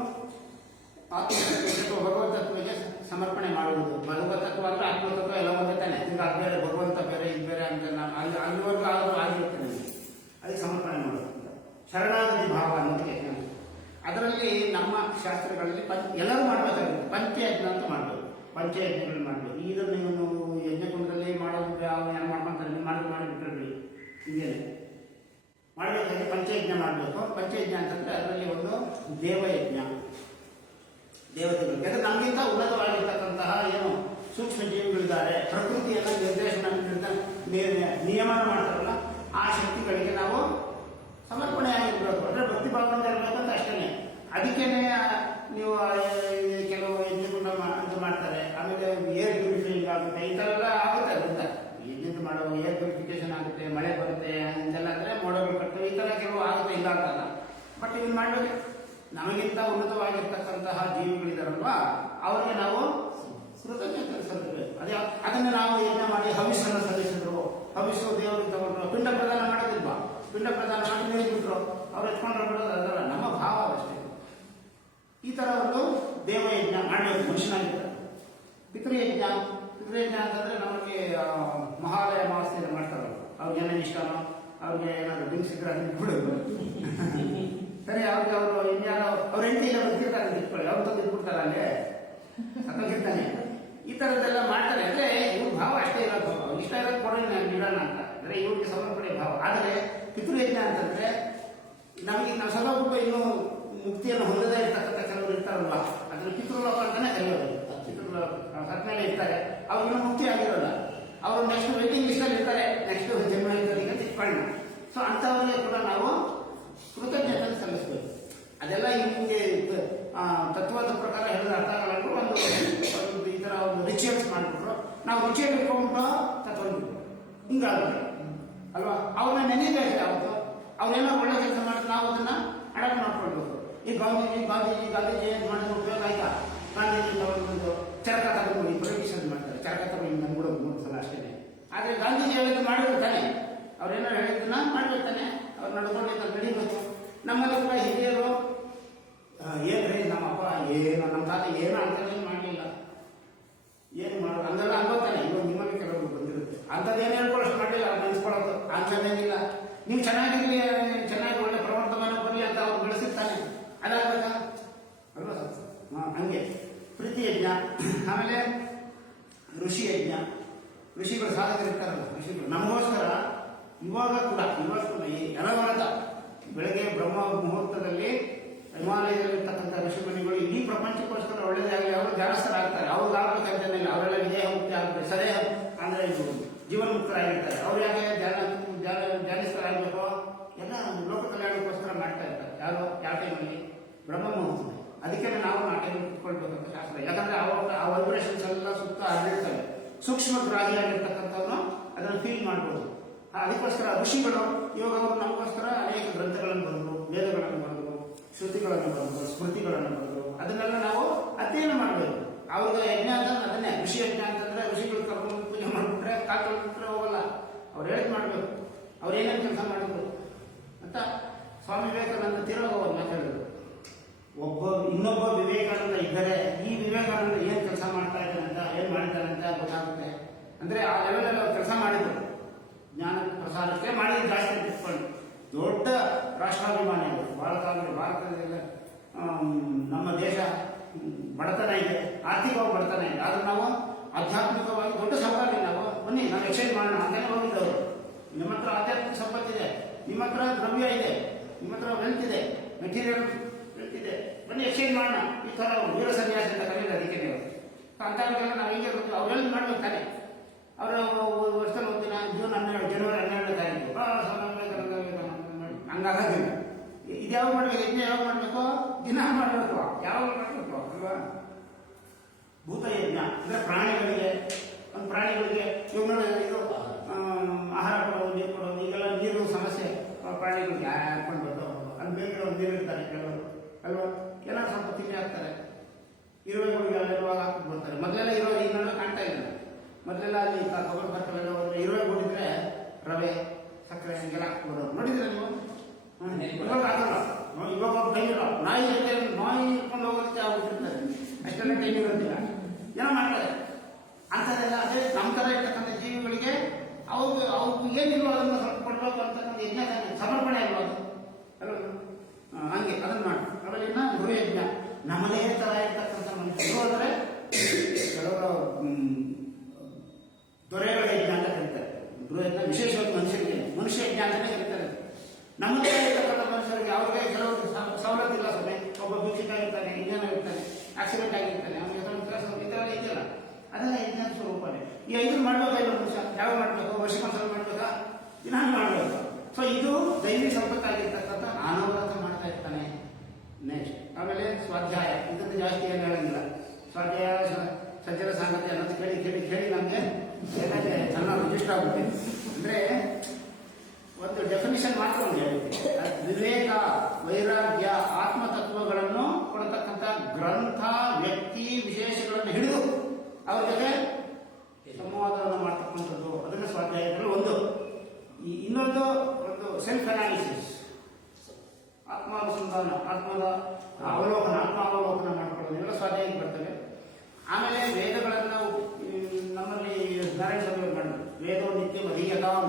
ಆತ್ಮತತ್ವ ಭಗವತತ್ವಕ್ಕೆ ಸಮರ್ಪಣೆ ಮಾಡುವುದು. ಭಗವತತ್ವ ಅಂದ್ರೆ ಆತ್ಮತತ್ವ ಎಲ್ಲ ಒಂದೇ ತಾನೆ. ಈಗ ಅದು ಬೇರೆ ಭಗವಂತ ಬೇರೆ ಇದು ಬೇರೆ ಅಂತ ಅಲ್ಲಿವರೆಗೂ ಆದರೂ ಆಗಿರುತ್ತೆ, ಅದಕ್ಕೆ ಸಮರ್ಪಣೆ ಮಾಡೋದು. ಅದರಲ್ಲಿ ನಮ್ಮ ಶಾಸ್ತ್ರಗಳಲ್ಲಿ ಎಲ್ಲರೂ ಮಾಡಬೇಕಾಗುತ್ತೆ. ಪಂಚಯಜ್ಞ ಅಂತ ಮಾಡಬೇಕು, ಪಂಚಯಜ್ಞಗಳು ಮಾಡಬೇಕು. ಇದನ್ನು ನೀವು ಯಜ್ಞಕುಂಡದಲ್ಲಿ ಮಾಡೋದು ಏನು ಮಾಡ್ಕೊಂತಾರೆ, ನೀವು ಮಾಡಿಬಿಟ್ರಿ ಹೀಗೇನೆ ಮಾಡಬೇಕಾದ್ರೆ ಪಂಚಯಜ್ಞ ಮಾಡಬೇಕು. ಪಂಚಯಜ್ಞ ಅಂತಂದ್ರೆ ಅದರಲ್ಲಿ ಒಂದು ದೇವಯಜ್ಞ, ದೇವತೆಗಳು, ಯಾಕಂದ್ರೆ ನಮಗಿಂತ ಉನ್ನತವಾಗಿರ್ತಕ್ಕಂತಹ ಏನು ಸೂಕ್ಷ್ಮ ಜೀವಿಗಳಿದ್ದಾರೆ, ಪ್ರಕೃತಿಯನ್ನು ನಿಯಮನ ಮಾಡ್ತಾರಲ್ಲ, ಆ ಶಕ್ತಿಗಳಿಗೆ ನಾವು ಸಮರ್ಪಣೆಯಾಗಿರ್ಬೇಕು. ಅಂದರೆ ಭಕ್ತಿ ಭಾವನೆ ಇರಬೇಕಂತ ಅಷ್ಟೇ. ಅದಕ್ಕೇನೆ ನೀವು ಕೆಲವು ಯಜ್ಞಗುಂಡ ಇದು ಮಾಡ್ತಾರೆ. ಆಮೇಲೆ ಏರ್ ಪ್ಯೂರಿಫೈಯಿಂಗ್ ಆಗುತ್ತೆ, ಈ ಥರ ಎಲ್ಲ ಆಗುತ್ತೆ. ಅದರಿಂದ ಯಜ್ಞ ಮಾಡೋ ಏರ್ ಪ್ಯೂರಿಫಿಕೇಶನ್ ಆಗುತ್ತೆ, ಮಳೆ ಬರುತ್ತೆ ಅಂತೆಲ್ಲ, ಅಂದರೆ ಮೋಡಗಳು ಕಟ್ಟು ಈ ಥರ ಕೆಲವು ಆಗುತ್ತೆ, ಇಲ್ಲ ಅಂತಲ್ಲ. ಬಟ್ ಇದನ್ನು ಮಾಡಬೇಕು. ನಮಗಿಂತ ಉನ್ನತವಾಗಿರ್ತಕ್ಕಂತಹ ಜೀವಿಗಳಿದಾರಲ್ವಾ, ಅವರಿಗೆ ನಾವು ಕೃತಜ್ಞತೆ ಸಲ್ಲಿಸಬೇಕು. ಅದನ್ನು ನಾವು ಯಜ್ಞ ಮಾಡಿ ಹವಿಸ್ಸನ್ನು ಸಲ್ಲಿಸಿದ್ರು, ಹವಿಸ್ಸು ದೇವರಿಗೆ ತಗೊಂಡ್ರು, ಪಿಂಡ ಪ್ರದಾನ ಮಾಡೋದಿಲ್ವಾ, ಪಿಂಡ ಪ್ರದಾನ ಮಾಡಿ ನೀಡಿಬಿಟ್ರು, ಅವ್ರು ಎತ್ಕೊಂಡ್ರೆ ಬಿಡೋದು ಅದಲ್ಲ, ನಮ್ಮ ಭಾವ ಅಷ್ಟೇ. ಈ ಥರ ಒಂದು ದೇವಯಜ್ಞ ಮಾಡಬೇಕು ಮನುಷ್ಯನಾಗಿರ್ತಾರೆ. ಪಿತೃಯಜ್ಞ, ಪಿತೃಯಜ್ಞ ಅಂತಂದ್ರೆ ನಮಗೆ ಮಹಾಲಯ ಅಮಾವಾಸ್ಯೆಯನ್ನು ಮಾಡ್ತಾರಲ್ಲ, ಅವ್ರಿಗೆ ಏನೇನು ಇಷ್ಟನೋ, ಅವ್ರಿಗೆ ಏನಾದ್ರು ಡ್ರಿಂಕ್ಸ್ ಇದ್ರೆ ಅದನ್ನು ಬಿಡೋದು ಸರಿ. ಅವ್ರಿಗೆ ಅವರು ಇನ್ಯಾರೋ ಅವ್ರ ಹೆಂಡತಿ ಇಲ್ಲ ಬರ್ತಿರ್ತಾರೆ ಅಂತ ಇಟ್ಕೊಳ್ಳಿ, ಅವ್ರು ತಂದು ಇಟ್ಬಿಡ್ತಾರೆ ಅಲ್ಲೇ ಸತ್ತೋಗಿರ್ತಾನೆ. ಈ ಥರದ್ದೆಲ್ಲ ಮಾಡ್ತಾರೆ. ಅಂದರೆ ಇವ್ರ ಭಾವ ಅಷ್ಟೇ ಇರೋದು, ಇಷ್ಟ ಇರೋದು ಕೊಡೋಣ ನೀಡೋಣ ಅಂತ, ಅಂದರೆ ಇವ್ರಿಗೆ ಸಮರ್ಪಣೆ ಭಾವ. ಆದರೆ ಪಿತೃಯಜ್ಞ ಅಂತಂದ್ರೆ ನಮಗೆ ನಾವು ಸದೋಗ್ಬಿಟ್ಟು ಇನ್ನೂ ಮುಕ್ತಿಯನ್ನು ಹೊಂದದೇ ಇರ್ತಕ್ಕಂಥ ಕೆಲವರು ಇರ್ತಾರಲ್ವ, ಅದನ್ನು ಪಿತೃಲೋಕ ಅಂತಾನೆ ಕರೆಯೋದು. ಪಿತೃಲೋಕ ಸತ್ಮೇಲೆ ಇರ್ತಾರೆ, ಅವ್ರು ಇನ್ನೂ ಮುಕ್ತಿ ಆಗಿರೋಲ್ಲ, ಅವರು ನೆಕ್ಸ್ಟ್ ವೇಟಿಂಗ್ ಲಿಸ್ಟಲ್ಲಿ ಇರ್ತಾರೆ, ನೆಕ್ಸ್ಟ್ ಜನ್ಮ ಇರ್ತದೆ ತಿಳ್ಕೊಳ್ಳೋಣ. ಸೊ ಅಂಥವರಿಗೆ ಕೂಡ ನಾವು ಕೃತಜ್ಞತೆ ಸಲ್ಲಿಸಬೇಕು. ಅದೆಲ್ಲ ಹಿಂಗೆ ತತ್ವದ ಪ್ರಕಾರ ಹೇಳಿದ ಅರ್ಥ ಆಗಲ್ಲ. ಒಂದು ಈ ಥರ ಒಂದು ರಿಚುವಲ್ಸ್ ಮಾಡಿಬಿಟ್ರು, ನಾವು ರಿಚುವಲ್ ಇಟ್ಕೊಂಡ್ಬಿಟ್ಟು ತತ್ವ ಹಿಂಗಾಗುತ್ತೆ ಅಲ್ವಾ. ಅವ್ರನ್ನ ನೆನೀಬೇಕು. ಯಾವತ್ತು ಅವ್ರೇನೋ ಒಳ್ಳೆ ಕೆಲಸ ಮಾಡಿದ್ರೆ ನಾವು ಅದನ್ನ ಅಡಾಪ್ಟ್ ಮಾಡ್ಕೊಳ್ಬೇಕು. ಈ ಗಾಂಧೀಜಿ ಏನು ಮಾಡಿದ್ರೆ ಉಪಯೋಗ ಆಯ್ತಾ, ಗಾಂಧೀಜಿ ಒಂದು ಚರಕ ತಗೊಂಡು ಪ್ರೊಹಿಬಿಷನ್ ಮಾಡ್ತಾರೆ, ಚರಕ ತಗೊಂಡು ನಮ್ಬಿಡೋದು 3 ಸಲ ಅಷ್ಟೇ. ಆದರೆ ಗಾಂಧೀಜಿ ಹೇಳಿದ್ದು ಮಾಡಿರ್ತಾನೆ, ಅವ್ರೇನೋ ಹೇಳಿದ್ದನ್ನ ಮಾಡಿರ್ತಾನೆ, ಅವ್ರು ನಡ್ಕೊಂಡಿದ್ದ ನಡೀಬೇಕು. ನಮ್ಮಲ್ಲಿ ಕೂಡ ಹಿರಿಯರು ಏನ್ರಿ ನಮ್ಮಪ್ಪ ಏನು ನಮ್ಮ ತಾತ ಏನು ಅಂಥದ್ದೇನು ಮಾಡಲಿಲ್ಲ, ಏನು ಮಾಡೋದು ಹಂಗೆಲ್ಲ ಅನ್ಕೋತಾನೆ. ಇವಾಗ ನಿಮ್ಮಲ್ಲಿ ಕೆಲವರು ಬಂದಿರುತ್ತೆ, ಅಂಥದ್ದೇನು ಹೇಳ್ಕೊಳ್ಳೋಷ್ಟು ಮಾಡಲಿಲ್ಲ, ಅವ್ರು ನೆನೆಸ್ಕೊಳ್ಳೋದು ಅಂಥದ್ದೇನಿಲ್ಲ. ನೀವು ಚೆನ್ನಾಗಿರಲಿ, ಚೆನ್ನಾಗಿ ಒಳ್ಳೆ ಪ್ರವರ್ತಮಾನ ಬರಲಿ ಅಂತ ಅವ್ರು ಬೆಳೆಸಿರ್ತಾನೆ, ಅದಾಗಬೇಕಾ ಅಲ್ವಾ ಸರ್? ಹಂಗೆ ಪ್ರೀತಿ ಯಜ್ಞ. ಆಮೇಲೆ ಋಷಿ ಯಜ್ಞ, ಋಷಿಗಳು ಸಾಧಕರಿರ್ತಾರಲ್ಲ, ಋಷಿಗಳು ನಮಗೋಸ್ಕರ ಇವಾಗ ಕೂಡ ಅನವರತ ಬೆಳಗ್ಗೆ ಬ್ರಹ್ಮ ಮುಹೂರ್ತದಲ್ಲಿ ಹಿಮಾಲಯದಲ್ಲಿರ್ತಕ್ಕಂಥ ಋಷಿಮುನಿಗಳು ಇಡೀ ಪ್ರಪಂಚಕ್ಕೋಸ್ಕರ ಒಳ್ಳೆಯದಾಗಲಿ ಅವರು ಜಾನಸ್ಥರಾಗ್ತಾರೆ. ಅವ್ರಿಗಾಗಬೇಕಂತೇನಿಲ್ಲ, ಅವರೆಲ್ಲ ವಿದೇಹ ಮುಕ್ತಿ ಆಗುತ್ತೆ, ಸದೇಹ ಅಂದರೆ ಇದು ಜೀವನ ಮುಕ್ತರಾಗಿರ್ತಾರೆ. ಅವ್ರು ಯಾಕೆ ಧ್ಯಾನಿಸ್ಥರಾಗಬೇಕು, ಎಲ್ಲ ಲೋಕ ಕಲ್ಯಾಣಕ್ಕೋಸ್ಕರ ಮಾಡ್ತಾ ಇರ್ತಾರೆ. ಯಾವ ಟೈಮಲ್ಲಿ? ಬ್ರಹ್ಮ ಮುಹೂರ್ತ. ಅದಕ್ಕೆ ನಾವು ಆ ಟೈಮ್ ಕುತ್ಕೊಳ್ಬೇಕಂತ ಶಾಸ್ತ್ರ. ಯಾಕಂದ್ರೆ ಆ ವೈಬ್ರೇಷನ್ಸ್ ಎಲ್ಲ ಸುತ್ತ ಹರಡಿರ್ತವೆ. ಸೂಕ್ಷ್ಮ ಗ್ರಾಹಿಯಾಗಿರ್ತಕ್ಕಂಥವ್ರು ಅದನ್ನು ಫೀಲ್ ಮಾಡ್ಬೋದು. ಅದಕ್ಕೋಸ್ಕರ ಋಷಿಗಳು ಇವಾಗ ಅವರು ನಮಗೋಸ್ಕರ ಅನೇಕ ಗ್ರಂಥಗಳನ್ನು ಬರೆದು, ವೇದಗಳನ್ನು ಬರೆದು, ಶ್ರುತಿಗಳನ್ನು ಬರೆದು, ಸ್ಮೃತಿಗಳನ್ನು ಬರೆದು, ಅದನ್ನೆಲ್ಲ ನಾವು ಅಧ್ಯಯನ ಮಾಡಬೇಕು. ಅವ್ರಿಗೆ ಯಜ್ಞ ಅಂತಂದ್ರೆ ಅದನ್ನೇ ಋಷಿ ಯಜ್ಞ ಅಂತಂದ್ರೆ ಋಷಿಗಳು ಕರ್ಕೊಂಡು ಪೂಜೆ ಮಾಡಿಬಿಟ್ರೆ ಕಾಲ್ಬಿಟ್ರೆ ಹೋಗಲ್ಲ. ಅವ್ರು ಹೇಳಿದ್ ಮಾಡಬೇಕು, ಅವ್ರು ಏನೇನು ಕೆಲಸ ಮಾಡಬೇಕು ಅಂತ ಸ್ವಾಮಿ ವಿವೇಕಾನಂದ ತಿರುಗೋರು ಮಾತಾಡಿದ್ರು. ಇನ್ನೊಬ್ಬ ವಿವೇಕಾನಂದ ಇದ್ದರೆ ಈ ವಿವೇಕಾನಂದ ಏನ್ ಕೆಲಸ ಮಾಡ್ತಾ ಇದ್ದಾನೆ ಅಂತ, ಏನ್ ಮಾಡಿದ್ದಾನೆ ಅಂತ ಗೊತ್ತಾಗುತ್ತೆ. ಅಂದ್ರೆ ಆ ಲೆವೆಲಲ್ಲಿ ಅವ್ರು ಕೆಲಸ ಮಾಡಿದ್ರು, ಜ್ಞಾನ ಪ್ರಸಾರಕ್ಕೆ ಮಾಡಿದ ಜಾಸ್ತಿ ತಿಳ್ಕೊಂಡು ದೊಡ್ಡ ರಾಷ್ಟ್ರಾಭಿಮಾನಿ ಅವರು. ಭಾರತದಲ್ಲಿ ನಮ್ಮ ದೇಶ ಬಡತನ ಇದೆ, ಆರ್ಥಿಕವಾಗಿ ಬಡತನ ಇದೆ, ಆದ್ರೆ ನಾವು ಆಧ್ಯಾತ್ಮಿಕವಾಗಿ ದೊಡ್ಡ ಸಂಪಾದನೆ. ನಾವು ಬನ್ನಿ ನಾವು ಎಕ್ಸ್ಚೇಂಜ್ ಮಾಡೋಣ ಅಂತಾನೆ ಹೋಗಿದ್ದವರು. ನಿಮ್ಮ ಹತ್ರ ಆಧ್ಯಾತ್ಮಿಕ ಸಂಪತ್ತಿದೆ, ನಿಮ್ಮ ಹತ್ರ ದ್ರವ್ಯ ಇದೆ, ನಿಮ್ಮ ಹತ್ರ ವೆಲ್ತ್ ಇದೆ, ಮೆಟೀರಿಯಲ್ ವೆಲ್ತ್ ಇದೆ, ಬನ್ನಿ ಎಕ್ಸ್ಚೇಂಜ್ ಮಾಡೋಣ. ಈ ಥರ ವೀರ ಸನ್ಯಾಸ ಅಂತ ಕರೆಯೋದು ಅದಕ್ಕೆ ಅಂಥವ್ರಿಗೆಲ್ಲ ನಾವು ಹಿಂಗೆ ಅವ್ರೆಲ್ಲ ಮಾಡ್ಬೇಕು ತಾನೆ. ಅವರ ವರ್ಷದಲ್ಲಿ ಒಂದಿನ ಜನವರಿ 12ನೇ ತಾರೀಕು ಹಂಗಾಗೋದಿಲ್ಲ. ಇದು ಯಾವಾಗ ಮಾಡ್ಬೇಕು, ಯಜ್ಞ ಯಾವಾಗ ಮಾಡಬೇಕು, ದಿನ ಮಾಡಬೇಕು, ಯಾವಾಗ ಮಾಡಬೇಕು ಅಲ್ವಾ. ಭೂತಯಜ್ಞ ಅಂದ್ರೆ ಪ್ರಾಣಿಗಳಿಗೆ, ಒಂದು ಪ್ರಾಣಿಗಳಿಗೆ ಇವಾಗ ಇದು ಆಹಾರ ಕೊಡೋದು, ನೀರು ಕೊಡೋದು, ಈಗೆಲ್ಲ ನೀರು ಸಮಸ್ಯೆ ಪ್ರಾಣಿಗಳಿಗೆ ಹಾಕೊಂಡು ಅಲ್ಲಿ ಬೇರೆ ಒಂದು ನೀರು ಇರ್ತಾರೆ ಕೆಲವರು ಅಲ್ವಾ. ಏನಾದ್ರು ಸ್ವಲ್ಪ ತಿಂಡಿ ಹಾಕ್ತಾರೆ, ಇರುವೆಗಳಿಗೆ ಅಲ್ಲೆಲ್ಲ ಹಾಕಿ ಬರ್ತಾರೆ. ಮೊದಲೆಲ್ಲ ಇರುವೆ ಇನ್ನೊಂದು ಕಾಣ್ತಾ ಇಲ್ಲ. ಮೊದಲೆಲ್ಲ ಅಲ್ಲಿ ತೊಗೊಂಡು ಬರ್ತಾವೆಲ್ಲ ಹೋದ್ರೆ ಇರುವೆ ಕೊಟ್ಟಿದ್ರೆ ರವೆ ಸಕ್ಕರೆ ಹಂಗೆಲ್ಲ ಹಾಕ್ಬೋದು. ನೋಡಿದ್ರೆ ನೀವು ಇವಾಗ ಆಗಲ್ಲ, ಇವಾಗ ಟೈಮ್ ಇಲ್ಲ. ನಾಯಿ ಇಟ್ಕೊಂಡು ಹೋಗೋದಕ್ಕೆ ಆಗ್ಬಿಟ್ಟಿರ್ತಾರೆ, ಅಷ್ಟೆಲ್ಲ ಟೈಮ್ ಇರೋದಿಲ್ಲ, ಏನೋ ಮಾಡ್ತಾರೆ ಅಂಥದ್ದೆಲ್ಲ. ಅದೇ ನಮ್ಮ ಥರ ಇರ್ತಕ್ಕಂಥ ಜೀವಿಗಳಿಗೆ ಅವ್ರಿಗೆ ಏನಿಲ್ವೋ ಅದನ್ನು ಸ್ವಲ್ಪ ಕೊಡಬೇಕು ಅಂತ ಯಜ್ಞ ಸಮರ್ಪಣೆ ಇಲ್ವೋ ಅದು ಅಲ್ವ. ಹಂಗೆ ಅದನ್ನು ಮಾಡಿ. ಆಮೇಲೆ ಇನ್ನು ಗೃಹಯಜ್ಞ ನಮ್ಮದೇ ಥರ ಇರ್ತಕ್ಕಂಥ ಮನುಷ್ಯರು ಅಂದರೆ ಕೆಲವರು ದೊರೆಗಳ ಯಜ್ಞ ಅಂತ ಕರೀತಾರೆ. ಗೃಹಯಜ್ಞ ವಿಶೇಷವಾಗಿ ಮನುಷ್ಯ ಯಜ್ಞ ಅಂತಲೇ ಕರೀತಾರೆ. ನಮ್ಮದೇ ಇರ್ತಕ್ಕಂಥ ಮನುಷ್ಯರಿಗೆ ಅವ್ರಿಗೆ ಕೆಲವರು ಸವಲತ್ತು ಇಲ್ಲ. ಸೊನ್ನೆ ಒಬ್ಬ ಭಿಕ್ಷಿಕ ಇರ್ತಾನೆ, ಇನ್ನೇನೋ ಇರ್ತಾನೆ, ಆಕ್ಸಿಡೆಂಟ್ ಆಗಿರ್ತಾನೆ, ಅವನಿಗೆ ಈ ಥರ ಇದೆಯಲ್ಲ, ಅದೆಲ್ಲ ಯಜ್ಞ ಸ್ವರೂಪನೇ. ಈ 5 ಮಾಡಬೇಕಾಗಿಲ್ಲ ಮನುಷ್ಯ. ಯಾವ ಮಾಡಬೇಕು? ವರ್ಷಕ್ಕೊಂದ್ಸಲ ಮಾಡಬೇಕಾ? ದಿನ ಮಾಡಬೇಕು. ಸೊ ಇದು ದೈವಿ ಸಂಪತ್ತಾಗಿರ್ತಕ್ಕಂಥ ಅನಾವರತ ಮಾಡ್ತಾ ಇರ್ತಾನೆ. ನೆಕ್ಸ್ಟ್ ಆಮೇಲೆ ಸ್ವಾಧ್ಯಾಯ. ಇದನ್ನು ಜಾಸ್ತಿ ಏನು ಹೇಳಂಗಿಲ್ಲ. ಸ್ವಾಧ್ಯಾಯ ಸಜ್ಜನ ಸಾಂಗತ್ಯ ಅನ್ನೋದು ಕೇಳಿ ಕೇಳಿ ಕೇಳಿ ನಮಗೆ ಎಲ್ಲಕ್ಕೆ ಚೆನ್ನಾಗಿ ರಿಜಿಸ್ಟರ್ ಆಗುತ್ತೆ. ಅಂದರೆ ಒಂದು ಡೆಫಿನಿಷನ್ ಮಾತ್ರ ಒಂದು ಹೇಳ್ತೀನಿ. ವಿವೇಕ, ವೈರಾಗ್ಯ, ಆತ್ಮತತ್ವಗಳನ್ನು ಕೊಡತಕ್ಕಂಥ ಗ್ರಂಥ, ವ್ಯಕ್ತಿ, ವಿಶೇಷಗಳನ್ನು ಹಿಡಿದು ಅವ್ರ ಜೊತೆ ಸಂವಾದವನ್ನು ಮಾಡ್ತಕ್ಕಂಥದ್ದು, ಅದನ್ನು ಸ್ವಾಧ್ಯಾಯಗಳು ಒಂದು. ಇನ್ನೊಂದು ಒಂದು ಸೆಲ್ಫ್ ಅನಾಲಿಸಿಸ್, ಆತ್ಮಾನುಸಂಧಾನ, ಆತ್ಮಾವಲೋಕನ ಮಾಡ್ಕೊಳ್ಳೋದು, ಇವೆಲ್ಲ ಸ್ವಾಧ್ಯಾಯಕ್ಕೆ ಬರ್ತವೆ. ಆಮೇಲೆ ವೇದಗಳನ್ನು ನಮ್ಮಲ್ಲಿ ನಾರಾಯಣ ಸ್ವಾಮಿ ಮಾಡಿದ್ರು. ವೇದೋ ನಿತ್ಯ ಅಧೀಯತಾಂ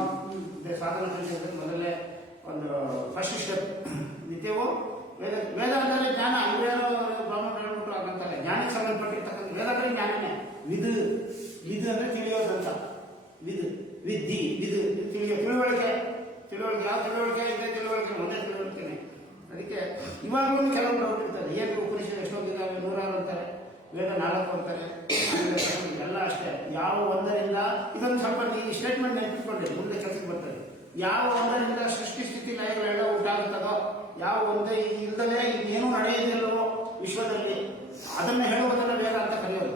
ಸಾಧನ ಸಂಖ್ಯೆ ಮೊದಲೇ ಒಂದು ಫಸ್ಟ್ ಸ್ಟೆಪ್. ನಿತ್ಯವೂ ವೇದ ಅಂದರೆ ಜ್ಞಾನ. ಇವೇನೋ ಬ್ರಾಹ್ಮಣ ಹೇಳ್ಬಿಟ್ರು ಹಾಗಂತಾರೆ. ಜ್ಞಾನಕ್ಕೆ ಸಂಬಂಧಪಟ್ಟಿರ್ತಕ್ಕಂಥ ವೇದ ಅಂದರೆ ಜ್ಞಾನನೇ. ವಿಧು ಅಂದರೆ ತಿಳಿಯೋದಂತ. ವಿಧಿ ತಿಳುವಳಿಕೆ. ಯಾವ ತಿಳುವಳಿಕೆ ಇದೆ? ತಿಳುವಳಿಕೆ ಒಂದೇ ತಿಳುವಳಿಕೆನೆ. ಅದಕ್ಕೆ ಇವಾಗಲೂ ಕೆಲವು ಡೌಟ್ ಇರ್ತಾರೆ. ಏನು ಉಪನಿಷತ್ ಎಷ್ಟೊಂದಿದ್ದಾವೆ? 106 ಅಂತಾರೆ, ವೇದ 4 ಅಂತಾರೆ, ಎಲ್ಲ ಅಷ್ಟೇ. ಯಾವ ಒಂದರಿಂದ ಇದೊಂದು ಸ್ವಲ್ಪ ಈ ಸ್ಟೇಟ್ಮೆಂಟ್ ನೆನಪಿಟ್ಕೊಂಡ್ರೆ ಮುಂದೆ ಕೆಲಸಕ್ಕೆ ಬರ್ತದೆ. ಯಾವ ಒಂದರಿಂದ ಸೃಷ್ಟಿ ಸ್ಥಿತಿ ಲಯಗಳೆಲ್ಲ ಉಂಟಾಗುತ್ತದೋ, ಯಾವ ಒಂದೇ ಇಲ್ಲದಲೇ ಇನ್ನೇನು ನಡೆಯೋದಿಲ್ಲವೋ ವಿಶ್ವದಲ್ಲಿ, ಅದನ್ನು ಹೇಳುವುದನ್ನ ವೇದ ಅಂತ ಕರೆಯೋದು.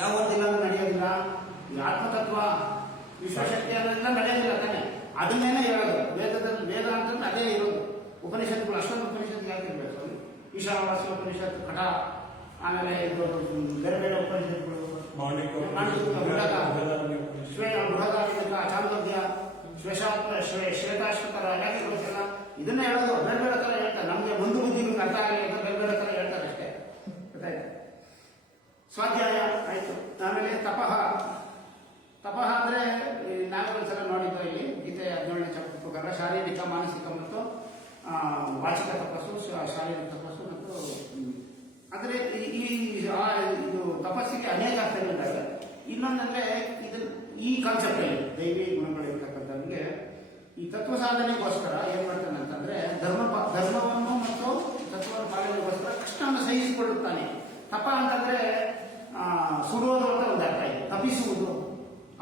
ಯಾವ ಒಂದಿಲ್ಲ ನಡೆಯೋದಿಲ್ಲ. ಈ ಆತ್ಮತತ್ವ, ವಿಶ್ವಶಕ್ತಿ ಅದೆಲ್ಲ ನಡೆಯೋದಿಲ್ಲ ತಾನೆ. ಅದನ್ನೇನೆ ಹೇಳೋದು ವೇದದಲ್ಲಿ. ವೇದ ಅಂತಂದ್ರೆ ಅದೇ ಇರೋದು. ಉಪನಿಷತ್ತುಗಳು ಅಷ್ಟೊಂದು ಉಪನಿಷತ್ತು ಯಾಕೆ ಇರಬೇಕು? ಈಶಾವಾಸ್ಯ ಉಪನಿಷತ್ತು, ಕಟ, ಆಮೇಲೆ ಇದು ಬೇರೆ ಬೇರೆ ಉಪನಿಷತ್ತುಗಳು, ಬೃಹದಾರಣ್ಯಕ, ಚಾಂದೋಗ್ಯ, ಶ್ವೇತಾಶ್ವತರ ಯಾಕೆ ಗೊತ್ತಿಲ್ಲ. ಇದನ್ನೇ ಹೇಳೋದು. ಬೇರೆ ಬೇರೆ ಥರ ಹೇಳ್ತಾರೆ. ನಮಗೆ ಒಂದು ಬುದ್ಧಿ ಅರ್ಥ ಆಗಲಿ ಅಂತ ಬೇರೆ ಬೇರೆ ಥರ ಹೇಳ್ತಾರೆ ಅಷ್ಟೇ. ಗೊತ್ತಾಯ್ತು? ಸ್ವಾಧ್ಯಾಯ ಆಯಿತು. ಆಮೇಲೆ ತಪಃ ಅಂದರೆ ನಾವೆಲ್ಲ ನೋಡಿದ್ದು ಇಲ್ಲಿ ಗೀತೆಯ 17ನೇ ಚಾಪ್ಟರ್ ಪ್ರಕಾರ ಶಾರೀರಿಕ, ಮಾನಸಿಕ ಮತ್ತು ವಾಚಿಕ ತಪಸ್ಸು, ಶಾರೀರಿಕ ತಪಸ್ಸು ಮತ್ತು ಅಂದರೆ ಇದು ತಪಸ್ಸಿಗೆ ಅನೇಕ ಅರ್ಥಗಳಿದ್ದಾವೆ. ಇನ್ನೊಂದಂದ್ರೆ ಈ ಕಾನ್ಸೆಪ್ಟಲ್ಲಿ ದೈವಿ ಗುಣಗಳಿರ್ತಕ್ಕಂಥವ್ರಿಗೆ ಈ ತತ್ವ ಸಾಧನೆಗೋಸ್ಕರ ಏನ್ ಮಾಡ್ತಾನೆ ಅಂತಂದ್ರೆ ಧರ್ಮವನ್ನು ಮತ್ತು ತತ್ವದ ಪಾಲನೆಗೋಸ್ಕರ ಕಷ್ಟವನ್ನು ಸಹಿಸಿಕೊಳ್ಳುತ್ತಾನೆ. ತಪ ಅಂತಂದ್ರೆ ಸುಡೋದು ಅಂತ ಒಂದು ಅರ್ಥ ಇದೆ. ತಪ್ಪಿಸುವುದು,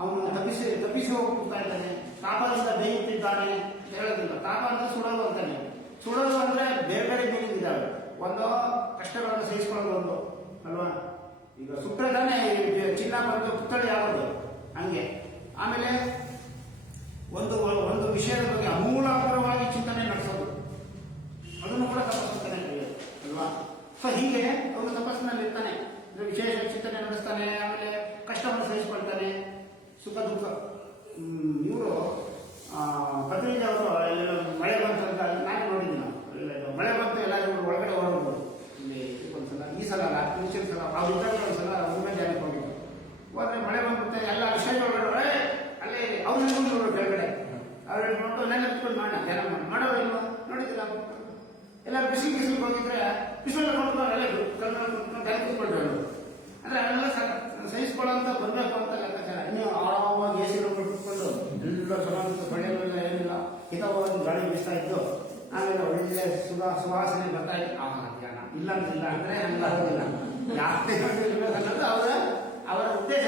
ಅವನು ತಪ್ಪಿಸಿ ಹೋಗ್ತಾ ಇದ್ದಾನೆ, ತಾಪದಿಂದ ಬೇಯುತ್ತಿದ್ದಾನೆ ಹೇಳೋದಿಲ್ಲ. ತಾಪ ಅಂದ್ರೆ ಸುಡೋದು ಅಂತಾನೆ. ಸುಡೋದು ಅಂದ್ರೆ ಬೇರೆ ಬೇರೆ ಮೀನಿಂಗ್ ಇದ್ದಾವೆ. ಒಂದು ಕಷ್ಟಗಳನ್ನು ಸಹಿಸಿಕೊಳ್ಳೋದು ಒಂದು ಅಲ್ವಾ. ಈಗ ಸುಟ್ಟದಾನೆ ಚಿನ್ನ ಬಂದು ಪುತ್ಥಳಿ ಆಗೋದು ಹಂಗೆ. ಆಮೇಲೆ ಒಂದು ವಿಷಯದ ಬಗ್ಗೆ ಅಮೂಲಾಗ್ರವಾಗಿ ಚಿಂತನೆ ನಡೆಸೋದು, ಅದನ್ನು ಕೂಡ ತಪಸ್ಸಂತಾನೆ ಕರೆಯೋದು ಅಲ್ವಾ. ಸೊ ಹೀಗೆ ಅವನು ತಪಸ್ಸಿನಲ್ಲಿ ಇರ್ತಾನೆ, ವಿಶೇಷ ಚಿಂತನೆ ನಡೆಸ್ತಾನೆ. ಆಮೇಲೆ ಕಷ್ಟವನ್ನು ಸಹಿಸಿಕೊಳ್ತಾನೆ, ಸುಖ ದುಃಖ. ಇವರು ಪತ್ರಿಕೆ ಅವರು ಮಳೆ ಬಂತು ಅಂತ ನಾನು ನೋಡಿದ್ದೀನಿ. ಮಳೆ ಬಂತು, ಎಲ್ಲ ಒಳಗಡೆ ಹೊರಡ್ಬೋದು. ಇಲ್ಲಿ ಒಂದ್ಸಲ, ಈ ಸಲ ಅಲ್ಲ, ಮುಂಚಿನ ಸಲ ಅವ್ರಿದ್ದಾಗ ಒಂದ್ಸಲ ಉಮ್ಮೆ ಜಾರಿಗೆ ಹೋಗಿದ್ದು. ಹೋದ್ರೆ ಮಳೆ ಬಂದ್ಬಿಡುತ್ತೆ, ಎಲ್ಲ ವಿಷಯಗಳು ಅಲ್ಲೇ ಅವ್ರು ನೋಡ್ರು ಕೆಳಗಡೆ. ಅವ್ರು ಹೇಳ್ಕೊಂಡು ನೆನೆ ಬಿಟ್ಕೊಂಡು ಧ್ಯಾನ ಮಾಡೋದಿಲ್ವ ನೋಡಿದ್ದಿಲ್ಲ. ಎಲ್ಲ ಬಿಸಿಲಿಗೆ ಹೋಗಿದ್ರೆ ಬಿಸಿಲು ನೋಡ್ಕೊಂಡು ಎಲ್ಲ ಧ್ಯಾನ ಕೂತ್ಕೊಂಡ್ರು. ಅಂದ್ರೆ ಅದೆಲ್ಲ ಸಹಿಸ್ಕೊಳ್ಳೋಂತ ಬರ್ಬೇಕು ಅಂತ ಲೆಕ್ಕಾಚಾರ. ಇನ್ನು ಆಳವಾಗಿ ಎಸಿರು ಕುತ್ಕೊಂಡು ಎಲ್ಲ ಚೆನ್ನಾಗಿ ಬೆಳೆಯಲ್ಲ, ಏನಿಲ್ಲ, ಹಿತವಾಗಿ ಗಾಳಿ ಬೀಸ್ತಾ ಇದ್ದು, ಆಮೇಲೆ ಒಳ್ಳೆ ಸುವಾಸನೆ ಬರ್ತಾ ಇತ್ತು. ಧ್ಯಾನ ಇಲ್ಲ ಅಂತಿಲ್ಲ ಅಂದ್ರೆ ಹಂಗಾಗೋದಿಲ್ಲ. ಯಾಕೆ ಅನ್ನೋದು ಅವರ ಉದ್ದೇಶ.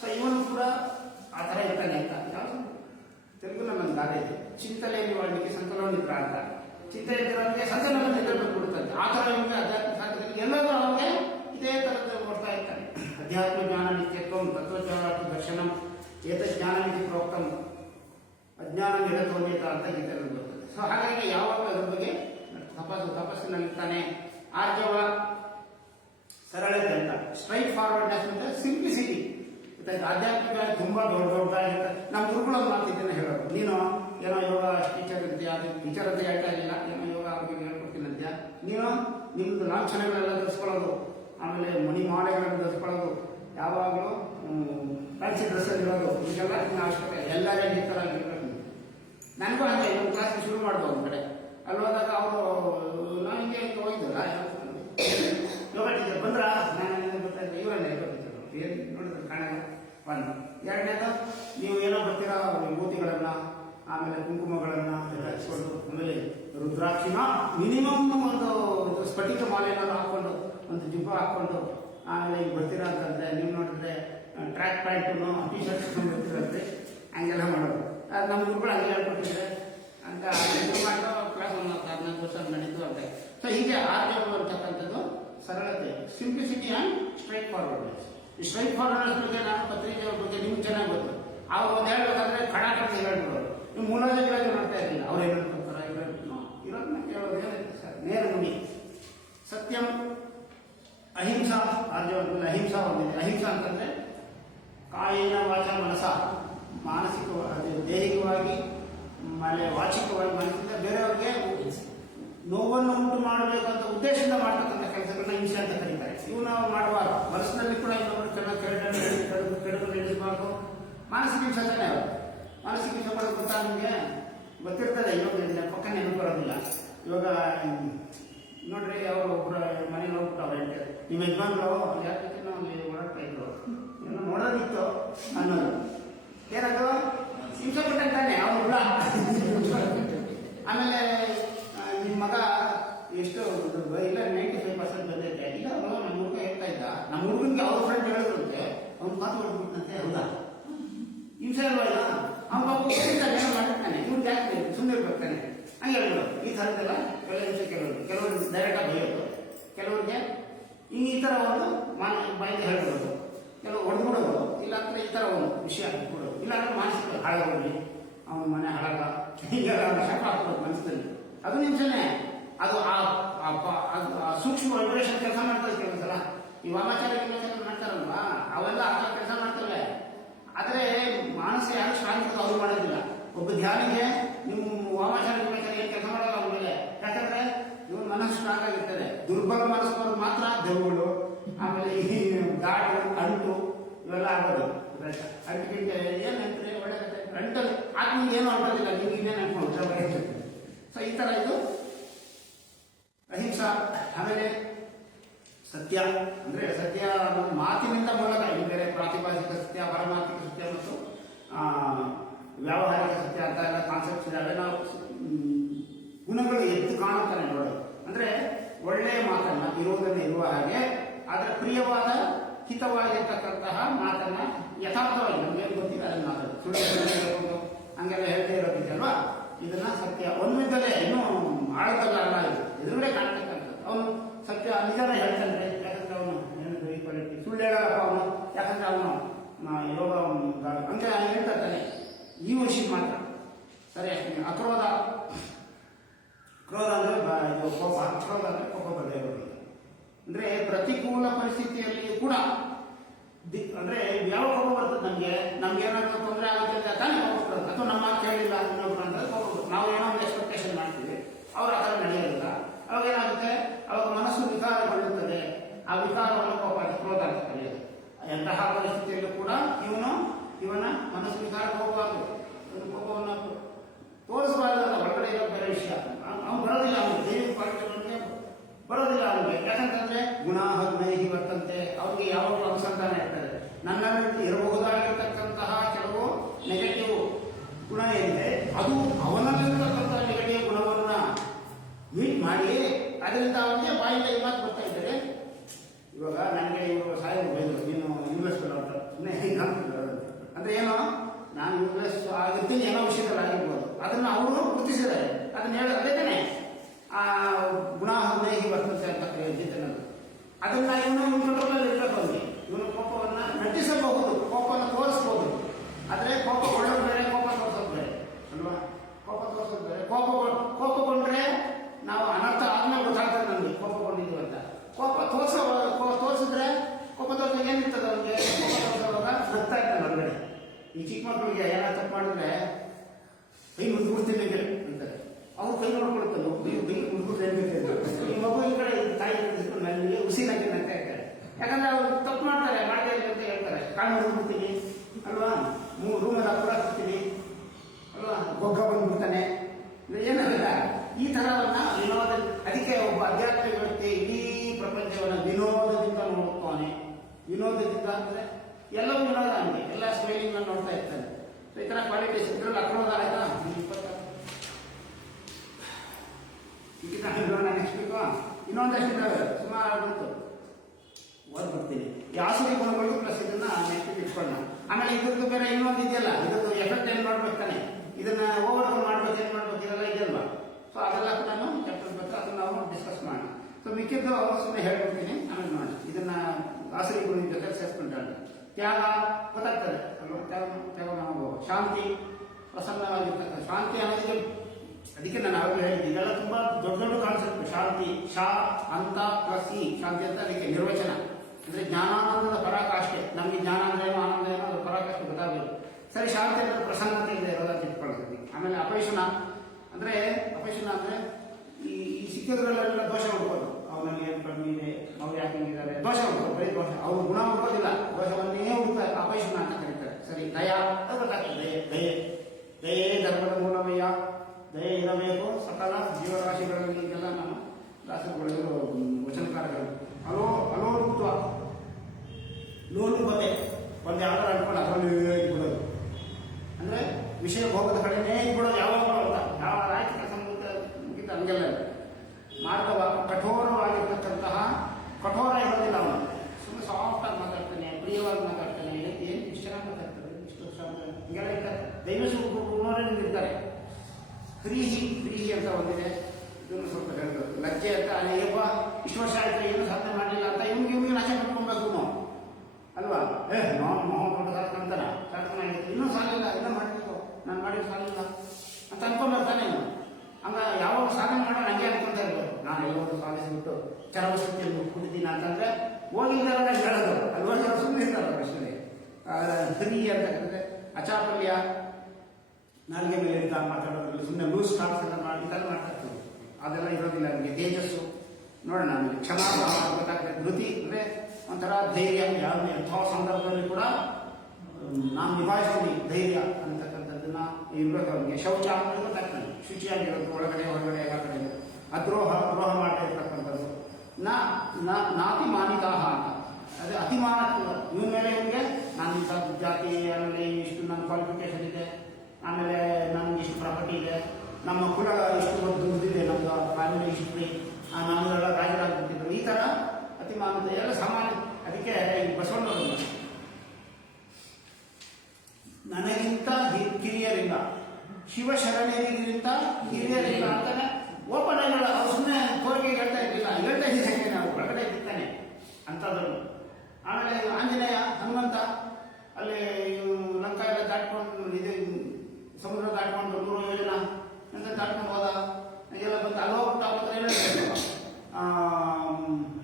ಸೊ ಇವನು ಕೂಡ ಆ ಥರ ಇರ್ತಾನೆ ಅಂತ. ತೆಲುಗು ನಮ್ಮೊಂದು ಗಾದೆ ಇದೆ, ಚಿಂತನೆಯಲ್ಲಿ ಮಾಡಲಿಕ್ಕೆ ಸಂಕಲನಿದ್ರ ಅಂತ. ಚಿಂತೆ ಇದ್ದಿರೋರಿಗೆ ಸಂಕಲನ ನಿದ್ರೆ ಬಂದ್ಬಿಡುತ್ತೆ. ಆ ಥರ ಇವನಿಗೆ ಅಧ್ಯಾತ್ಮ ಸಾಧನೆಯಲ್ಲಿ ಎಲ್ಲರೂ ಅವನಿಗೆ ಇದೇ ಥರದ ನೋಡ್ತಾ ಇರ್ತಾನೆ. ಅಧ್ಯಾತ್ಮ ಜ್ಞಾನ ನಿತ್ಯತ್ವಂ ತತ್ವಜ್ಞಾನ ದರ್ಶನಂ ಏತಜ್ಞಾನಮಿತಿ ಪ್ರೋಕ್ತಂ ಅಜ್ಞಾನ ನಿರತೋನ್ಯತ ಅಂತ ಗೀತೆಯಲ್ಲಿ ಬರ್ತದೆ. ಸೊ ಹಾಗಾಗಿ ಯಾವಾಗ ಅದ್ರ ಬಗ್ಗೆ ತಪಸ್ಸಿನಲ್ಲಿರ್ತಾನೆ. ಆರ್ಜವ, ಸರಳತೆ ಅಂತ, ಸ್ಟ್ರೈಟ್ ಫಾರ್ವರ್ಡ್ನೆಸ್ ಅಂತ, ಸಿಂಪ್ಲಿಸಿಟಿ. ಆಧ್ಯಾತ್ಮಿಕ ತುಂಬಾ ದೊಡ್ಡದಾಗಿರ್ತಾರೆ. ನಮ್ಮ ಗುರುಗಳು ಒಂದು ಮಾತಿದ್ದೇನೆ ಹೇಳೋದು, ನೀನು ಏನೋ ಯೋಗ ಟೀಚರ್ ಇರ್ತೀಯ, ಟೀಚರ್ ಅಂತ ಹೇಳ್ತಾ ಇಲ್ಲ, ಏನೋ ಯೋಗ ಬಗ್ಗೆ ಹೇಳ್ಕೊಡ್ತೀನಿ ಅಂತ್ಯ. ನೀನು ನಿಮ್ದು ಲಾಂಛನಗಳೆಲ್ಲ ಧರಿಸ್ಕೊಳ್ಳೋದು, ಆಮೇಲೆ ಮಣಿಮಾಲೆಗಳನ್ನು ಧರಿಸ್ಕೊಳ್ಳೋದು, ಯಾವಾಗಲೂ ಫ್ಯಾನ್ಸಿ ಡ್ರೆಸ್ಸಲ್ಲಿ ಇರೋದು, ಇದೆಲ್ಲ ನಿನ್ನ ಅವಶ್ಯಕತೆ. ಎಲ್ಲರೇ ಈ ಥರ ಇರಬೇಕು. ನನಗೂ ಹಂಗೆ ಇನ್ನೊಂದು ಕ್ಲಾಸ್ ಶುರು ಮಾಡ್ಬೋದು ಒಂದು ಕಡೆ. ಅಲ್ಲಿ ಹೋದಾಗ ಅವರು ಏನು ನೋಡಿದ್ರೆ ಕಾಣಲ್ಲ. ಒಂದು ಎರಡನೇದು, ನೀವು ಏನೋ ಬರ್ತೀರಾ ವಿಭೂತಿಗಳನ್ನು, ಆಮೇಲೆ ಕುಂಕುಮಗಳನ್ನು ಎಲ್ಲ ಹಚ್ಕೊಂಡು, ಆಮೇಲೆ ರುದ್ರಾಕ್ಷಿನ ಮಿನಿಮಮ್ ಒಂದು ಸ್ಫಟಿಕ ಮಾಲೆ ಏನಾದ್ರು ಹಾಕ್ಕೊಂಡು, ಒಂದು ಜಿಬ್ಬ ಹಾಕ್ಕೊಂಡು ಆಮೇಲೆ ಈಗ ಬರ್ತೀರಾ ಅಂತಂದರೆ ನೀವು ನೋಡಿದ್ರೆ ಟ್ರ್ಯಾಕ್ ಪ್ಯಾಂಟು ಟಿ ಶರ್ಟ್ ಬರ್ತೀರಂತೆ, ಹಂಗೆಲ್ಲ ಮಾಡೋದು. ಅದು ನಮ್ಮ ಗುರುಗಳು ಹಂಗೆ ಹೇಳ್ಕೊಟ್ಟಿದ್ರೆ ಅಂತ ಮಾಡೋ ಕ್ಲಾಸ್ ಒಂದು 14 ವರ್ಷ ನಡೀತು ಅಂತ. ಸೊ ಹೀಗೆ ಆರ್ಜವ ಅಂತಕ್ಕಂಥದ್ದು ಸರಳತೆ, ಸಿಂಪ್ಲಿಸಿಟಿ ಆ್ಯಂಡ್ ಸ್ಟ್ರೈಟ್ ಫಾರ್ವರ್ಡ್ನೆಸ್. ಈ ಸ್ಟ್ರೈಟ್ ಫಾರ್ವರ್ಡ್ನೆಸ್ ಬಗ್ಗೆ ನಾನು ಪತ್ರಿಕೆಯ ಬಗ್ಗೆ ನಿಮ್ಗೆ ಚೆನ್ನಾಗಿ ಗೊತ್ತು. ಅವ್ರು ಒಂದು ಹೇಳ್ಬೇಕಂದ್ರೆ ಕಡ ಕಡೆ ಹೇಳ್ಬಿಡೋರು, ನೀವು ಮೂಲಜಗಳಾಗಿ ಮಾಡ್ತಾ ಇರಲಿಲ್ಲ. ಅವ್ರು ಏನು ಹೇಳ್ಕೊಡ್ತಾರೆ ಇರೋದನ್ನ ಕೇಳೋದು ನೇರ ನುಡಿ. ಸತ್ಯಂ, ಅಹಿಂಸಾ. ಆರ್ಜವದಲ್ಲಿ ಅಹಿಂಸಾ ಒಂದಿದೆ. ಅಹಿಂಸಾ ಅಂತಂದ್ರೆ ಕಾಯಿನ ವಾಚ ಮನಸ, ಮಾನಸಿಕವಾಗಿ ದೈಹಿಕವಾಗಿ ಆಮೇಲೆ ವಾಚಿಕವಾಗಿ ಮನಸ್ಸಿಂದ ಬೇರೆಯವ್ರಿಗೆ ನೋವನ್ನು ಉಂಟು ಮಾಡಬೇಕಂತ ಉದ್ದೇಶದಿಂದ ಮಾಡ್ತಕ್ಕಂಥ ಕೆಲಸಗಳನ್ನ ಹಿಂಸೆ ಅಂತ ಕರೀತಾರೆ. ಇವು ನಾವು ಮಾಡಬಾರ್ದು. ಮನಸ್ಸಿನಲ್ಲಿ ಕೂಡ ಇನ್ನೊಬ್ಬರು ಚೆನ್ನಾಗಿ ಕೆಡಕು ನಡೆಸಬಾರ್ದು. ಮಾನಸಿಕ ಹಿಂಸೆ ತಾನೇ ಅವರು. ಮಾನಸಿಕ ಹಿಂಸೆ ಮಾಡೋದು ಗೊತ್ತಾ ನಿಮಗೆ? ಗೊತ್ತಿರ್ತದೆ, ಇವಾಗ ಪಕ್ಕ ನೆನಪು ಬರೋದಿಲ್ಲ. ಇವಾಗ ನೋಡ್ರಿ, ಅವರು ಒಬ್ಬರ ಮನೇಲಿ ಹೋಗ್ಬಿಟ್ಟು ಅವ್ರು ಹೇಳ್ತಾರೆ, ನಿಮ್ಮ ಯಜಮಾನ್ರು ಯಾಕೆ ನಾವು ಓಡಾಡ್ತಾ ಇದ್ರು, ಏನೋ ನೋಡೋದಿತ್ತು ಅನ್ನೋದು. ಏನದು ಹಿಂಸೆ ಕೊಟ್ಟಂತಾನೆ ಅವ್ರು ಹುಳ. ಆಮೇಲೆ ನಿಮ್ಮ ಮಗ ಎಷ್ಟು ಇಲ್ಲ 95% ಬಂದೈತೆ. ಇಲ್ಲ ಅವರು ನಮ್ಮ ಹುಡುಗ ಹೇಳ್ತಾ ಇದ್ದ, ನಮ್ಮ ಹುಡುಗನಿಗೆ ಅವ್ರ ಫ್ರೆಂಡ್ ಹೇಳಿದ್ರಂತೆ, ಅವ್ನು ಮಾತು ಹೊಡ್ಬಿಟ್ಟಂತೆ. ಹೌದಾ? ಹಿಂಸೆ ಅಲ್ವಾ? ಇಲ್ಲ ಅವ್ನ ಪಾಪ ಏನೋ ಮಾಡಿರ್ತಾನೆ, ಇವ್ರು ಜಾಸ್ತಿ ಸುಮ್ಮನೆ ಇರ್ಬೇಕಾನೆ. ಹಂಗೆ ಹೇಳ್ಬಿಡು. ಈ ಥರದ್ದೆಲ್ಲ ಒಳ್ಳೆ ಹಿಂಸೆ. ಕೆಲವರು ಡೈರೆಕ್ಟಾಗಿ ಬೈಯೋದು, ಕೆಲವ್ರಿಗೆ ಈ ಥರ ಒಂದು ಬಾಯಿಗೆ ಹೇಳ್ಬಿಡೋದು, ಕೆಲವು ಹೊಡೆದ್ಬಿಡೋದು, ಇಲ್ಲಾಂದ್ರೆ ಈ ಥರ ಒಂದು ವಿಷಯ ಬಿಡೋದು, ಇಲ್ಲಾಂದ್ರೆ ಮಾನಸಿಕ ಹಾಳಾಗೋಗಿ ಅವನ ಮನೆ ಹಾಳಾಗ ಹೀಗೆಲ್ಲ ಶಾಪ ಹಾಕ್ಬೋದು ಮನಸ್ಸಿನಲ್ಲಿ. ಅದು ಹಿಂಸೆನೇ. ಅದು ಆ ಸೂಕ್ಷ್ಮ ವೈಬ್ರೇಷನ್ ಕೆಲಸ ಮಾಡ್ತದೆ ಕೆಲವೊಂದ್ಸಲ. ಈ ವಾಮಾಚಾರ ಮಾಡ್ತಾರಲ್ವಾ, ಅವೆಲ್ಲ ಆ ಕೆಲಸ ಮಾಡ್ತವೆ. ಆದರೆ ಮಾನಸ ಯಾರು ಸ್ಟ್ರಾಂಗ್ ಇರ್ತದೆ ಅವ್ರು ಮಾಡೋದಿಲ್ಲ. ಒಬ್ಬ ಧ್ಯಾನಿಗೆ ನೀವು ವಾಮಾಚಾರ ಏನು ಕೆಲಸ ಮಾಡಲ್ಲ ಅವ್ರ ಮೇಲೆ. ಯಾಕಂದ್ರೆ ಇವನ್ ಮನಸ್ಸು ಸ್ಟ್ರಾಂಗ್ ಆಗಿರ್ತದೆ. ದುರ್ಬಲ ಮನಸ್ಸವರು ಮಾತ್ರ ದೆವ್ವಗಳು, ಆಮೇಲೆ ಈ ಗಾಡು ಅಂಟು ಇವೆಲ್ಲ ಆಗೋದು. ಅಂಟಿಗೆ ಏನಂತಾರೆ ಒಳ್ಳೆ ಅಂಟಲ್ಲಿ ಆತ್ಮಿಗೆ ಏನು ಅಂಟೋದಿಲ್ಲ, ನಿಮ್ಗೆ ಇನ್ನೇನು ಅನ್ಕೊಂಡು. ಸೊ ಈ ಥರ ಇದು ಅಹಿಂಸಾ. ಆಮೇಲೆ ಸತ್ಯ ಅಂದ್ರೆ ಸತ್ಯ ಮಾತಿನಿಂದ ಮೂಲಕ, ಈ ಬೇರೆ ಪ್ರಾತಿಭಾಸಿಕ ಸತ್ಯ, ಪಾರಮಾರ್ಥಿಕ ಸತ್ಯ ಮತ್ತು ವ್ಯಾವಹಾರಿಕ ಸತ್ಯ ಅಂತ ಎಲ್ಲ ಕಾನ್ಸೆಪ್ಟ್ಸ್ ಇದ್ದಾವೆ. ನಾವು ಗುಣಗಳು ಎದ್ದು ಕಾಣುತ್ತಾನೆ ನೋಡೋದು. ಅಂದ್ರೆ ಒಳ್ಳೆಯ ಮಾತನ್ನ ಇರುವುದನ್ನು ಇರುವ ಹಾಗೆ, ಅದರ ಪ್ರಿಯವಾದ ಹಿತವಾಗಿರ್ತಕ್ಕಂತಹ ಮಾತನ್ನ ಯಥಾರ್ಥವಾಗಿ ನಮ್ಗೇನು ಗೊತ್ತಿಲ್ಲ ಅದನ್ನ ಮಾತಾಡೋದು, ಸುಳ್ಳು ಹಂಗೆಲ್ಲ ಹೇಳ್ತಾ ಇರೋದಿದೆಯಲ್ವಾ, ಇದನ್ನ ಸತ್ಯ ಒಂದಿದ್ದಲೇ ಇನ್ನೂ ಆಳದಲ್ಲ ಅಲ್ಲ, ಇದು ಎದುರುಗಡೆ ಕಾಣ್ತಕ್ಕಂಥದ್ದು. ಅವನು ಸತ್ಯ ನಿಜಾನ ಹೇಳ್ತಾನೆ. ಯಾಕಂದ್ರೆ ಅವನು ಸುಳ್ಳು ಹೇಳಲ್ಲಪ್ಪ ಅವನು, ಯಾಕಂದ್ರೆ ಅವನು ಯೋಗ ಹಂಗೆ ಹೇಳ್ತಾ ಇರ್ತಾನೆ. ಈ ವರ್ಷಕ್ಕೆ ಮಾತ್ರ ಸರಿ. ಅಕ್ರೋಧ, ಕ್ರೋಧ ಅಂದ್ರೆ ಇದು ಕೋಪ. ಕ್ರೋಧ ಅಂದ್ರೆ ಕೋಪ ಬರದೇ ಇರೋದಿಲ್ಲ. ಅಂದ್ರೆ ಪ್ರತಿಕೂಲ ಪರಿಸ್ಥಿತಿಯಲ್ಲಿ ಕೂಡ ಅಂದ್ರೆ ಯಾವ ಕೋಪ ಬರ್ತದೆ ನಮ್ಗೆ ಏನಾದ್ರು ತೊಂದರೆ ಆಗುತ್ತೆ ಅಂತ ತಾನೇ ಕೋಪ ಬರ್ತದೆ. ಅಥವಾ ನಮ್ಮ ಮಾತು ಕೇಳಿಲ್ಲ ಇನ್ನೊಬ್ರು ಅಂದ್ರೆ ಕೋಪ ಬರ್ತದೆ. ನಾವು ಏನೋ ಒಂದು ಎಕ್ಸ್ಪೆಕ್ಟೇಷನ್ ಮಾಡ್ತೀವಿ, ಅವ್ರು ಆ ಥರ ನಡೆಯೋದಿಲ್ಲ. ಅವಾಗ ಏನಾಗುತ್ತೆ, ಅವಾಗ ಮನಸ್ಸು ವಿಕಾರಗೊಳ್ಳುತ್ತದೆ. ಆ ವಿಕಾರವನ್ನು ಕೋಪ, ಕ್ರೋಧ ಅಂತ ಕರೆಯೋದು. ಎಂತಹ ಪರಿಸ್ಥಿತಿಯಲ್ಲೂ ಕೂಡ ಇವನ ಮನಸ್ಸು ವಿಕಾರ ಹೋಗಬಾರ್ದು. ಕೋಪವನ್ನು ತೋರಿಸಬಾರ್ದಲ್ಲ. ಹೊರಗಡೆ ಇರೋ ಬೇರೆ ವಿಷಯ. ಅವ್ನು ಬರೋದಿಲ್ಲ, ಅವನು ದೈವಿಕ ಪಾಠಗಳಿಗೆ ಬರೋದಿಲ್ಲ ಅವನಿಗೆ. ಯಾಕಂತಂದ್ರೆ ಗುಣಾಹಿ ಬರ್ತಂತೆ. ಅವ್ರಿಗೆ ಯಾವಾಗಲೂ ಅನುಸಂಧಾನ ಇರ್ತದೆ. ನನ್ನಲ್ಲಿ ಇರಬಹುದಾಗಿರ್ತಕ್ಕಂತಹ ಕೆಲವು ನೆಗೆಟಿವ್ ಗುಣ ಏನಿದೆ, ಅದು ಅವನಲ್ಲಿರ್ತಕ್ಕಂತಹ ನೆಗೆಟಿವ್ ಗುಣವನ್ನ ಮೀಟ್ ಮಾಡಿ ಅದರಿಂದ ಅವನಿಗೆ ಬಾಯಿಂದ ಈ ಮಾತು ಬರ್ತಾ ಇದ್ದಾರೆ. ಇವಾಗ ನನಗೆ ಇವರು ಸಾಯಿ ಬೈದರು, ನೀನು ಇನ್ವೆಸ್ಟರ್ ಅಂತ. ಅಂದ್ರೆ ಏನೋ ನಾನು ಇನ್ವೆಸ್ಟ್ ಆಗಿರ್ತೀನಿ, ಏನೋ ವಿಷಯದಲ್ಲಿ ಆಗಿರ್ಬೋದು, ಅದನ್ನ ಅವರು ಗುರುತಿಸಿದ್ದಾರೆ. ಅದನ್ನ ಹೇಳೋದು ಅದೇ ತಾನೆ ಆ ಗುಣಾಹಿ ಬರ್ತಂತೆ ಅಂತ ಜೀತನಲ್ಲಿ. ಅದನ್ನ ಇವನು ಕಂಟ್ರೋಲಲ್ಲಿ ಇರಬೇಕು. ಅವನಿಗೆ ಇವನು ಕೋಪವನ್ನ ನಟಿಸಬಹುದು, ಕೋಪವನ್ನು ತೋರಿಸಬಹುದು. ಆದ್ರೆ ಕೋಪ ಕೊಡೋದು ಬೇರೆ, ಕೋಪ ತೋರಿಸೋದು ಬೇರೆ ಅಲ್ವಾ? ಕೋಪ ತೋರಿಸೋದು ಬೇರೆ. ಕೋಪಗೊಂಡ್ರೆ ನಾವು ಅನರ್ಥ ಆದ್ಮೇಲೆ ಗೊತ್ತಾಗ್ತದೆ ನಮ್ಗೆ ಕೋಪಗೊಂಡಿದ್ವಿ ಅಂತ. ಕೋಪ ತೋರಿಸಿದ್ರೆ ಕೋಪ ತೋರಿಸಿದಾಗ ಏನಿರ್ತದೆ ಅವ್ರಿಗೆ? ಕೋಪ ತೋರಿಸುವಾಗ ನಗ್ತಾ ಇರ್ತಾನೆ ಹೊರಗಡೆ. ಈ ಚಿಕ್ಕ ಮಕ್ಕಳಿಗೆ ಏನಾದ್ರು ತಪ್ಪು ಮಾಡಿದ್ರೆ ಕೈ ಮುರಿದ್ಬಿಡ್ತೀನಿ ಅಂತಾರೆ. ಅವ್ರು ಕೈ ನೋಡ್ಕೊಳ್ತಾರೆ, ಕೈ ಮುರಿದ್ಬಿಟ್ರೆ ಈ ಮಗು ಈ ಕಡೆ ತಾಯಿ ನನಗೆ ಉಸಿನಾಗಿ ನಗ್ತಾ ಇರ್ತಾರೆ. ಯಾಕಂದ್ರೆ ಅವ್ರು ತಪ್ಪು ಮಾಡ್ತಾರೆ, ಮಾಡದೇ ಇಲ್ಲ ಅಂತ ಹೇಳ್ತಾರೆ. ಕಾಲು ಮುರಿದ್ಬಿಡ್ತೀನಿ ಅಲ್ವಾ, ರೂಮಲ್ಲಿ ಅಪುರ ಹಾಕ್ತೀನಿ ಅಲ್ವಾ, ಗೊಗ್ಗ ಬಂದ್ಬಿಡ್ತಾನೆ, ಏನಾಗಲ್ಲ. ಈ ತರವನ್ನ ವಿನೋದ. ಅದಕ್ಕೆ ಒಬ್ಬ ಆಧ್ಯಾತ್ಮಿಕ ವ್ಯಕ್ತಿ ಇಡೀ ಪ್ರಪಂಚವನ್ನು ವಿನೋದದಿಂದ ನೋಡುತ್ತಾನೆ. ವಿನೋದದಿಂದ ಅಂದರೆ ಎಲ್ಲವೂ ವಿನೋದ ನನಗೆ, ಎಲ್ಲ ಸ್ಮೈಲಿಂಗ್ ನಾನು ನೋಡ್ತಾ ಇರ್ತಾನೆ. ಸೊ ಈ ಥರ ಕ್ವಾಲಿಟೀಸ್ ಇದ್ರಲ್ಲಿ ಅಕ್ರೋಧ ಆಯ್ತಾ 20 ಈಗ ನಾನು ನೆಕ್ಸ್ಟ್ ವೀಕು ಇನ್ನೊಂದಷ್ಟು ಇದ್ದಾವೆ, ಸುಮಾರು ಬಂತು ಓದ್ಬಿಡ್ತೀನಿ. ಈ ಆಸುರಿ ಗುಣಗಳು ಪ್ಲಸ್ ಇದನ್ನ ನೆಕ್ಸ್ಟ್ ಇಟ್ಕೊಳ್ಳೋಣ. ಆಮೇಲೆ ಇದ್ರದ್ದು ಬೇರೆ ಇನ್ನೊಂದು ಇದೆಯಲ್ಲ, ಇದ್ರದ್ದು ಎಫೆಕ್ಟ್ ಏನು ಮಾಡ್ಬೇಕು ತಾನೆ, ಇದನ್ನ ಓವರ್ಕಮ್ ಮಾಡ್ಬೇಕು, ಏನು ಮಾಡ್ಬೇಕು ಇದೆಲ್ಲ ಇದೆಯಲ್ವಾ. ಸೊ ಅದೆಲ್ಲ ನಾನು ಚಾಪ್ಟರ್ ಬೇಕು, ಅದನ್ನ ನಾವು ಡಿಸ್ಕಸ್ ಮಾಡೋಣ. ಸೊ ಮಿಕ್ಕಿದ್ದು ಸುಮ್ಮನೆ ಹೇಳ್ಬಿಡ್ತೀನಿ, ಆಮೇಲೆ ಮಾಡಿ ಇದನ್ನ ಆಸುರಿ ಗುಣದ ಜೊತೆ ಸೇರಿಸ್ಕೊಂಡ್ರೆ ತ್ಯಾಗ ಗೊತ್ತಾಗ್ತದೆ ಅಲ್ವಾ. ತ್ಯಾಗ ನಾವು ಶಾಂತಿ, ಪ್ರಸನ್ನವಾಗಿರ್ತಕ್ಕಂಥ ಶಾಂತಿ ಅನ್ನೋದಕ್ಕೆ, ಅದಕ್ಕೆ ನಾನು ಆವಾಗಲೇ ಹೇಳಿದ್ದೆ ಇದೆಲ್ಲ ತುಂಬಾ ದೊಡ್ಡ ದೊಡ್ಡ ಕಾನ್ಸೆಪ್ಟ್. ಶಾಂತಿ, ಶಾ ಅಂತ ಪ್ಲಸ್ ಇ, ಶಾಂತಿ ಅಂತ ಅದಕ್ಕೆ ನಿರ್ವಚನ. ಅಂದ್ರೆ ಜ್ಞಾನಾನಂದದ ಪರಾಕಾಷ್ಠೆ. ನಮಗೆ ಜ್ಞಾನ ಅಂದ್ರೆ ಏನೋ, ಆನಂದ ಏನೋ, ಅದು ಪರಾಕಾಷ್ಠೆ ಗೊತ್ತಾಗಬೇಕು. ಸರಿ, ಶಾಂತಿ ಅಂದ್ರೆ ಪ್ರಸನ್ನತೆಯಿಂದ ಇರೋದಂತ ಇಟ್ಕೊಳ್ತೀವಿ. ಆಮೇಲೆ ಅಪೇಕ್ಷಣ ಅಂದ್ರೆ ಈ ಸಿಕ್ಕಿದ್ರಲ್ಲೆಲ್ಲ ದೋಷ ಹುಡ್ಕೋದು. ಅವನಲ್ಲಿ ಏನು ಕಮ್ಮಿ ಇದೆ, ಅವ್ರು ಯಾಕೆ ಹಿಂಗಿದ್ದಾರೆ, ದೋಷ ಹುಡ್ಕೋದು, ಬರೀ ದೋಷ. ಅವ್ರು ಗುಣ ಹುಡ್ಕೋದಿಲ್ಲ, ದೋಷವನ್ನೇ ಹುಡ್ತಾರೆ, ಅಪೇಕ್ಷಣ ಅಂತ ಕರೀತಾರೆ. ಸರಿ, ದಯಾ ಅದು ಗೊತ್ತಾಗ್ತದೆ. ದಯೆ ಧರ್ಮದ ಮೂಲಮಯ್ಯ. ದಯೆ ಇರಬೇಕು ಸಕಲ ಜೀವರಾಶಿಗಳಲ್ಲಿ. ಈಗೆಲ್ಲ ನಮ್ಮ ದಾಸರುಗಳು ವಚನಕಾರಗಳು. ಅಲೋಲುತ್ವ, ಲೋಲುಬತೆ, ಒಂದು ಯಾವ್ದಾರು ಅನ್ಕೊಂಡು ಅದರಲ್ಲಿ ಬಿಡೋದು, ಅಂದ್ರೆ ವಿಷಯ ಭೋಗದ ಕಡೆನೇ ಬಿಡೋದು ಯಾವಾಗಲೂ ಅಂತ. ಯಾವ ಆಯ್ತು ಕೆಲಸ ಮುಗಿತ ಹಂಗೆಲ್ಲ ಮಾರ್ಗವ. ಕಠೋರವಾಗಿರ್ತಕ್ಕಂತಹ, ಕಠೋರ ಇರೋದಿಲ್ಲ ಅವನು, ಸುಮ್ಮನೆ ಸಾಫ್ಟ್ ಆಗಿ ಮಾತಾಡ್ತಾನೆ, ಪ್ರಿಯವಾಗಿ ಮಾತಾಡ್ತಾನೆ, ಏನು ಇಷ್ಟು ಚೆನ್ನಾಗಿ ಮಾತಾಡ್ತಾರೆ, ಇಷ್ಟು ಹಿಂಗೆಲ್ಲ ಇರ್ತಾರೆ. ದೈವ ಸುಖನವರೇ ಇರ್ತಾರೆ. ಪ್ರೀಹಿ ಅಂತ ಒಂದಿದೆ, ಇದನ್ನು ಸ್ವಲ್ಪ ಹೇಳ್ಬೋದು. ಲಜ್ಜೆ ಅಂತ, ಅಯ್ಯಪ್ಪ ಇಷ್ಟು ವರ್ಷ ಆಯ್ತು ಏನು ಸಾಧನೆ ಮಾಡಲಿಲ್ಲ ಅಂತ ಇವ್ನಿಗೆ ನಾಚೆ ಕಟ್ಕೊಬೇಕು ಅಲ್ವಾ. ನಾವು ದೊಡ್ಡ ಸಾಧನೆ ಆಗಿತ್ತು, ಇನ್ನೂ ಸಾಲಿಲ್ಲ, ಇನ್ನೂ ಮಾಡಬೇಕು, ನಾನು ಮಾಡಿದ ಸಾಲಿಲ್ಲ ಅಂತ ಅನ್ಕೊಂಡ್ಬರ್ತಾನೆ ಇವನು. ಹಂಗ ಯಾವಾಗ ಸಾಧನೆ ಮಾಡೋಣ ಹಂಗೆ ಅನ್ಕೊಂತ ಇರ್ಬೋದು. ನಾನು ಎಲ್ಲರೂ ಸಾಧಿಸಿಬಿಟ್ಟು ಚರವಶಕ್ತಿಯನ್ನು ಕುಡಿದೀನ ಅಂತಂದ್ರೆ ಹೋಗಿದ್ದಾರಲ್ಲ ಹೇಳೋದು ಅಲ್ವಾ. ಸುಮ್ಮನೆ ಇರ್ತಾರಲ್ಲ ಪ್ರಶ್ನೆ. ಫ್ರೀ ಅಂತಕ್ಕಂದ್ರೆ ಅಚಾಪಲ್ಯ, ನಾಲ್ಗೆ ಮೇಲೆ ಇದ್ದ ಮಾತಾಡೋದ್ರಲ್ಲಿ ಸುಮ್ಮನೆ ಲೂಸ್ ಟಾಕ್ಸ್ ಎಲ್ಲ ಮಾಡಿ ಇದೆಲ್ಲ ಮಾಡ್ತಾ ಇರ್ತೀವಿ. ಅದೆಲ್ಲ ಇರೋದಿಲ್ಲ ನಮಗೆ. ತೇಜಸ್ಸು ನೋಡೋಣ, ನಮಗೆ ಕ್ಷಮಾ ಗೊತ್ತಾಗ್ತದೆ. ಧೃತಿ ಅಂದರೆ ಒಂಥರ ಧೈರ್ಯ, ಯಾವುದೇ ಎಂಥ ಸಂದರ್ಭದಲ್ಲಿ ಕೂಡ ನಾನು ನಿಭಾಯಿಸ್ತೀನಿ, ಧೈರ್ಯ ಅಂತಕ್ಕಂಥದ್ದನ್ನ ಇರ್ಬೇಕು ಅವ್ರಿಗೆ. ಶೌಚ ಅಂತ ಗೊತ್ತಾಗ್ತದೆ, ಶುಚಿಯಾಗಿರೋದು, ಒಳಗಡೆ ಹೊರಗಡೆ ಎಲ್ಲ ಕಡೆ. ದ್ರೋಹ ಮಾಡ್ತಾ ಇರ್ತಕ್ಕಂಥದ್ದು. ನಾತಿ ಮಾನಿತಾಹ ಅಂತ, ಅದೇ ಅತಿಮಾನ. ಇವನ ಮೇಲೆ ಇವನಿಗೆ ನಾನು ಇಂಥ ಜಾತಿ, ಆಮೇಲೆ ಇಷ್ಟು ನನ್ನ ಕ್ವಾಲಿಫಿಕೇಶನ್ ಇದೆ, ಆಮೇಲೆ ನನಗೆ ಇಷ್ಟು ಪ್ರಾಪರ್ಟಿ ಇದೆ, ನಮ್ಮ ಕುಲ ಇಷ್ಟು ದುಡ್ಡಿದೆ, ನಮ್ದು ಫ್ಯಾಮಿಲಿ ಹಿಸ್ಟ್ರಿ, ನಮ್ಮೆಲ್ಲ ರಾಜರಾಗ್ಬಿಟ್ಟಿದ್ರು, ಈ ಥರ ಅತಿಮಾನತೆ ಎಲ್ಲ ಸಾಮಾನ್ಯ. ಅದಕ್ಕೆ ಈ ಬಸವಣ್ಣವರು ನನಗಿಂತ ಕಿರಿಯರಿಲ್ಲ, ಶಿವಶರಣರಿಗಿಂತ ಹಿರಿಯರಿಲ್ಲ ಅಂತಾನೆ ಓಪನ್ ಆಗಿಲ್ಲ. ಅವ್ರು ಸುಮ್ಮನೆ ಕೋರಿಕೆ ಹೇಳ್ತಾ ಇದ್ದಿದ್ದೆ ನಾವು ಒಳಗಡೆ ಇರ್ತಾನೆ ಅಂಥದ್ರಲ್ಲಿ. ಆಮೇಲೆ ಆಂಜನೇಯ, ಹನುಮಂತ ಅಲ್ಲಿ ಲಂಕಾ ಎಲ್ಲ ದಾಟ್ಕೊಂಡು, ಇದು ಸಮುದ್ರ ದಾಟ್ಕೊಂಡು 100 ಯೋಜನ ಅಂತ ದಾಟ್ಕೊಂಡು ಹೋದ. ಎಲ್ಲ ಬಂದು ಅಲ್ಲಿ ಹೋಗ್ಬಿಟ್ಟು ಅವ್ರ ಏನು ಹೇಳ್ತಾರೆ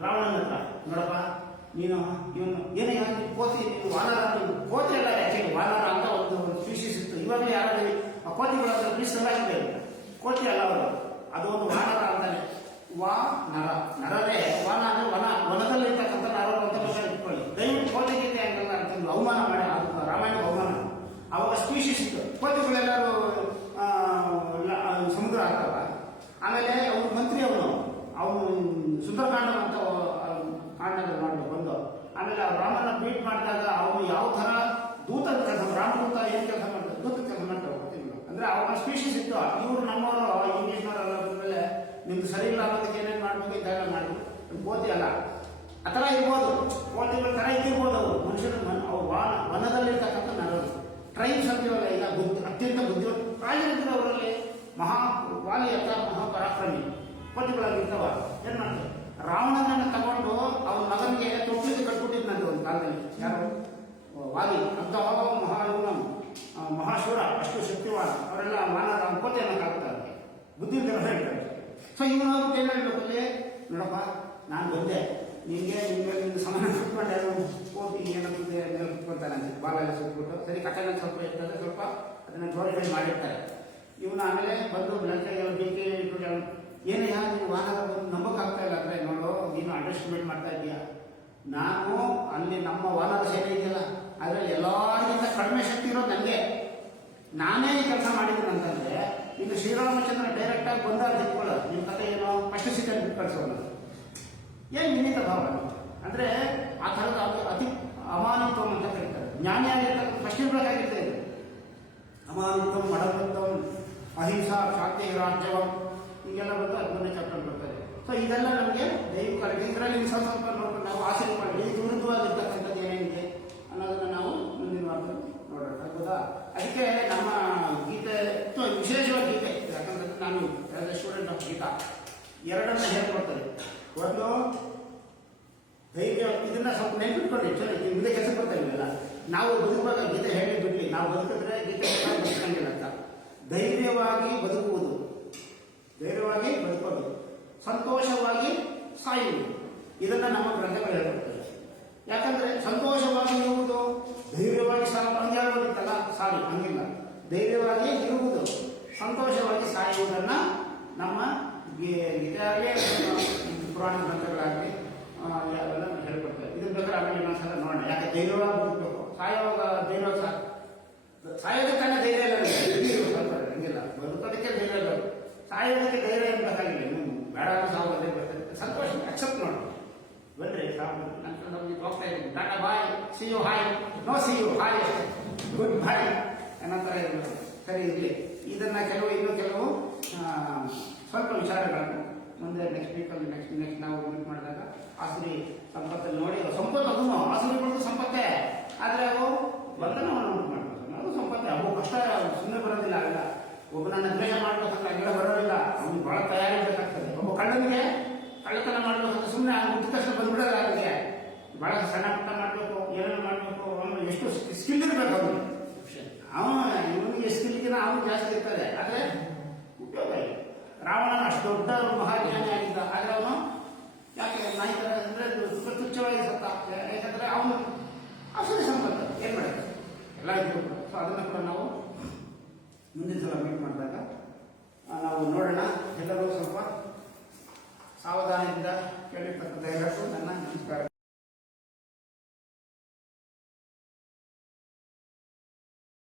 ರಾವಣನ ಹತ್ರ, ನೋಡಪ್ಪ ನೀನು ಇವನು ಏನೇ ಕೋತಿ, ನೀನು ವಾನರ, ನೀನು ಕೋತಿ ಅಲ್ಲ, ಆ್ಯಕ್ಚುಲಿ ವಾನರ ಅಂತ ಒಂದು ಸ್ಪೀಶೀಸ್ ಇತ್ತು. ಇವಾಗಲೇ ಯಾರಾಗಲಿ ಆ ಕೋತಿಗಳ ಹತ್ರ ಮೀಸಲಾಗಿದೆ, ಕೋತಿ ಅಲ್ಲ ಅವರು, ಅದು ಒಂದು ವಾನರ ಅಂತಾನೆ. ನರರೇ ವಾನ ಅಂದ್ರೆ ವನದಲ್ಲಿ ಇರ್ತಕ್ಕಂಥ ನರರು ಅಂತ ಇಟ್ಕೊಳ್ಳಿ. ದಯವಿಟ್ಟು ಕೋತಿಗೆ ಹಂಗಲ್ಲ ಅಂತಂದು ಅವಮಾನ ಮಾಡಿ, ಅದು ರಾಮಾಯಣ ಅವಮಾನ. ಅವಾಗ ಸ್ಪೀಶೀಸ್ ಇತ್ತು, ಕೋತಿಗಳೆಲ್ಲರೂ ಸಮುದ್ರ ಆಗ್ತವ. ಆಮೇಲೆ ಅವ್ರ ಮಂತ್ರಿ ಅವನು ಸುಂದರಕಾಂಡ ಅಂತ ಕಾಂಡದಲ್ಲಿ ಮಾಡಬೇಕು ಒಂದು. ಆಮೇಲೆ ಆ ರಾಮನ ಬೀಟ್ ಮಾಡಿದಾಗ ಅವನು ಯಾವ ಥರ ದೂತದ ಕೆಲಸ, ರಾಮದೂತ ಏನು ಕೆಲಸ ಮಾಡ್ತಾರೆ, ದೂತದ ಕೆಲಸ ಮಾಡ್ತಾರೆ ಕೋತಿಗಳು. ಅಂದ್ರೆ ಅವಾಗ ಸ್ಪೀಶೀಸ್ ಇತ್ತು. ಇವರು ನಮ್ಮವರು ಇಂಗ್ಲೀಷ್ನವರೆಲ್ಲ ಬಂದ್ಮೇಲೆ ನಿಮ್ದು ಸರಿ ಇಲ್ಲ ಅನ್ನೋದಕ್ಕೆ ಏನೇನು ಮಾಡ್ಬೇಕು ಇದೆಲ್ಲ ಮಾಡಿದ್ರು. ಕೋತಿ ಅಲ್ಲ, ಆ ಥರ ಇರ್ಬೋದು, ಕೋತಿಗಳ ಥರ ಇದ್ದಿರ್ಬೋದು ಅವರು. ಮನುಷ್ಯರು ಅವ್ರು ವನದಲ್ಲಿರ್ತಕ್ಕಂಥ ನರರು, ಟ್ರೈಬ್ಸ್ ಅಂತೀವಲ್ಲ, ಈಗ ಅತ್ಯಂತ ಬುದ್ಧಿವಂತ ರಾಜರಿದ್ರು ಅವರಲ್ಲಿ. ವಾಲಿ ಅಂತ ಮಹಾಪರಾಕ್ರಮಿ, ಕೋತಿಗಳಾಗಿರ್ತಾವ. ಏನ್ ಮಾಡ್ತಾರೆ, ರಾವಣನನ್ನು ತಗೊಂಡು ಅವನ ಮಗನಿಗೆ ತೊಟ್ಟಿಗೆ ಕಟ್ಬಿಟ್ಟಿದ್ನಂತೆ ಒಂದು ಕಾಲದಲ್ಲಿ. ಯಾರು? ವಾಲಿ ಅಂತ ಮಹಾಶೂರ, ಅಷ್ಟು ಶಕ್ತಿವಾದ. ಅವರೆಲ್ಲ ವಾನರ ಕೋತಿ ಅನ್ನೋಕ್ಕಾಗುತ್ತಾರೆ, ಬುದ್ಧಿ ಹೇಳ್ತಾರೆ. ಸೊ ಇವನು ಏನು ಹೇಳ್ಬೇಕು ಅಲ್ಲಿ, ನೋಡಪ್ಪ ನಾನು ಬಂದೆ, ನಿಮಗೆ ಸಮಾನ ಸುಟ್ಕೊಂಡು ಯಾರು ಕೋತಿ ಏನಾಗ್ತದೆ ಕುತ್ಕೊಳ್ತಾನೆ ಅಂತ ಬಾಲೆಲ್ಲ ಸುಟ್ಬಿಟ್ಟು. ಸರಿ, ಕಟ್ಟೆಲ್ಲ ಸ್ವಲ್ಪ ಇರ್ತದೆ, ಸ್ವಲ್ಪ ಅದನ್ನು ಗ್ಲೋರಿಫೈ ಮಾಡಿರ್ತಾರೆ. ಇವನು ಆಮೇಲೆ ಬಂದು ಲಂಕೆಗೆ ಬೇಕೆ ಇಟ್ಬಿಟ್ಟು, ಏನಯ್ಯ ನೀವು ವಾನರ ಬಂದು ನಂಬಕ್ಕಾಗ್ತಾ ಇಲ್ಲ ಅಂದರೆ, ನೋಡು ನೀನು ಅಂಡರ್ಸ್ಟಿಮೇಟ್ ಮಾಡ್ತಾ ಇದೀಯಾ. ನಾನು ಅಲ್ಲಿ ನಮ್ಮ ವಾನರ ಸೇನೆ ಇದೆಯಲ್ಲ, ಅದರಲ್ಲಿ ಎಲ್ಲರಿಗಿಂತ ಕಡಿಮೆ ಶಕ್ತಿ ಇರೋದು ನನಗೆ. ನಾನೇ ಈ ಕೆಲಸ ಮಾಡಿದ್ದೀನಿ ಅಂತಂದ್ರೆ, ಈಗ ಶ್ರೀರಾಮಚಂದ್ರ ಡೈರೆಕ್ಟ್ ಆಗಿ ಬಂದಾಗ ತಿಳ್ಕೊಳ್ಳೋದು ನಿಮ್ಮ ಕಥೆ ಏನೋ ಫಸ್ಟ್ ಸೀಟಲ್ಲಿ ಬಿಟ್ಟು ಕಳಿಸೋದು. ಏನು ವಿನೀತ ಭಾವ ಅಂದ್ರೆ ಆ ಥರದ ಅತಿ ಅಮಾನಿತ್ವಂ ಅಂತ ಕರೀತಾರೆ. ಜ್ಞಾನಿಯಾಗಿರ್ತಕ್ಕಂಥ ಫಸ್ಟ್ ಇರಬೇಕಾಗಿರ್ತದೆ ಇದು. ಅಮಾನಿತ್ವಂ, ಮಡವೃತ್ತಂ, ಅಹಿಂಸಾ, ಶಾಂತಿ, ರಾಜ್ಯವಂ, ಹೀಗೆಲ್ಲ ಬಂದು 11ನೇ ಚಾಪ್ಟರ್ ಬರ್ತದೆ. ಸೊ ಇದೆಲ್ಲ ನಮಗೆ ದೈವಿಕ ಇದರಲ್ಲಿ ಸ್ವಲ್ಪ ನೋಡ್ಕೊಂಡು ನಾವು ಆಸಕ್ತಿ ಮಾಡಿ ಈ ವಿರುದ್ಧವಾಗಿರ್ತಕ್ಕಂಥದ್ದು ಏನೇನಿದೆ ಅನ್ನೋದನ್ನು ನಾವು ಮುಂದಿನ ವಾರದಲ್ಲಿ ನೋಡೋಣ, ಆಗ್ಬೋದಾ? ಅದಕ್ಕೆ ನಮ್ಮ ಗೀತೆ ವಿಶೇಷವಾಗಿ ಗೀತೆ, ಯಾಕಂದ್ರೆ ನಾನು ಸ್ಟೂಡೆಂಟ್ ಆಫ್ ಗೀತಾ ಎರಡನ್ನ ಹೇಳ್ಕೊಡ್ತಾರೆ. ಒಂದು ಧೈರ್ಯ, ಇದನ್ನ ಸ್ವಲ್ಪ ನೆನ್ಪಿಟ್ಕೊಂಡು ಮುಂದೆ ಕೆಲಸ ಬರ್ತಾ ಇವೆಲ್ಲ ನಾವು ಬದುಕುವಾಗ ಗೀತೆ ಹೇಳಿ ಬಿಡ್ಲಿ, ನಾವು ಬದುಕಿದ್ರೆ ಗೀತೆ ಬದುಕಂಗಿಲ್ಲ ಅಂತ. ಧೈರ್ಯವಾಗಿ ಬದುಕುವುದು, ಧೈರ್ಯವಾಗಿ ಬದುಕೋದು, ಸಂತೋಷವಾಗಿ ಸಾಯುವುದು, ಇದನ್ನ ನಮ್ಮ ಗ್ರಂಥಗಳು ಹೇಳ್ಕೊಡ್ತಾರೆ. ಯಾಕಂದ್ರೆ ಸಂತೋಷವಾಗಿ ಇರುವುದು, ಧೈರ್ಯವಾಗಿ ಹಂಗಿತ್ತಲ್ಲ, ಸಾರಿ ಹಂಗಿಲ್ಲ, ಧೈರ್ಯವಾಗಿ ಇರುವುದು, ಸಂತೋಷವಾಗಿ ಸಾಯುವುದನ್ನ ನಮ್ಮ ಗೀತೆಯಾಗಲಿ ಪುರಾಣ ಗ್ರಂಥಗಳಾಗಲಿ ಅವೆಲ್ಲ ಹೇಳ್ಕೊಡ್ತಾರೆ. ಇದನ್ನ ಬೇಕಾದ್ರೆ ಆಮೇಲೆ ಇನ್ನೊಂದ್ಸಲ ನೋಡೋಣ. ಯಾಕೆ ಧೈರ್ಯವಾಗಿ ಬದುಕಬೇಕು, ಸಾಯುವಾಗ ಧೈರ್ಯವಾಗಿ ಸಾಯೋದಕ್ಕೆ ಧೈರ್ಯ ಇಲ್ಲ, ಸ್ವಲ್ಪ ಹಂಗಿಲ್ಲ, ಬದುಕೋದಕ್ಕೆ ಧೈರ್ಯ ಇಲ್ಲ, ಸಾಯೋದಕ್ಕೆ ಧೈರ್ಯ ಏನು ಬೇಕಾಗಿಲ್ಲ. ನೀವು ಬೇಡ ಸಾವು ಅದೇ ಬರ್ತದೆ, ಸಂತೋಷ ಅಕ್ಸೆಪ್ಟ್ ನೋಡಿ ಬನ್ರಿ ಸಾವು. ನಂತರ ನಮಗೆ ಹೋಗ್ತಾ ಇದ್ದೀನಿ, tata bye, see you hi, no see you hi, good bye ಅನ್ನೋತರ ಇರಬೇಕು. ಸರಿ ಇರಲಿ. ಇದನ್ನ ಇನ್ನೂ ಕೆಲವು ಸ್ವಲ್ಪ ವಿಚಾರಗಳನ್ನು ಮುಂದೆ ನೆಕ್ಸ್ಟ್ ವೀಕಲ್ಲಿ ನೆಕ್ಸ್ಟ್ ನಾವು ಮೀಟ್ ಮಾಡಿದಾಗ ಆಸುರಿ ಸಂಪತ್ತಲ್ಲಿ ನೋಡಿ, ಸಂಪತ್ತು ಅದು ಆಸುರಿಗಳದ್ದು ಸಂಪತ್ತೇ, ಆದರೆ ಅವು ಬಂಧನವನ್ನು ಉಂಟು ಮಾಡ್ಬೋದು. ಅದು ಸಂಪತ್ತೇ, ಅವು ಕಷ್ಟ ಸುಮ್ಮನೆ ಬರೋದಿಲ್ಲ. ಅಲ್ಲ, ಒಬ್ಬನನ್ನ ದ್ವೇಷ ಮಾಡ್ಬೇಕಂದ್ರೆ ಎಲ್ಲ ಬರೋದಿಲ್ಲ, ಅವ್ನಿಗೆ ಬಹಳ ತಯಾರಿ ಬೇಕಾಗ್ತದೆ. ಒಬ್ಬ ಕಳ್ಳನಿಗೆ ಕಳ್ಳತನ ಮಾಡ್ಬೇಕಂದ್ರೆ ಸುಮ್ಮನೆ ಮುಟ್ಟಿದ ತಕ್ಷಣ ಬಂದ್ಬಿಡೋಲ್ಲ, ಅವನಿಗೆ ಬಹಳ ಸಣ್ಣ ಪುಟ್ಟ ಮಾಡಬೇಕು, ಏನೇನು ಮಾಡಬೇಕು, ಅವನು ಎಷ್ಟು ಸ್ಕಿಲ್ ಇರಬೇಕು ಅವನಿಗೆ. ಇವನಿಗೆ ಸ್ಕಿಲ್ಗಿನ ಅವನು ಜಾಸ್ತಿ ಇರ್ತದೆ, ಆದರೆ ಉಪಯೋಗ ಇಲ್ಲ. ರಾವಣನ ಅಷ್ಟು ದೊಡ್ಡ ಮಹಾಜ್ಞಾನಿ ಆಗಿದ್ದ, ಆದರೆ ಅವನು ಯಾಕೆ ನಾಯಕರ ಅಂದರೆ ತುಚ್ಛವಾಗಿ ಸತ್ತ. ಯಾಕಂದ್ರೆ ಅವನು ಆಸುರಿ ಸಂಪತ್ತು ಏನು ಮಾಡ್ತಾರೆ ಎಲ್ಲ ಇದ್ರು. ಸೊ ಅದನ್ನು ಕೂಡ ನಾವು